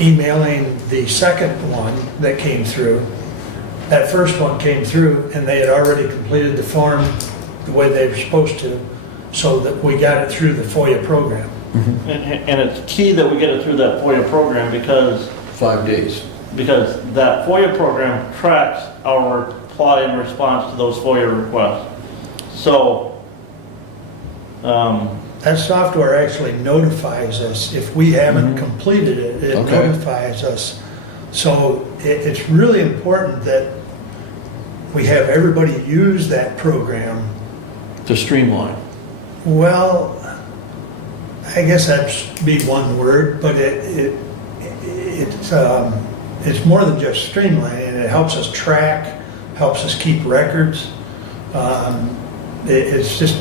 emailing the second one that came through, that first one came through and they had already completed the form the way they were supposed to, so that we got it through the FOIA program. And it's key that we get it through that FOIA program because 5 days. because that FOIA program tracks our reply and response to those FOIA requests. So, That software actually notifies us if we haven't completed it. It Okay. notifies us. So it's really important that we have everybody use that program. To streamline. Well, I guess that'd be one word, but it's more than just streamlining. It helps us track, helps us keep records. It's just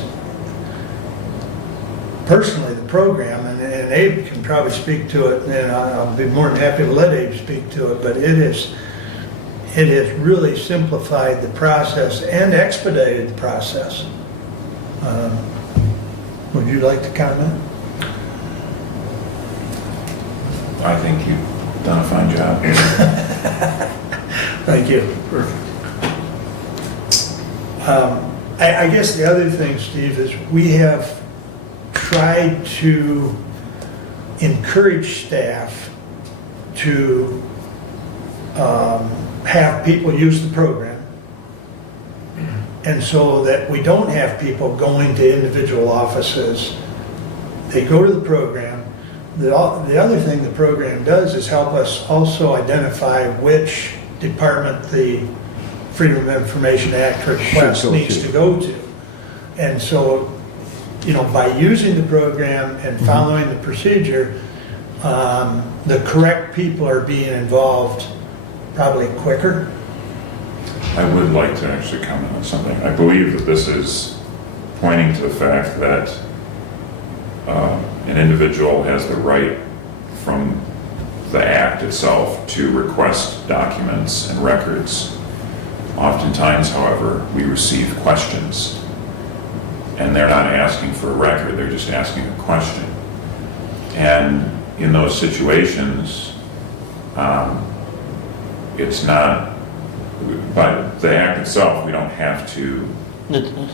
personally the program, and and Abe can probably speak to it, and I'll be more than happy to let Abe speak to it, but it has really simplified the process and expedited the process. Would you like to comment? I think you've done a fine job. Thank you. I guess the other thing, Steve, is we have tried to encourage staff to have people use the program. And so that we don't have people going to individual offices. They go to the program. The other thing the program does is help us also identify which department the Freedom of Information Act request needs to go to. And so, you know, by using the program and following the procedure, the correct people are being involved probably quicker. I would like to actually comment on something. I believe that this is pointing to the fact that an individual has the right from the act itself to request documents and records. Oftentimes, however, we receive questions, and they're not asking for a record, they're just asking a question. And in those situations, it's not, by the act itself, we don't have to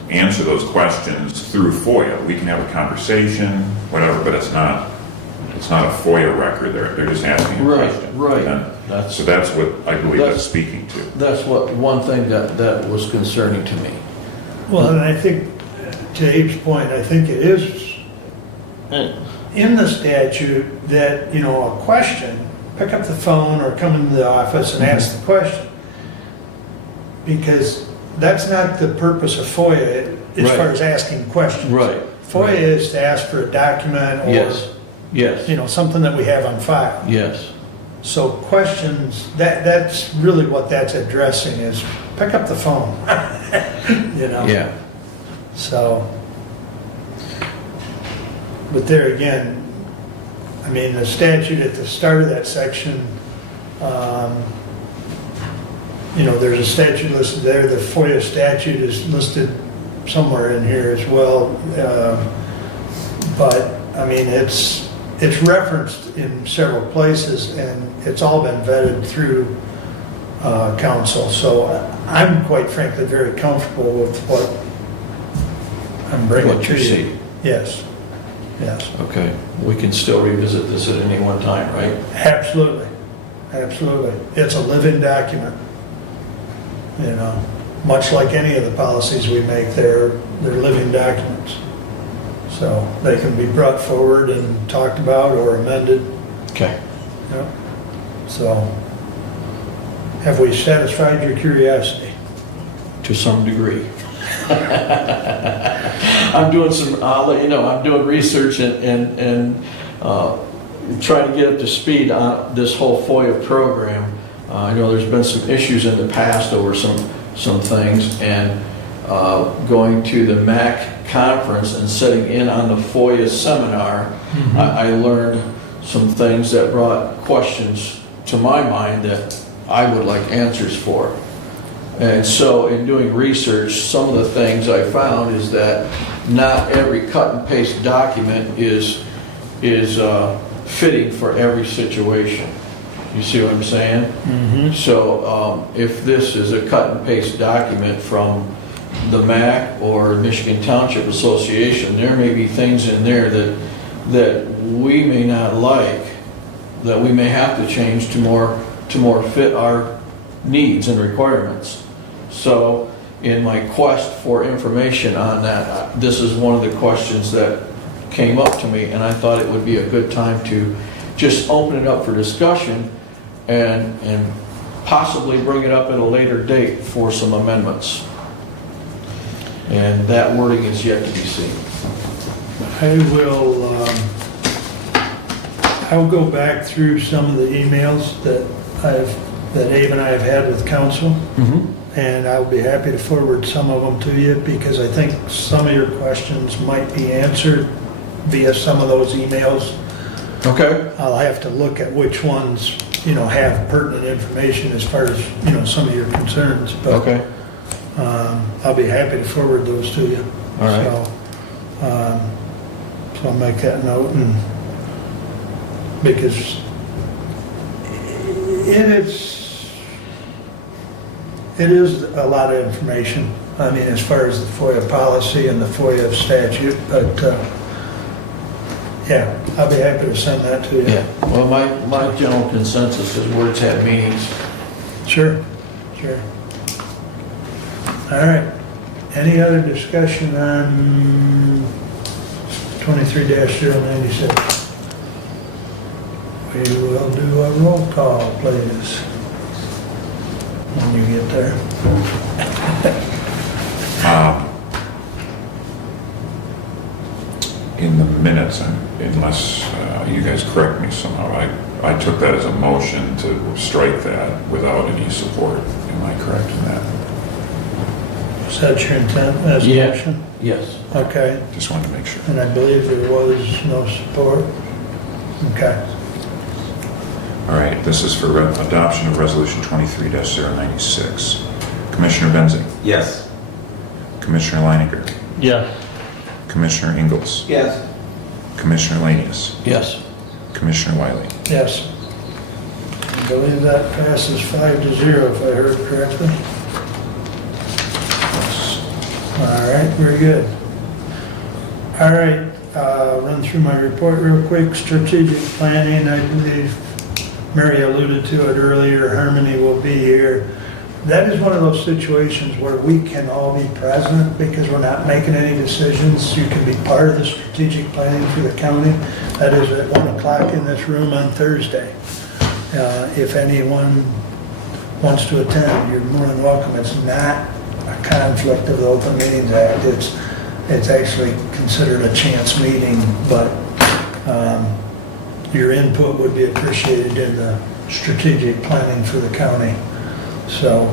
answer those questions through FOIA. We can have a conversation, whatever, but it's not a FOIA record. They're just asking a question. Right. So that's what I believe that's speaking to. That's what one thing that was concerning to me. Well, and I think, to Abe's point, I think it is in the statute that, you know, a question, pick up the phone or come into the office and ask the question. Because that's not the purpose of FOIA as far as asking questions. Right. FOIA is to ask for a document or, Yes. you know, something that we have on file. Yes. So questions, that's really what that's addressing is pick up the phone, you know? Yeah. So, but there again, I mean, the statute at the start of that section, you know, there's a statute listed there. The FOIA statute is listed somewhere in here as well. But, I mean, it's referenced in several places, and it's all been vetted through council. So I'm quite frankly very comfortable with what I'm bringing to you. Yes. Yes. Okay. We can still revisit this at any one time, right? Absolutely. Absolutely. It's a living document. You know, much like any of the policies we make, they're living documents. So they can be brought forward and talked about or amended. Okay. Yep. So have we satisfied your curiosity? To some degree. I'm doing I'll let you know, I'm doing research and trying to get up to speed on this whole FOIA program. I know there's been some issues in the past over some things, and going to the MAC conference and sitting in on the FOIA seminar, I learned some things that brought questions to my mind that I would like answers for. And so in doing research, some of the things I found is that not every cut and paste document is fitting for every situation. You see what I'm saying? So if this is a cut and paste document from the MAC or Michigan Township Association, there may be things in there that we may not like, that we may have to change to more fit our needs and requirements. So in my quest for information on that, this is one of the questions that came up to me, and I thought it would be a good time to just open it up for discussion and possibly bring it up at a later date for some amendments. And that wording is yet to be seen. I'll go back through some of the emails that Abe and I have had with council. And I'll be happy to forward some of them to you, because I think some of your questions might be answered via some of those emails. Okay. I'll have to look at which ones, have pertinent information as far as, some of your concerns. But Okay. I'll be happy to forward those to you. All right. So I'll make that note, and because it is a lot of information. I mean, as far as the FOIA policy and the FOIA statute, but yeah, I'll be happy to send that to you. Yeah, well, my general consensus is we're to have meetings. Sure. All right. Any other discussion on 23-096? We will do a roll call, please, when you get there. In the minutes, unless you guys correct me somehow, I took that as a motion to strike that without any support. Am I correct in that? Is that your intent as a Yeah. motion? Yes. Okay, Just wanted to make sure. and I believe there was no support. Okay. All right, this is for adoption of Resolution 23-096. Commissioner Benzing, Yes. Commissioner Leininger, Yes. Commissioner Ingalls, Yes. Commissioner Lanius, Yes. Commissioner Wiley. Yes. I believe that passes 5-0, if I heard correctly. All right, very good. All right, run through my report real quick. Strategic planning, I believe Mary alluded to it earlier, Harmony will be here. That is one of those situations where we can all be present because we're not making any decisions. You can be part of the strategic planning for the county. That is at 1 o'clock in this room on Thursday. If anyone wants to attend, you're more than welcome. It's not a conflict of the Open Meetings Act. It's actually considered a chance meeting, but your input would be appreciated in the strategic planning for the county. So,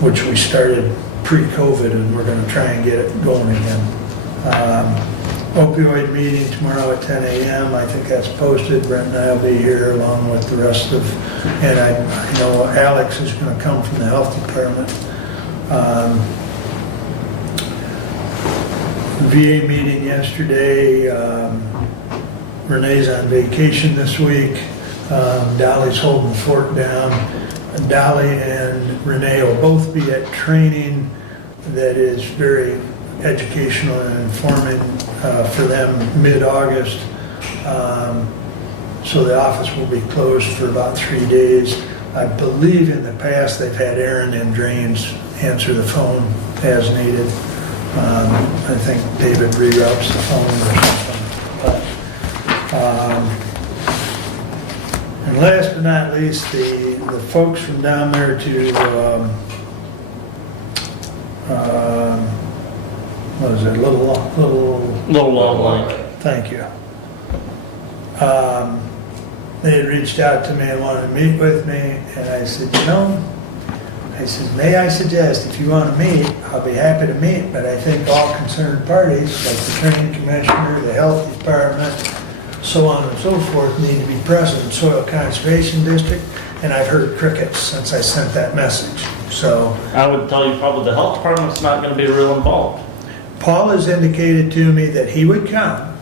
which we started pre-COVID, and we're going to try and get it going again. Opioid meeting tomorrow at 10 a.m. I think that's posted. Brent and I will be here along with the rest of, and I know Alex is going to come from the health department. VA meeting yesterday. Renee's on vacation this week. Dolly's holding the fort down. Dolly and Renee will both be at training that is very educational and informing for them mid-August. So the office will be closed for about 3 days. I believe in the past they've had Aaron and Drains answer the phone as needed. I think David reroutes the phone or something. But, and last but not least, the folks from down there to, what is it, Little Long Lake. Thank you. They had reached out to me and wanted to meet with me, and I said, may I suggest, if you want to meet, I'll be happy to meet, but I think all concerned parties, like the training commissioner, the health department, so on and so forth, need to be present. Soil Conservation District, and I've heard crickets since I sent that message. So I would tell you probably the health department's not going to be real involved. Paul has indicated to me that he would come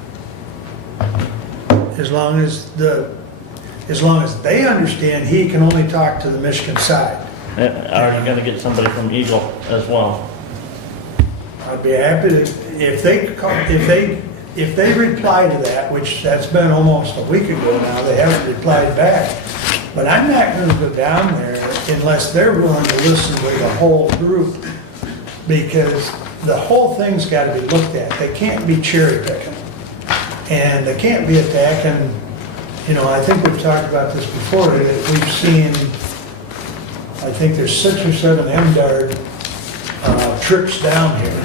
as long as they understand he can only talk to the Michigan side. Are you going to get somebody from Eagle as well? I'd be happy to, if they reply to that, which that's been almost a week ago now, they haven't replied back. But I'm not going to go down there unless they're willing to listen to the whole group, because the whole thing's got to be looked at. They can't be cherry picking, and they can't be attacking. I think we've talked about this before, that we've seen, I think there's 6 or 7 MDARD trips down here,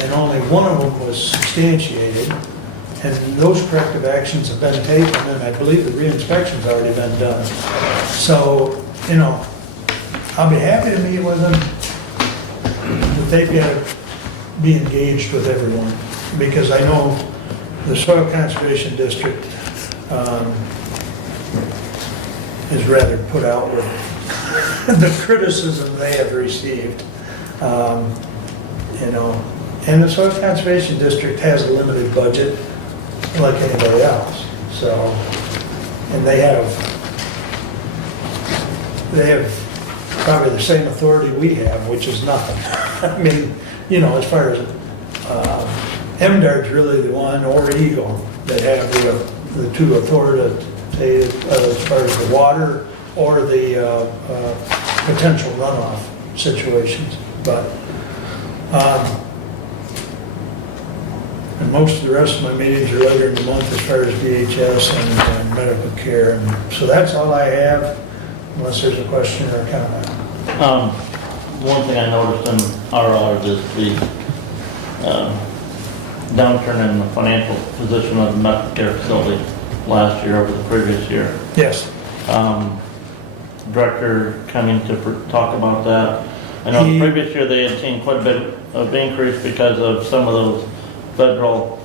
and only one of them was substantiated, and those corrective actions have been taken, and I believe the re-inspection's already been done. So, I'll be happy to meet with them, but they've got to be engaged with everyone, because I know the Soil Conservation District is rather put out with the criticism they have received. You know, and the Soil Conservation District has a limited budget like anybody else. So, and they have probably the same authority we have, which is nothing. I mean, you know, as far as MDAR's really the one, or Eagle, that have the two authoritative as far as the water or the potential runoff situations. But and most of the rest of my meetings are later in the month as far as VHS and medical care. And so that's all I have, unless there's a question or a comment. One thing I noticed in RLR is the downturn in the financial position of the medical care facility last year over the previous year. Yes. Director coming to talk about that. I know the previous year they had seen quite a bit of increase because of some of those federal,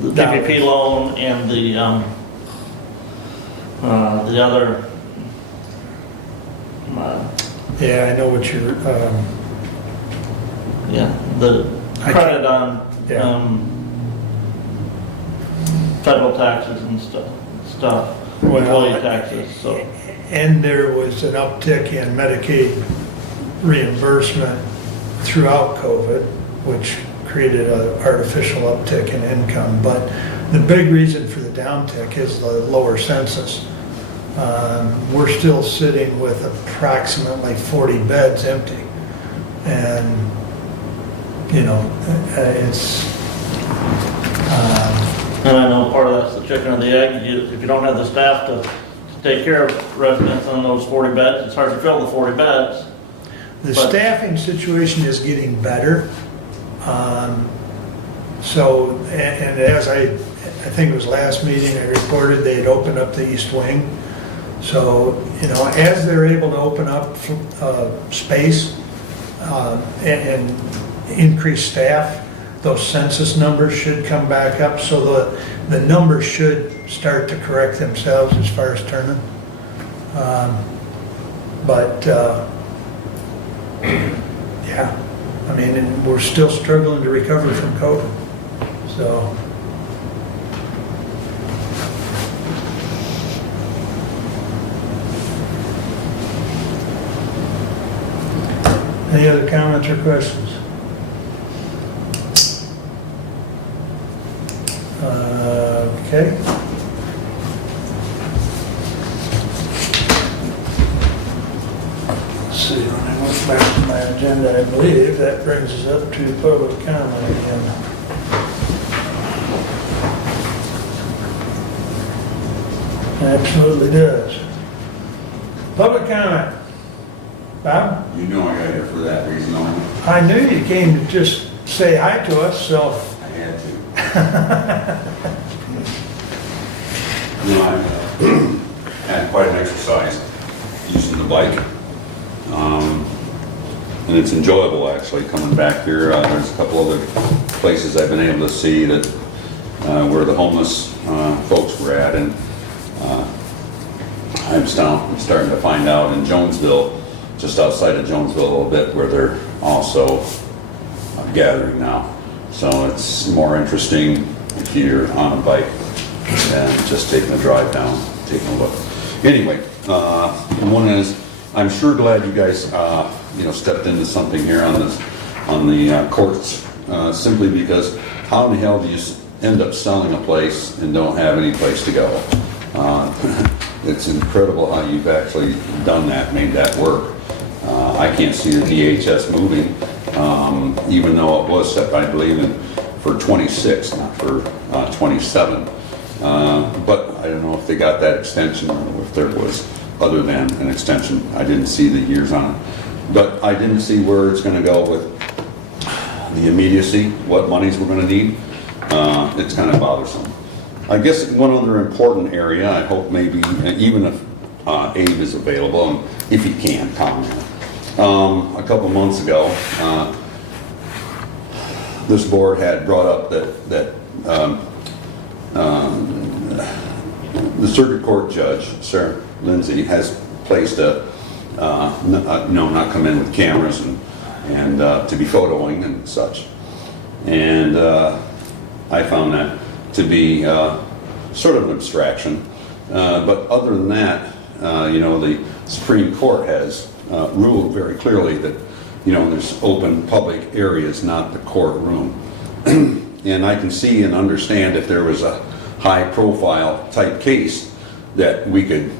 the PPP loan and the other. Yeah, I know what you're. The credit on federal taxes and stuff. Employee taxes. So. And there was an uptick in Medicaid reimbursement throughout COVID, which created an artificial uptick in income. But the big reason for the downtick is the lower census. We're still sitting with approximately 40 beds empty. And, you know, it's... and I know part of that's the chicken or the egg. If you don't have the staff to take care of residents on those 40 beds, it's hard to fill the 40 beds. The staffing situation is getting better. So, and as I think it was last meeting, I reported they had opened up the East Wing. So, you know, as they're able to open up space and increase staff, those census numbers should come back up. So the numbers should start to correct themselves as far as turning. Yeah, I mean, and we're still struggling to recover from COVID. So. Any other comments or questions? Okay. Let's see, when I went back to my agenda, I believe that brings us up to public comment again. Absolutely does. Public comment. Bob? You know I got here for that reason only. I knew you came to just say hi to us, so. I had to. You know, I had quite an exercise using the bike. And it's enjoyable actually coming back here. There's a couple other places I've been able to see that where the homeless folks were at. And I'm starting to find out in Jonesville, just outside of Jonesville a little bit, where they're also gathering now. So it's more interesting if you're on a bike than just taking a drive down, taking a look. Anyway, one is, I'm sure glad you guys stepped into something here on the courts, simply because how in the hell do you end up selling a place and don't have any place to go? It's incredible how you've actually done that, made that work. I can't see the DHS moving, even though it was set, I believe, for 26, not for 27. But I don't know if they got that extension or if there was other than an extension. I didn't see the years on it. But I didn't see where it's going to go with the immediacy, what monies we're going to need. It's kind of bothersome. I guess one other important area, I hope maybe, even if Abe is available, and if he can comment. A couple months ago, this board had brought up that the circuit court judge, Sarah Lindsay, has placed not come in with cameras and to be photoing and such. And I found that to be sort of an abstraction. But other than that, the Supreme Court has ruled very clearly that, there's open public areas, not the courtroom. And I can see and understand if there was a high-profile type case that we could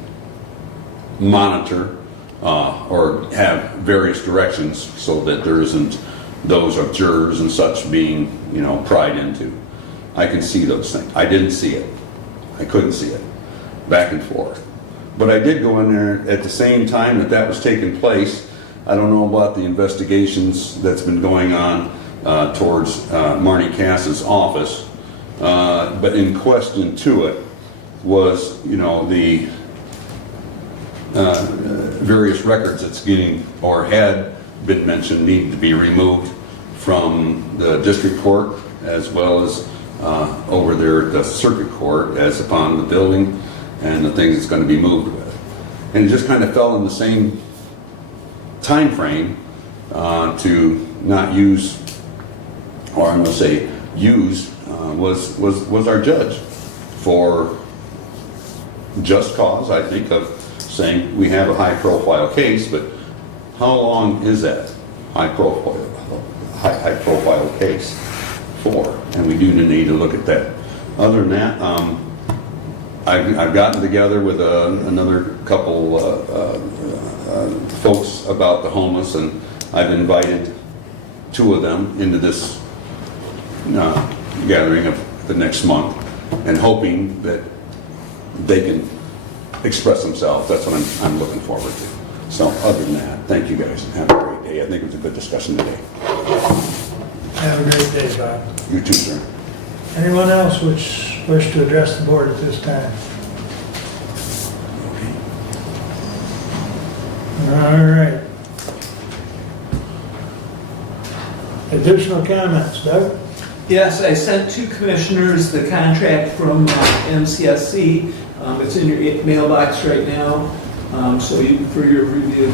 monitor or have various directions so that there isn't those of jurors and such being, pried into. I can see those things. I didn't see it. I couldn't see it. Back and forth. But I did go in there at the same time that was taking place. I don't know about the investigations that's been going on towards Marnie Cass's office, but in question to it was, the various records that's getting or had been mentioned need to be removed from the district court as well as over there at the circuit court as upon the building and the things it's going to be moved with. And it just kind of fell in the same time frame to not use, or I'm going to say use, was our judge for just cause, I think, of saying we have a high profile case, but how long is that high profile case for? And we do need to look at that. Other than that, I've gotten together with another couple folks about the homeless, and I've invited 2 of them into this gathering of the next month, and hoping that they can express themselves. That's what I'm looking forward to. So other than that, thank you guys and have a great day. I think it was a good discussion today. Have a great day, Bob. You too, sir. Anyone else wish to address the board at this time? All right. Additional comments, Doug? Yes, I sent 2 commissioners the contract from MCSC. It's in your mailbox right now, so for your review.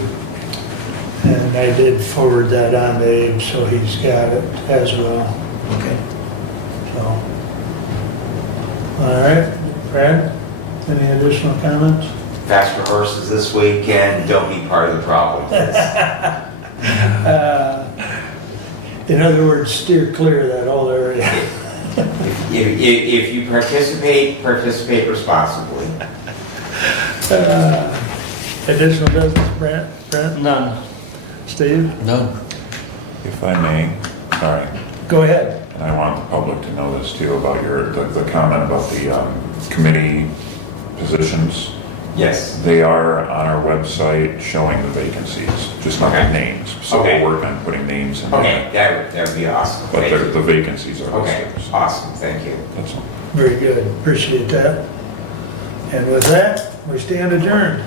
And I did forward that on to Abe, so he's got it as well. Okay. So, all right, Brad, any additional comments? Fast rehearses this weekend, don't be part of the problem. In other words, steer clear of that whole area. If you participate responsibly. Additional business, Brent? None. Steve? None. If I may, sorry, Go ahead. and I want the public to know this too about the comment about the committee positions. Yes. They are on our website showing the vacancies, just not the Okay. names. So Okay. we'll work on putting names in Okay, there. that would be awesome. But Thank you. the vacancies are Okay, listed. awesome, thank you. That's all. Very good. Appreciate that. And with that, we stand adjourned.